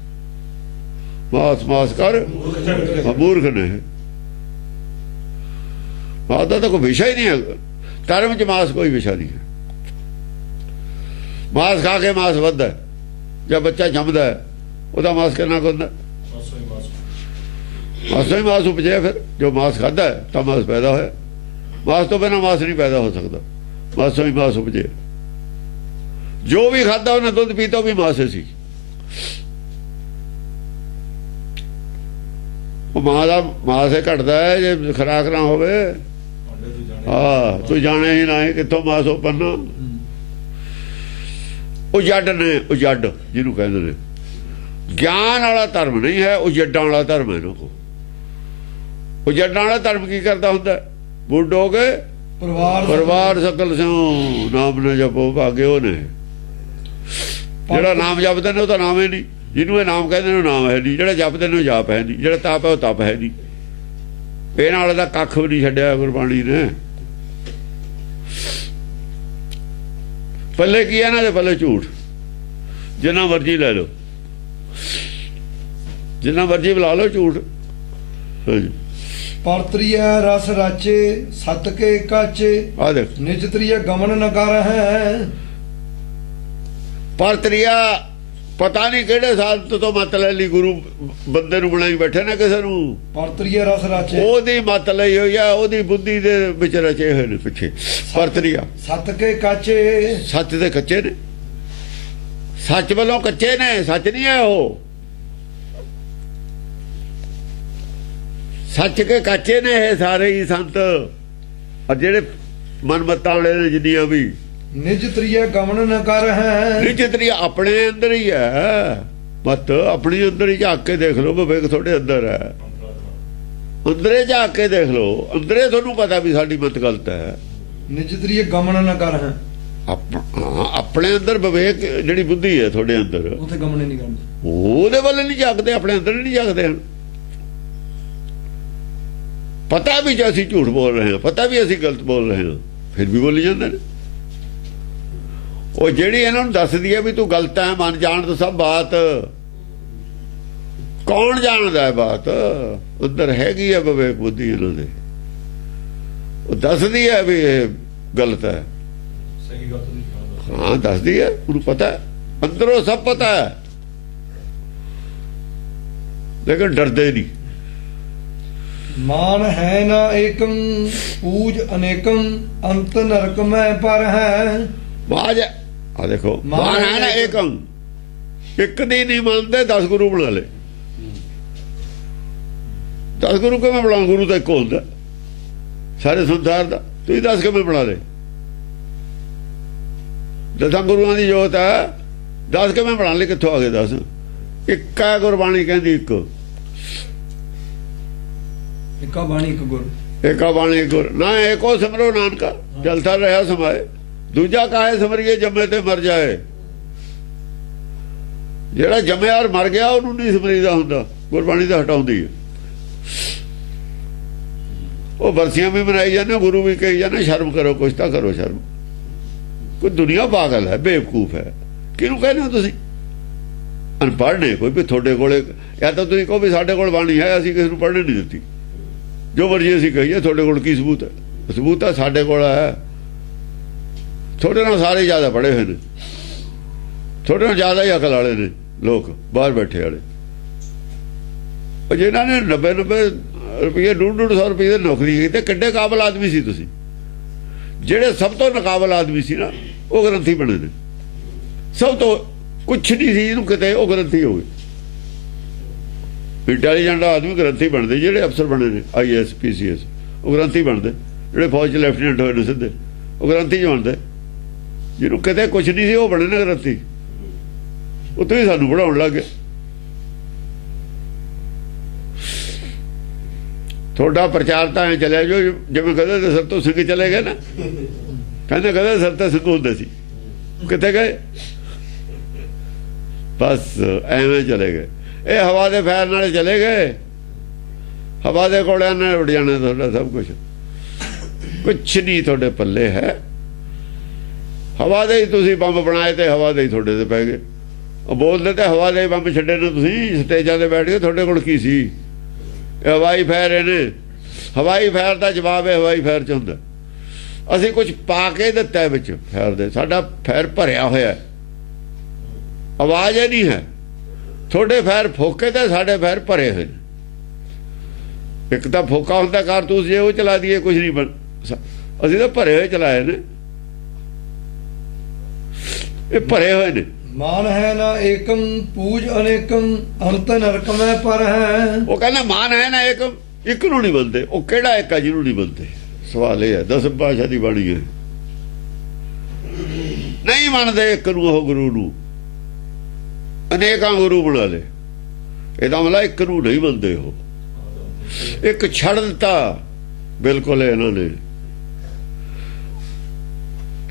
ਮਾਸ ਕਰ ਮੂਰਖ ਨੇ ਮਾਸ ਦਾ ਤਾਂ ਕੋਈ ਵਿਸ਼ਾ ਹੀ ਨਹੀਂ ਹੈ ਧਰਮ ਚ ਮਾਸ ਕੋਈ ਵਿਸ਼ਾ ਨਹੀਂ ਹੈ ਮਾਸ ਖਾ ਕੇ ਮਾਸ ਵੱਧਦਾ ਜਦ ਬੱਚਾ ਜੰਮਦਾ ਉਹਦਾ ਮਾਸ ਕਿੰਨਾ ਕੁ ਹੁੰਦਾ ਮਾਸੋਂ ਹੀ ਮਾਸ ਉਪਜਿਆ ਫਿਰ ਜੋ ਮਾਸ ਖਾਦਾ ਤਾਂ ਮਾਸ ਪੈਦਾ ਹੋਇਆ ਮਾਸ ਤੋਂ ਬਿਨਾਂ ਮਾਸ ਨਹੀਂ ਪੈਦਾ ਹੋ ਸਕਦਾ ਮਾਸੋਂ ਹੀ ਮਾਸ ਉਪਜਿਆ ਜੋ ਵੀ ਖਾਦਾ ਉਹਨੇ ਦੁੱਧ ਪੀਤਾ ਵੀ ਮਾਸ ਸੀ ਉਹ ਮਾਂ ਦਾ ਮਾਸ ਹੀ ਘਟਦਾ ਹੈ ਜੇ ਖੁਰਾਕ ਨਾ ਹੋਵੇ ਹਾਂ ਤੂੰ ਜਾਣੇ ਹੀ ਨਾ ਕਿੱਥੋਂ ਮਾਸ ਉਪਰਨਾ ਉਹ ਜੱਡ ਨੇ ਉਹ ਜੱਡ ਜਿਹਨੂੰ ਕਹਿੰਦੇ ਨੇ ਗਿਆਨ ਵਾਲਾ ਧਰਮ ਨਹੀਂ ਹੈ ਉਹ ਜੱਡਾਂ ਵਾਲਾ ਧਰਮ ਹੈ ਉਹ ਜੱਡਾਂ ਵਾਲਾ ਧਰਮ ਕੀ ਕਰਦਾ ਹੁੰਦਾ ਬੁੱਢੋਗੇ ਪਰਿਵਾਰ ਸਕਲ ਸਿਉ ਨਾਮ ਨਾ ਜਪੋ ਭਾਗੇ ਉਹ ਨੇ ਜਿਹੜਾ ਨਾਮ ਜਪਦੇ ਨੇ ਉਹ ਤਾਂ ਨਾਮ ਹੀ ਨਹੀਂ ਜਿਹਨੂੰ ਇਹ ਨਾਮ ਕਹਿੰਦੇ ਨੇ ਉਹ ਨਾਮ ਹੈ ਨਹੀਂ ਜਿਹੜਾ ਜਪਦੇ ਨੇ ਉਹ ਜਾਪ ਹੈ ਨਹੀਂ ਜਿਹੜਾ ਤਪ ਹੈ ਉਹ ਤਪ ਹੈ ਨਹੀਂ ਇਹਨਾਂ ਵਾਲੇ ਦਾ ਕੱਖ ਵੀ ਨਹੀਂ ਛੱਡਿਆ ਗੁਰਬਾਣੀ ਨੇ ਪੱਲੇ ਕੀ ਇਹਨਾਂ ਦੇ ਪੱਲੇ ਝੂਠ ਜਿੰਨਾ ਮਰਜ਼ੀ ਲੈ ਲਓ ਜਿੰਨਾ ਮਰਜ਼ੀ ਬੁਲਾ ਲਓ ਝੂਠ ਪਰਤਰੀਆ ਰਸ ਰਾਚੇ ਸਤ ਕੇ ਕਾਚੇ ਆ ਦੇਖ ਨਿਜਤਰੀਆ ਗਮਨ ਨ ਕਰ ਹੈ ਪਰਤਰੀਆ ਪਤਾ ਨਹੀਂ ਕਿਹੜੇ ਸਾਲ ਤੋਂ ਮਤ ਲੈ ਲਈ ਗੁਰੂ ਬੰਦੇ ਨੂੰ ਬਣਾਈ ਬੈਠੇ ਨਾ ਕਿਸੇ ਨੂੰ ਪਰਤਰੀਆ ਰਸ ਰਾਚੇ ਉਹਦੀ ਮਤ ਲਈ ਹੋਈ ਆ ਉਹਦੀ ਬੁੱਧੀ ਦੇ ਵਿੱਚ ਰਚੇ ਹੋਏ ਨੇ ਪਿੱਛੇ ਪਰਤਰੀਆ ਸਤ ਕੇ ਕਾਚੇ ਸੱਚ ਦੇ ਕੱਚੇ ਨੇ ਸੱਚ ਵੱਲੋਂ ਕੱਚੇ ਨੇ ਸੱਚ ਨਹੀਂ ਹੈ ਉਹ ਸੱਚ ਕੇ ਕੱਚੇ ਨੇ ਇਹ ਸਾਰੇ ਹੀ ਸੰਤ ਔਰ ਜਿਹੜੇ ਮਨਮਤਾਂ ਵਾਲੇ ਨੇ ਜਿੰਨੀਆਂ ਵੀ ਨਿਜ ਤਰੀਆ ਗਮਨ ਨ ਕਰ ਹੈ ਨਿਜ ਤਰੀਆ ਆਪਣੇ ਅੰਦਰ ਹੀ ਹੈ ਮਤ ਆਪਣੀ ਅੰਦਰ ਹੀ ਝਾਕ ਕੇ ਦੇਖ ਲਓ ਵਿਵੇਕ ਤੁਹਾਡੇ ਅੰਦਰ ਹੈ ਅੰਦਰੇ ਝਾਕ ਕੇ ਦੇਖ ਲਓ ਅੰਦਰੇ ਤੁਹਾਨੂੰ ਪਤਾ ਵੀ ਸਾਡੀ ਮਤ ਗਲਤ ਹੈ ਨਿਜ ਤਰੀਆ ਗਮਨ ਨ ਕਰ ਹੈ ਆਪਣੇ ਅੰਦਰ ਵਿਵੇਕ ਜਿਹੜੀ ਬੁੱਧੀ ਹੈ ਤੁਹਾਡੇ ਅੰਦਰ ਉਥੇ ਗਮਨ ਨਹੀਂ ਕਰਦੇ ਉਹਦੇ ਵੱਲ ਨਹੀਂ ਝਾਕਦੇ ਆਪਣੇ ਅੰਦਰ ਨਹੀਂ ਝਾਕਦੇ ਹਨ ਪਤਾ ਵੀ ਜੇ ਅਸੀਂ ਝੂਠ ਬੋਲ ਰਹੇ ਹਾਂ ਪਤਾ ਵੀ ਅਸੀਂ ਗਲਤ ਬੋਲ ਰਹੇ ਹਾਂ ਫਿਰ ਵੀ ਬੋਲੀ ਜਾਂਦੇ ਨੇ ਉਹ ਜਿਹੜੀ ਇਹਨਾਂ ਨੂੰ ਦੱਸਦੀ ਹੈ ਵੀ ਤੂੰ ਗਲਤ ਹੈ ਮਨ ਜਾਣ ਤੋਂ ਸਭ ਬਾਤ ਕੌਣ ਜਾਣਦਾ ਹੈ ਬਾਤ ਅੰਦਰ ਹੈਗੀ ਹੈ ਵਿਵੇਕ ਬੁੱਧੀ ਇਹਨਾਂ ਦੇ ਉਹ ਦੱਸਦੀ ਹੈ ਵੀ ਇਹ ਗਲਤ ਹੈ ਹਾਂ ਦੱਸਦੀ ਹੈ ਉਹਨੂੰ ਪਤਾ ਹੈ ਅੰਦਰੋਂ ਸਭ ਪਤਾ ਹੈ ਲੇਕਿਨ ਡਰਦੇ ਨਹੀਂ ਮਾਨ ਹੈ ਨਾ ਏਕੰ ਪੂਜ ਅਨੇਕੰ ਅੰਤ ਨਰਕ ਮੈਂ ਪਰ ਹੈ ਬਾਜ ਆ ਦੇਖੋ ਮਾਨ ਹੈ ਨਾ ਏਕੰ ਇੱਕ ਦੀ ਨਹੀਂ ਮੰਨਦੇ 10 ਗੁਰੂ ਬਣਾ ਲੈ 10 ਗੁਰੂ ਕਿਵੇਂ ਬਣਾ ਗੁਰੂ ਤਾਂ ਇੱਕ ਹੁੰਦਾ ਸਾਰੇ ਸੰਸਾਰ ਦਾ ਤੁਸੀਂ 10 ਕਿਵੇਂ ਬਣਾ ਲੈ 10 ਗੁਰੂਆਂ ਦੀ ਜੋਤ ਹੈ 10 ਕਿਵੇਂ ਬਣਾ ਲੈ ਕਿੱਥੋਂ ਆ ਗਏ 10 ਇੱਕ ਹੈ ਗੁਰਬਾਣੀ ਕਹਿੰਦੀ ਇੱਕਾ ਬਾਣੀ ਇੱਕ ਗੁਰ ਏਕਾ ਬਾਣੀ ਗੁਰ ਨਾ ਏਕੋ ਸਿਮਰੋ ਨਾਨਕਾ ਚਲਦਾ ਰਿਹਾ ਸਮਾਏ ਦੂਜਾ ਕਾਹੇ ਸਿਮਰਿਏ ਜੰਮੇ ਤੇ ਮਰ ਜਾਏ ਜਿਹੜਾ ਜੰਮਿਆ ਔਰ ਮਰ ਗਿਆ ਉਹਨੂੰ ਨਹੀਂ ਸਿਮਰੀਦਾ ਹੁੰਦਾ ਗੁਰਬਾਣੀ ਤਾਂ ਹਟਾਉਂਦੀ ਹੈ ਉਹ ਵਰਸੀਆਂ ਵੀ ਮਨਾਈ ਜਾਂਦੇ ਗੁਰੂ ਵੀ ਕਹੀ ਜਾਂਦੇ ਸ਼ਰਮ ਕਰੋ ਕੁਛ ਤਾਂ ਕਰੋ ਸ਼ਰਮ ਕੋਈ ਦੁਨੀਆ ਪਾਗਲ ਹੈ ਬੇਵਕੂਫ ਹੈ ਕਿਹਨੂੰ ਕਹਿੰਦੇ ਹੋ ਤੁਸੀਂ ਅਨਪੜ੍ਹ ਨੇ ਕੋਈ ਵੀ ਤੁਹਾਡੇ ਕੋਲੇ ਜਾਂ ਤਾਂ ਤੁਸੀਂ ਕਹੋ ਵੀ ਸਾਡੇ ਕੋਲ ਬਾਣੀ ਹੈ ਅਸੀਂ ਕਿਸੇ ਨੂੰ ਪੜ੍ਹਨ ਨਹੀਂ ਦਿੱਤੀ ਜੋ ਮਰਜੀ ਅਸੀਂ ਕਹੀਏ ਤੁਹਾਡੇ ਕੋਲ ਕੀ ਸਬੂਤ ਹੈ ਸਬੂਤ ਤਾਂ ਸਾਡੇ ਕੋਲ ਹੈ ਤੁਹਾਡੇ ਨਾਲ ਸਾਰੇ ਜ਼ਿਆਦਾ ਪੜ੍ਹੇ ਹੋਏ ਨੇ ਤੁਹਾਡੇ ਨਾਲ ਜ਼ਿਆਦਾ ਹੀ ਅਕਲ ਵਾਲੇ ਨੇ ਲੋਕ ਬਾਹਰ ਬੈਠੇ ਵਾਲੇ ਜਿਹਨਾਂ ਨੇ 90 ਰੁਪਏ 150 ਰੁਪਏ ਦੀ ਨੌਕਰੀ ਕੀਤੀ ਕਿੱਡੇ ਕਾਬਲ ਆਦਮੀ ਸੀ ਤੁਸੀਂ ਜਿਹੜੇ ਸਭ ਤੋਂ ਨਕਾਬਲ ਆਦਮੀ ਸੀ ਨਾ ਉਹ ਗ੍ਰੰਥੀ ਬਣੇ ਨੇ ਸਭ ਤੋਂ ਕੁਛ ਨਹੀਂ ਸੀ ਇਹਨੂੰ ਕਿਤੇ ਉਹ ਗ੍ਰੰਥੀ ਹੋ ਗਏ ਇੰਟੈਲੀਜੈਂਟ ਆਦਮੀ ਗ੍ਰੰਥੀ ਬਣਦੇ ਜਿਹੜੇ ਅਫਸਰ ਬਣੇ ਨੇ IAS PCS ਉਹ ਗ੍ਰੰਥੀ ਬਣਦੇ ਜਿਹੜੇ ਫੌਜ 'ਚ ਲੈਫਟੀਨੈਂਟ ਹੋਏ ਨੇ ਸਿੱਧੇ ਉਹ ਗ੍ਰੰਥੀ 'ਚ ਬਣਦੇ ਜਿਹਨੂੰ ਕਿਤੇ ਕੁਛ ਨਹੀਂ ਸੀ ਉਹ ਬਣੇ ਨੇ ਗ੍ਰੰਥੀ ਉਹ ਤੋਂ ਹੀ ਸਾਨੂੰ ਪੜਾਉਣ ਲੱਗ ਗਏ ਤੁਹਾਡਾ ਪ੍ਰਚਾਰ ਤਾਂ ਐ ਚੱਲਿਆ ਜੋ ਜਿਵੇਂ ਗਧੇ ਦੇ ਸਿਰ ਤੋਂ ਸਿੰਘ ਚਲੇ ਗਏ ਨਾ ਕਹਿੰਦੇ ਗਧੇ ਦੇ ਸਿਰ ਤੇ ਸਿੰਘ ਹੁੰਦੇ ਸੀ ਕਿੱਥੇ ਗਏ ਬਸ ਐਵੇਂ ਚਲੇ ਗਏ ਇਹ ਹਵਾ ਦੇ ਫੈਰ ਨਾਲ ਚਲੇ ਗਏ, ਹਵਾ ਦੇ ਕੋਲਿਆਂ ਨੇ ਉੱਡ ਜਾਣਾ ਤੁਹਾਡਾ ਸਭ ਕੁਝ, ਕੁਛ ਨਹੀਂ ਤੁਹਾਡੇ ਪੱਲੇ ਹੈ। ਹਵਾ ਦੇ ਹੀ ਤੁਸੀਂ ਬੰਬ ਬਣਾਏ ਤੇ ਹਵਾ ਦੇ ਹੀ ਤੁਹਾਡੇ ਤੇ ਪੈ ਗਏ। ਉਹ ਬੋਲਦੇ ਤੇ ਹਵਾ ਦੇ ਬੰਬ ਛੱਡੇ ਨੇ ਤੁਸੀਂ, ਸਟੇਜਾਂ ਤੇ ਬੈਠ ਕੇ, ਤੁਹਾਡੇ ਕੋਲ ਕੀ ਸੀ? ਇਹ ਹਵਾਈ ਫੈਰ ਇਹਨੇ, ਹਵਾਈ ਫੈਰ ਦਾ ਜਵਾਬ ਹੈ ਹਵਾਈ ਫੈਰ ਚ ਹੁੰਦਾ। ਅਸੀਂ ਕੁਝ ਪਾ ਕੇ ਦਿੱਤਾ ਵਿੱਚ ਫੈਰ ਦੇ, ਸਾਡਾ ਫੈਰ ਭਰਿਆ ਹੋਇਆ, ਆਵਾਜ਼ ਇਹ ਨਹੀਂ ਹੈ। ਤੁਹਾਡੇ ਫੈਰ ਫੋਕੇ ਤੇ ਸਾਡੇ ਫੈਰ ਭਰੇ ਹੋਏ। ਇੱਕ ਤਾਂ ਫੋਕਾ ਹੁੰਦਾ ਕਾਰਤੂਸ, ਜੇ ਉਹ ਚਲਾ ਦਈਏ ਕੁਝ ਨਹੀਂ ਬਣ, ਅਸੀਂ ਤਾਂ ਭਰੇ ਹੋਏ ਚਲਾਏ ਨੇ, ਇਹ ਭਰੇ ਹੋਏ ਨੇ। ਮਾਨ ਹੈ ਨਾ ਏਕੰ ਪੂਜ ਅਨੇਕੰ ਅੰਤ ਨਰਕ ਮੈਂ ਪਰ ਹੈ। ਉਹ ਕਹਿੰਦਾ ਮਾਨ ਹੈ ਨਾ ਏਕਮ, ਇੱਕ ਨੂੰ ਨਹੀਂ ਬੰਦੇ। ਉਹ ਕਿਹੜਾ ਇੱਕ ਆ ਜਿਹਨੂੰ ਨਹੀਂ ਬੰਦੇ? ਸਵਾਲ ਇਹ ਹੈ। 10 ਭਾਸ਼ਾ ਦੀ ਬਾਣੀ ਹੈ, ਨਹੀਂ ਮੰਨਦੇ ਇੱਕ ਨੂੰ, ਉਹ ਗੁਰੂ ਨੂੰ ਅਨੇਕਾਂ ਗੁਰੂ ਬਣਾ ਲੇ। ਇਹਦਾ ਮਤਲਬ ਇੱਕ ਨੂੰ ਨਹੀਂ ਮੰਨਦੇ। ਉਹ ਇੱਕ ਛੱਡ ਦਿੱਤਾ ਬਿਲਕੁਲ ਇਹਨਾਂ ਨੇ,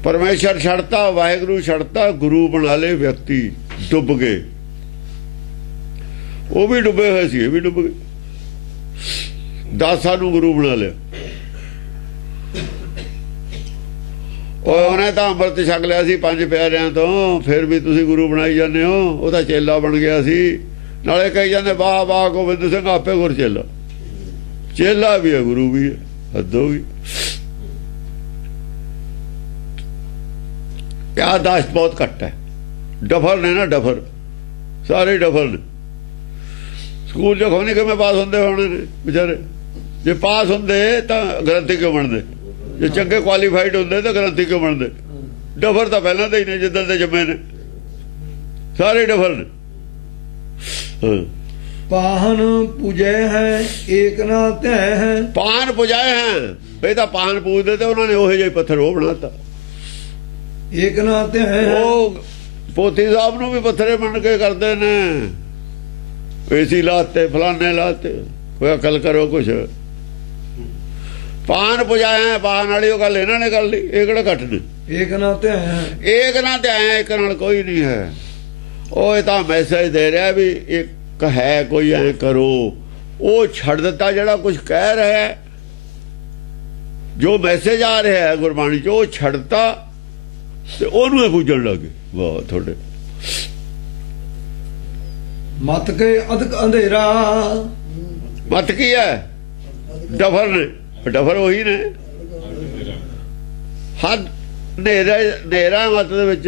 ਪਰਮੇਸ਼ਰ ਛੱਡਤਾ, ਵਾਹਿਗੁਰੂ ਛੱਡਤਾ, ਗੁਰੂ ਬਣਾ ਲੇ ਵਿਅਕਤੀ। ਡੁੱਬ ਗਏ, ਉਹ ਵੀ ਡੁੱਬੇ ਹੋਏ ਸੀ, ਇਹ ਵੀ ਡੁੱਬ ਗਏ। ਦਾਸਾਂ ਨੂੰ ਗੁਰੂ ਬਣਾ ਲਿਆ। ਉਹਨੇ ਤਾਂ ਅੰਮ੍ਰਿਤ ਛਕ ਲਿਆ ਸੀ 5 ਪਿਆਰਿਆਂ ਤੋਂ, ਫਿਰ ਵੀ ਤੁਸੀਂ ਗੁਰੂ ਬਣਾਈ ਜਾਂਦੇ ਹੋ। ਉਹ ਤਾਂ ਚੇਲਾ ਬਣ ਗਿਆ ਸੀ, ਨਾਲੇ ਕਹੀ ਜਾਂਦੇ ਵਾਹ ਵਾਹ ਗੋਬਿੰਦ ਸਿੰਘ ਆਪੇ ਗੁਰ ਚੇਲਾ। ਚੇਲਾ ਵੀ ਹੈ, ਗੁਰੂ ਵੀ ਹੈ, ਹੱਦ ਹੋ ਗਈ। ਯਾਦਾਸ਼ਤ ਬਹੁਤ ਘੱਟ ਹੈ। ਡਫਰ ਨੇ ਨਾ, ਡਫਰ, ਸਾਰੇ ਡਫਰ ਨੇ। ਸਕੂਲ ਚ ਖੋਣੀ ਕਿਵੇਂ ਪਾਸ ਹੁੰਦੇ ਹੋਣੇ ਨੇ ਵਿਚਾਰੇ? ਜੇ ਪਾਸ ਹੁੰਦੇ ਤਾਂ ਗ੍ਰੰਥੀ ਕਿਉਂ ਬਣਦੇ? ਜੇ ਚੰਗੇ ਕੁਆਲੀਫਾਈਡ ਹੁੰਦੇ ਤਾਂ ਗ੍ਰੰਥੀ ਕਿਉਂ ਬਣਦੇ? ਡਫਰ ਤਾਂ ਪਹਿਲਾਂ ਦੇ ਹੀ ਨੇ, ਜਿੱਦਾਂ ਦੇ ਜੰਮੇ ਨੇ, ਸਾਰੇ ਡਫਰ ਨੇ। ਪਾਹਨ ਪੂਜੈ ਹੈ ਏਕ ਨਾ ਧੈ ਹੈ। ਪਾਹਨ ਪੁਜਾਏ ਹੈ, ਇਹ ਤਾਂ ਪਾਹਨ ਪੂਜਦੇ ਤੇ ਉਹਨਾਂ ਨੇ ਉਹੋ ਜਿਹੇ ਪੱਥਰ ਉਹ ਬਣਾਤਾ। ਏਕ ਨਾ ਧੈ ਹੈ, ਉਹ ਪੋਥੀ ਸਾਹਿਬ ਨੂੰ ਵੀ ਪੱਥਰੇ ਮੰਨ ਕੇ ਕਰਦੇ ਨੇ। ਏਸੀ ਲਾਤੇ, ਫਲਾਨੇ ਲਾਤੇ, ਕੋਈ ਅਕਲ ਕਰੋ ਕੁਛ। ਪਾਨ ਪੁਜਾਇਆ, ਪਾਨ ਵਾਲੀ ਉਹ ਗੱਲ ਇਹਨਾਂ ਨੇ ਕਰ ਲਈ। ਇਹ ਕਿਹੜਾ ਘੱਟ ਨੇ? ਏਕ ਨਾ ਧੈ ਹੈ, ਏਕ ਨਾ ਤੇ ਆਇਆ, ਇੱਕ ਨਾਲ ਕੋਈ ਨਹੀਂ ਹੈ। ਉਹ ਇਹ ਤਾਂ ਮੈਸੇਜ ਦੇ ਰਿਹਾ ਵੀ ਇੱਕ ਹੈ, ਕੋਈ ਐ ਕਰੋ। ਉਹ ਛੱਡ ਦਿੱਤਾ ਜਿਹੜਾ ਕੁਝ ਕਹਿ ਰਿਹਾ ਹੈ, ਜੋ ਮੈਸੇਜ ਆ ਰਿਹਾ ਹੈ ਗੁਰਬਾਣੀ ਚ, ਉਹ ਛੱਡਤਾ ਤੇ ਉਹਨੂੰ ਪੂਜਣ ਲੱਗੇ। ਵਾਹ ਤੁਹਾਡੇ ਮਤ ਕੇ ਅਧਿਕ ਅੰਧੇਰਾ। ਮਤ ਕੀ ਹੈ? ਡਫਰ ਨੇ, ਡਫਰ ਉਹੀ ਨੇ। ਹੱਦ ਨੇਰਾ ਮਤ ਦੇ ਵਿੱਚ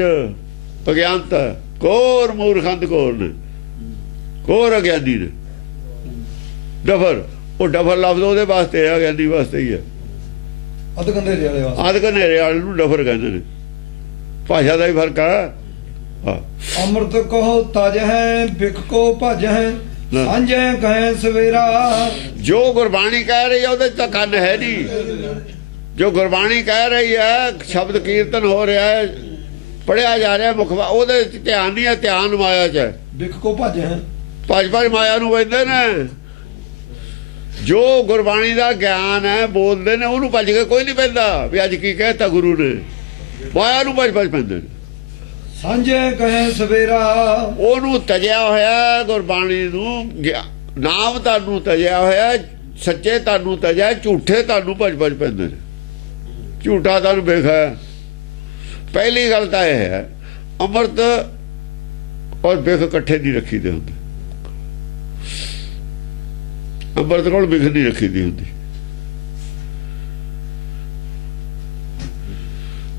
ਅਗਿਆਨਤਾ, ਕੋਰ ਮੂਰਖੰਦ ਕੋਰ ਨੇ, ਕੋਰ ਅਗਿਆਨੀ ਨੇ। ਡਫਰ, ਉਹ ਡਫਰ ਲਫ਼ਜ਼ ਉਹਦੇ ਵਾਸਤੇ ਹੈ, ਅਗਿਆਨੀ ਵਾਸਤੇ ਹੀ ਹੈ। ਅਧਿਕ ਅੰਧੇਰੇ ਵਾਲੇ ਵਾਸਤੇ, ਅਧਿਕ ਹਨੇਰੇ ਵਾਲੇ ਨੂੰ ਡਫਰ ਕਹਿੰਦੇ ਨੇ। ਭਾਸ਼ਾ ਦਾ ਹੀ ਫਰਕ ਹੈ। ਅੰਮ੍ਰਿਤ ਕੋ ਤਜ ਹੈ ਬਿਖ ਕੋ ਭਜ ਹੈ ਸਾਂਝੇ ਕਹੇ ਸਵੇਰਾ। ਜੋ ਗੁਰਬਾਣੀ ਕਹਿ ਰਹੀ ਹੈ ਉਹਦੇ ਚ ਤਾਂ ਕੰਨ ਹੈ ਨਹੀਂ। ਜੋ ਗੁਰਬਾਣੀ ਕਹਿ ਰਹੀ ਹੈ, ਸ਼ਬਦ ਕੀਰਤਨ ਹੋ ਰਿਹਾ ਹੈ, ਪੜਿਆ ਜਾ ਰਿਹਾ ਮੁਖਵਾ, ਉਹਦੇ ਚ ਧਿਆਨ ਨਹੀਂ ਹੈ। ਧਿਆਨ ਮਾਇਆ ਚ ਹੈ। ਬਿਖ ਕੋ ਭਜ ਹੈ, ਭਜ ਮਾਇਆ ਨੂੰ ਕਹਿੰਦੇ ਨੇ। ਜੋ ਗੁਰਬਾਣੀ ਦਾ ਗਿਆਨ ਹੈ, ਬੋਲਦੇ ਨੇ, ਉਹਨੂੰ ਭੱਜ ਕੇ ਕੋਈ ਨਹੀਂ ਪੈਂਦਾ ਵੀ ਅੱਜ ਕੀ ਕਹਿਤਾ ਗੁਰੂ ਨੇ। ਮਾਇਆ ਨੂੰ ਭੱਜ ਪੈਂਦੇ ਨੇ। ਸਾਂਝੇ ਕਹੇ ਸਵੇਰਾ, ਉਹਨੂੰ ਤਜਿਆ ਹੋਇਆ ਗੁਰਬਾਣੀ ਨੂੰ। ਨਾਮ ਤੁਹਾਨੂੰ ਤਜਿਆ ਹੋਇਆ, ਸੱਚੇ ਤੁਹਾਨੂੰ ਤਜਿਆ, ਝੂਠੇ ਤੁਹਾਨੂੰ ਭੱਜ ਪੈਂਦੇ ਨੇ। ਝੂਠਾ ਤੁਹਾਨੂੰ ਵੇਖਿਆ। ਪਹਿਲੀ ਗੱਲ ਤਾਂ ਇਹ ਹੈ, ਅੰਮ੍ਰਿਤ ਔਰ ਬਿਖ ਇਕੱਠੇ ਨਹੀਂ ਰੱਖੀ ਦੇ ਹੁੰਦੇ। ਅੰਮ੍ਰਿਤ ਕੋਲ ਬਿਖ ਨਹੀਂ ਰੱਖੀ ਦੀ ਹੁੰਦੀ।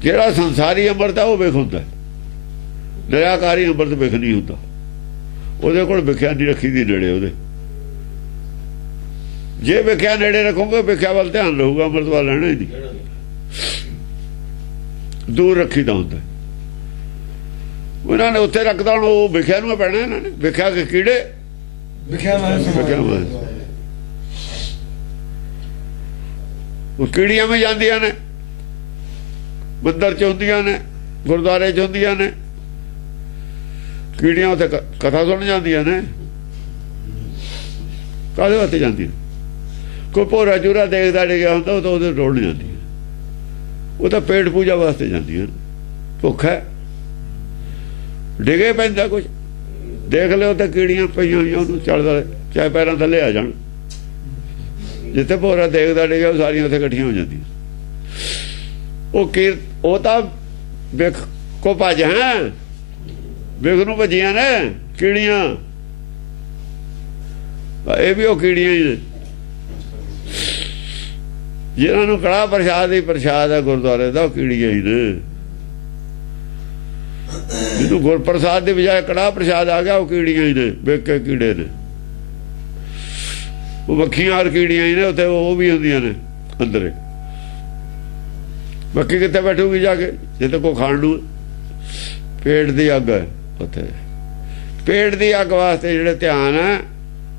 ਜਿਹੜਾ ਸੰਸਾਰੀ ਅੰਮ੍ਰਿਤ ਹੈ ਉਹ ਬਿਖ ਹੁੰਦਾ, ਨਿਰਾਕਾਰੀ ਅੰਮ੍ਰਿਤ ਬਿਖ ਨਹੀਂ ਹੁੰਦਾ। ਉਹਦੇ ਕੋਲ ਵਿਖਿਆ ਨਹੀਂ ਰੱਖੀ ਦੀ ਨੇੜੇ ਉਹਦੇ। ਜੇ ਵਿਖਿਆ ਨੇੜੇ ਰੱਖੋਗੇ, ਵਿਖਿਆ ਵੱਲ ਧਿਆਨ ਰਹੂਗਾ, ਅੰਮ੍ਰਿਤ ਵੱਲ ਲੈਣਾ ਹੀ ਨਹੀਂ। ਦੂਰ ਰੱਖੀ ਦਾ ਹੁੰਦਾ। ਉਹਨਾਂ ਨੇ ਉੱਥੇ ਰੱਖਦਾ, ਹੁਣ ਉਹ ਵਿਖਿਆ ਨੂੰ ਪੈਣਾ ਇਹਨਾਂ ਨੇ। ਵਿਖਿਆ ਕੇ ਕੀੜੇ, ਵਿਖਿਆ ਮੈਂ ਉਹ ਕੀੜੀਆਂ ਵੀ ਜਾਂਦੀਆਂ ਨੇ, ਮੰਦਰ ਚ ਹੁੰਦੀਆਂ ਨੇ, ਗੁਰਦੁਆਰੇ ਚ ਹੁੰਦੀਆਂ ਨੇ। ਕੀੜੀਆਂ ਉੱਥੇ ਕਥਾ ਸੁਣ ਜਾਂਦੀਆਂ ਨੇ। ਕਾਹਦੇ ਵਾਸਤੇ ਜਾਂਦੀਆਂ? ਕੋਈ ਭੋਰਾ ਚੂਰਾ ਦੇਖਦਾ ਡਿੱਗਿਆ ਹੁੰਦਾ, ਉਹ ਤਾਂ ਉਹਦੇ ਰੋੜ ਜਾਂਦੀ। ਉਹ ਤਾਂ ਪੇਟ ਪੂਜਾ ਵਾਸਤੇ ਜਾਂਦੀਆਂ। ਭੁੱਖ ਹੈ, ਡਿੱਗੇ ਪੈਂਦਾ ਕੁਝ, ਦੇਖ ਲਿਓ ਤੇ ਕੀੜੀਆਂ ਪਈਆਂ ਹੋਈਆਂ ਉਹਨੂੰ ਚੱਲਦਾ, ਚਾਹੇ ਪੈਰਾਂ ਥੱਲੇ ਆ ਜਾਣ। ਜਿੱਥੇ ਭੋਰਾ ਦੇਖਦਾ ਡਿੱਗਿਆ ਉਹ ਸਾਰੀਆਂ ਉੱਥੇ ਇਕੱਠੀਆਂ ਹੋ ਜਾਂਦੀਆਂ। ਉਹ ਤਾਂ ਵਿਖ ਕੋ ਭੱਜ ਹੈ, ਵਿਖ ਨੂੰ ਭੱਜੀਆਂ ਨੇ ਕੀੜੀਆਂ। ਇਹ ਵੀ ਉਹ ਕੀੜੀਆਂ ਹੀ ਨੇ ਜਿਹਨਾਂ ਨੂੰ ਕੜਾਹ ਪ੍ਰਸ਼ਾਦ ਹੀ ਪ੍ਰਸ਼ਾਦ ਹੈ ਗੁਰਦੁਆਰੇ ਦਾ, ਉਹ ਕੀੜੀਆਂ ਹੀ ਨੇ। ਜਿਹਨੂੰ ਗੁਰ ਪ੍ਰਸਾਦ ਦੀ ਬਜਾਏ ਕੜਾਹ ਪ੍ਰਸ਼ਾਦ ਆ ਗਿਆ, ਉਹ ਕੀੜੀਆਂ ਹੀ ਨੇ, ਵੇਖੇ ਕੀੜੇ ਨੇ। ਉਹ ਮੱਖੀਆਂ ਔਰ ਕੀੜੀਆਂ ਹੀ ਨੇ ਉੱਥੇ, ਉਹ ਵੀ ਹੁੰਦੀਆਂ ਨੇ ਅੰਦਰੇ। ਮੱਖੀ ਕਿੱਥੇ ਬੈਠੂਗੀ ਜਾ ਕੇ ਜਿੱਥੇ ਕੋ ਖਾਣ ਨੂੰ? ਪੇਟ ਦੀ ਅੱਗ ਹੈ ਉੱਥੇ। ਪੇਟ ਦੀ ਅੱਗ ਵਾਸਤੇ ਜਿਹੜੇ ਧਿਆਨ ਹੈ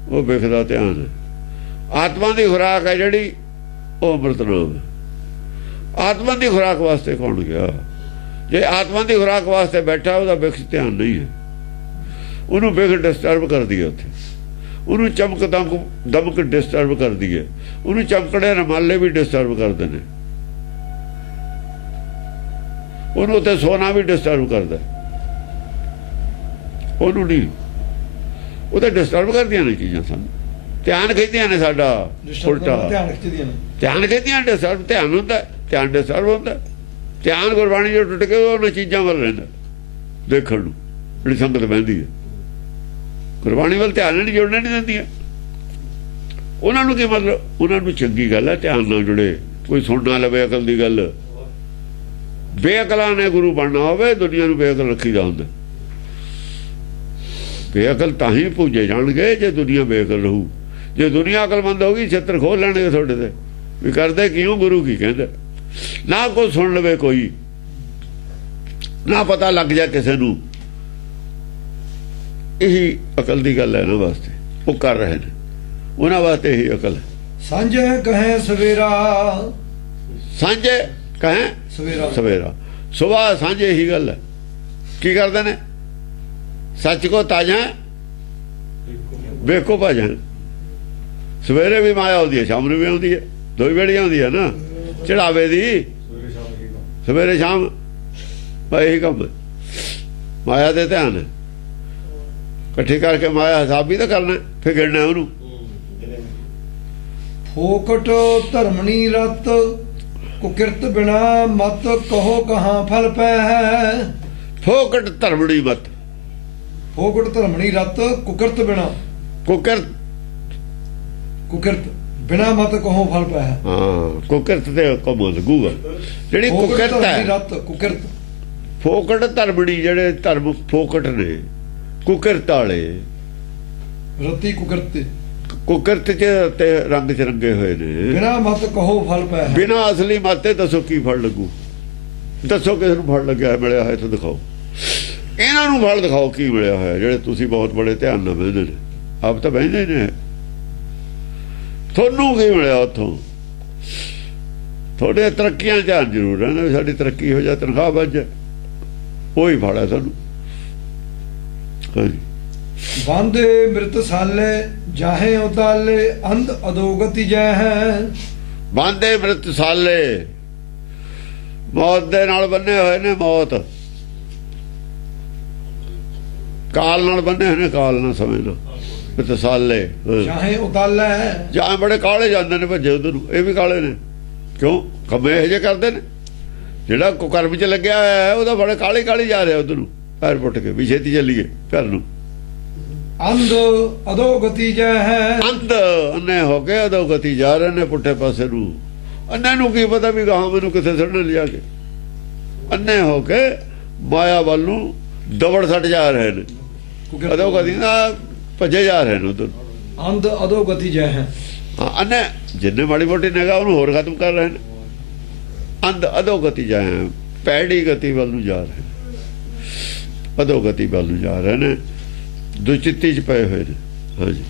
ਉਹ ਵਿਖਦਾ ਧਿਆਨ ਹੈ। ਆਤਮਾ ਦੀ ਖੁਰਾਕ ਹੈ ਜਿਹੜੀ, ਉਹ ਅੰਮ੍ਰਿਤ ਨਾਮ ਹੈ। ਆਤਮਾ ਦੀ ਖੁਰਾਕ ਵਾਸਤੇ ਕੌਣ ਗਿਆ? ਜੇ ਆਤਮਾ ਦੀ ਖੁਰਾਕ ਵਾਸਤੇ ਬੈਠਾ, ਉਹਦਾ ਵਿਖ ਧਿਆਨ ਨਹੀਂ ਹੈ। ਉਹਨੂੰ ਵਿਖ ਡਿਸਟਰਬ ਕਰਦੀ ਹੈ ਉੱਥੇ, ਉਹਨੂੰ ਚਮਕ ਦਮਕ ਡਿਸਟਰਬ ਕਰਦੀ ਹੈ, ਉਹਨੂੰ ਚਮਕੜੇ ਰਮਾਲੇ ਵੀ ਡਿਸਟਰਬ ਕਰਦੇ ਨੇ, ਉਹਨੂੰ ਉੱਥੇ ਸੋਨਾ ਵੀ ਡਿਸਟਰਬ ਕਰਦਾ। ਉਹਨੂੰ ਨਹੀਂ, ਉਹ ਤਾਂ ਡਿਸਟਰਬ ਕਰਦੀਆਂ ਨੇ ਚੀਜ਼ਾਂ। ਸਾਨੂੰ ਧਿਆਨ ਖਿੱਚਦੀਆਂ ਨੇ ਸਾਡਾ ਉਲਟਾ, ਧਿਆਨ ਖਿੱਚਦੀਆਂ ਡਿਸਟਰਬ। ਧਿਆਨ ਹੁੰਦਾ, ਧਿਆਨ ਡਿਸਟਰਬ ਹੁੰਦਾ। ਧਿਆਨ ਗੁਰਬਾਣੀ ਜੋ ਟੁੱਟ ਕੇ ਉਹਨਾਂ ਚੀਜ਼ਾਂ ਵੱਲ ਰਹਿੰਦਾ ਦੇਖਣ ਨੂੰ, ਜਿਹੜੀ ਸੰਗਤ ਬਹਿੰਦੀ ਹੈ। ਗੁਰਬਾਣੀ ਵੱਲ ਧਿਆਨ ਨਹੀਂ ਜੁੜਨਾ ਨਹੀਂ ਦਿੰਦੀਆਂ ਉਹਨਾਂ ਨੂੰ। ਕੀ ਮਤਲਬ? ਉਹਨਾਂ ਨੂੰ ਚੰਗੀ ਗੱਲ ਹੈ ਧਿਆਨ ਨਾਲ ਜੁੜੇ, ਕੋਈ ਸੁਣ ਨਾ ਲਵੇ ਅਕਲ ਦੀ ਗੱਲ। ਬੇਅਕਲਾਂ ਨੇ ਗੁਰੂ ਬਣਨਾ ਹੋਵੇ, ਦੁਨੀਆ ਨੂੰ ਬੇਅਕਲ ਰੱਖੀਦਾ ਹੁੰਦਾ। ਬੇਅਕਲ ਤਾਂ ਹੀ ਪੂਜੇ ਜਾਣਗੇ ਜੇ ਦੁਨੀਆ ਬੇਅਕਲ ਰਹੂ। ਜੇ ਦੁਨੀਆ ਅਕਲਮੰਦ ਹੋ ਗਈ, ਛਿੱਤਰ ਖੋਲ ਲੈਣਗੇ ਤੁਹਾਡੇ ਤੇ ਵੀ ਕਰਦੇ ਕਿਉਂ, ਗੁਰੂ ਕੀ ਕਹਿੰਦਾ। ਨਾ ਕੋਈ ਸੁਣ ਲਵੇ, ਕੋਈ ਨਾ ਪਤਾ ਲੱਗ ਜਾ ਕਿਸੇ ਨੂੰ। ਇਹੀ ਅਕਲ ਦੀ ਗੱਲ ਹੈ ਨਾ ਵਾਸਤੇ ਉਹ ਕਰ ਰਹੇ ਨੇ, ਉਹਨਾਂ ਵਾਸਤੇ ਇਹੀ ਅਕਲ ਹੈ। ਸਾਂਝੇ ਕਹੇ ਸਵੇਰਾ, ਸਾਂਝੇ ਕਹੇ ਸਵੇਰਾ, ਸੁਬਾਹ ਸਾਂਝੇ ਇਹੀ ਗੱਲ ਹੈ। ਕੀ ਕਰਦੇ ਨੇ? ਸੱਚ ਕੋ ਤਾਜਾ ਵੇਖੋ ਭਾਜਾ। ਸਵੇਰੇ ਵੀ ਮਾਇਆ ਆਉਂਦੀ ਹੈ, ਸ਼ਾਮ ਨੂੰ ਵੀ ਆਉਂਦੀ ਹੈ, ਦੋ ਹੀ ਵੇਲੇ ਆਉਂਦੀ ਹੈ ਨਾ ਚੜਾਵੇ ਦੀ, ਸਵੇਰੇ ਸ਼ਾਮ। ਇਹੀ ਕੰਮ ਮਾਇਆ ਦੇ ਧਿਆਨ ਹੈ। ਇਕੱਠੀ ਕਰਕੇ ਮਾਇਆ ਹਿਸਾਬ ਵੀ ਤਾਂ ਕਰਨਾ, ਫਿਰ ਗਿਣਨਾ ਉਹਨੂੰ। ਫੋਕਟ ਧਰਮਣੀ ਰਤ, ਕੁਕਿਰਤ ਬਿਨਾ ਮਤ ਕਹੋ ਕਹਾਂ ਫਲ ਪੈ। ਫੋਕਟ ਧਰਮਣੀ ਮਤ, ਫੋਕਟ ਧਰਮਣੀ ਰਤ, ਕੁਕਿਰਤ ਬਿਨਾ, ਕੁਕਿਰਤ ਬਿਨਾ ਮਤ ਕਹੋ ਫਲ ਪੈ। ਹਾਂ, ਕੁਕਿਰਤ ਤੇ ਕੰਮ ਲੱਗੂਗਾ। ਜਿਹੜੀ ਕੁਕਿਰਤ ਹੈ, ਰਤ ਕੁਕਿਰਤ, ਫੋਕਟ ਧਰਮਣੀ, ਜਿਹੜੇ ਧਰਮ ਫੋਕਟ ਨੇ, ਕੁਕਿਰਤ ਵਾਲੇ ਰਤੀ ਕੁਕਿਰਤ, ਕੁਕਿਰਤ ਚ ਤੇ ਰੰਗ ਚ ਰੰਗੇ ਹੋਏ ਨੇ। ਬਿਨਾ ਮਤ ਕਹੋ ਫਲ ਪੈ। ਬਿਨਾ ਅਸਲੀ ਮਤੇ ਦੱਸੋ ਕੀ ਫਲ ਲੱਗੂ? ਦੱਸੋ ਕਿਸ ਨੂੰ ਫਲ ਲੱਗਿਆ ਮਿਲਿਆ ਹੋਇਆ ਤਾਂ ਦਿਖਾਓ। ਇਹਨਾਂ ਨੂੰ ਫਲ ਦਿਖਾਓ ਕੀ ਮਿਲਿਆ ਹੋਇਆ, ਜਿਹੜੇ ਤੁਸੀਂ ਬਹੁਤ ਬੜੇ ਧਿਆਨ ਨਾਲ ਬਹਿੰਦੇ ਨੇ। ਆਪ ਤਾਂ ਬਹਿੰਦੇ ਨੇ, ਤੁਹਾਨੂੰ ਕੀ ਮਿਲਿਆ ਉੱਥੋਂ? ਤੁਹਾਡੇ ਤਰੱਕੀਆਂ ਧਿਆਨ ਜ਼ਰੂਰ ਰਹਿਣਾ, ਸਾਡੀ ਤਰੱਕੀ ਹੋ ਜਾ, ਤਨਖਾਹ ਵੱਧ ਜਾਏ, ਉਹੀ ਫਲ ਹੈ ਤੁਹਾਨੂੰ। ਹਾਂਜੀ। ਬੰਦੇ ਮ੍ਰਿਤ ਸਾਲੇ ਜਾਹੇ ਉਦਾਲੇ, ਅੰਧ ਅਦੋਗਤੀ ਜੈ ਹੈ। ਬੰਦੇ ਮ੍ਰਿਤ ਸਾਲੇ, ਮੌਤ ਦੇ ਨਾਲ ਬੰਨੇ ਹੋਏ ਨੇ। ਮੌਤ ਕਾਲ ਨਾਲ ਬੰਨੇ ਹੋਏ ਨੇ, ਕਾਲ ਨਾਲ ਸਮਝ ਲਓ। ਮ੍ਰਿਤ ਸਾਲੇ ਜਾਹੇ ਉਦਾਲੇ, ਜਾਂ ਬੜੇ ਕਾਲੇ ਜਾਂਦੇ ਨੇ ਭੱਜੇ ਉਧਰ ਨੂੰ। ਇਹ ਵੀ ਕਾਲੇ ਨੇ, ਕਿਉਂ? ਕੰਮੇ ਇਹੋ ਜਿਹੇ ਕਰਦੇ ਨੇ। ਜਿਹੜਾ ਕੁਕਰਮ ਚ ਲੱਗਿਆ ਹੋਇਆ ਉਹਦਾ ਬੜੇ ਕਾਲੀ ਕਾਲੀ ਜਾ ਰਿਹਾ ਉਧਰ ਨੂੰ, ਪੈਰ ਪੁੱਟ ਕੇ ਵੀ ਛੇਤੀ ਚੱਲੀਏ ਘਰ ਨੂੰ। ਅੰਧ ਅਦੋਗਤੀ ਜੈ ਹੈ। ਅੰਧ ਅੰਨੇ ਹੋ ਕੇ ਅਦੋਗਤੀ ਜਾ ਰਹੇ ਨੇ, ਪੁੱਠੇ ਪਾਸੇ ਨੂੰ। ਅੰਨੇ ਨੂੰ ਕੀ ਪਤਾ ਵੀ ਗਾਹਾਂ ਮੈਨੂੰ ਕਿੱਥੇ ਛੱਡਣ ਲਿਜਾ ਕੇ। ਅੰਨੇ ਹੋ ਕੇ ਮਾਇਆ ਵੱਲ ਨੂੰ ਦਵੜ ਸੱਟ ਜਾ ਰਹੇ ਨੇ, ਅਦੋਗਤੀ ਨਾਲ ਭੱਜੇ ਜਾ ਰਹੇ ਨੇ ਉਧਰ। ਅੰਧ ਅਦੋਗਤੀ ਜੈ ਹੈ। ਹਾਂ, ਅੰਨੇ ਜਿੰਨੇ ਮਾੜੀ ਮੋਟੀ ਨਿਗਾਹ ਉਹਨੂੰ ਹੋਰ ਖਤਮ ਕਰ ਰਹੇ ਨੇ। ਅੰਧ ਅਦੋਗਤੀ ਜਾ ਹੈ, ਪੈੜੀ ਗਤੀ ਵੱਲ ਨੂੰ ਜਾ ਰਹੇ, ਅਦੋਗਤੀ ਵੱਲ ਨੂੰ ਜਾ ਰਹੇ ਨੇ, ਦੁਚਿੱਤੀ ਚ ਪਏ ਹੋਏ ਨੇ। ਹਾਂਜੀ।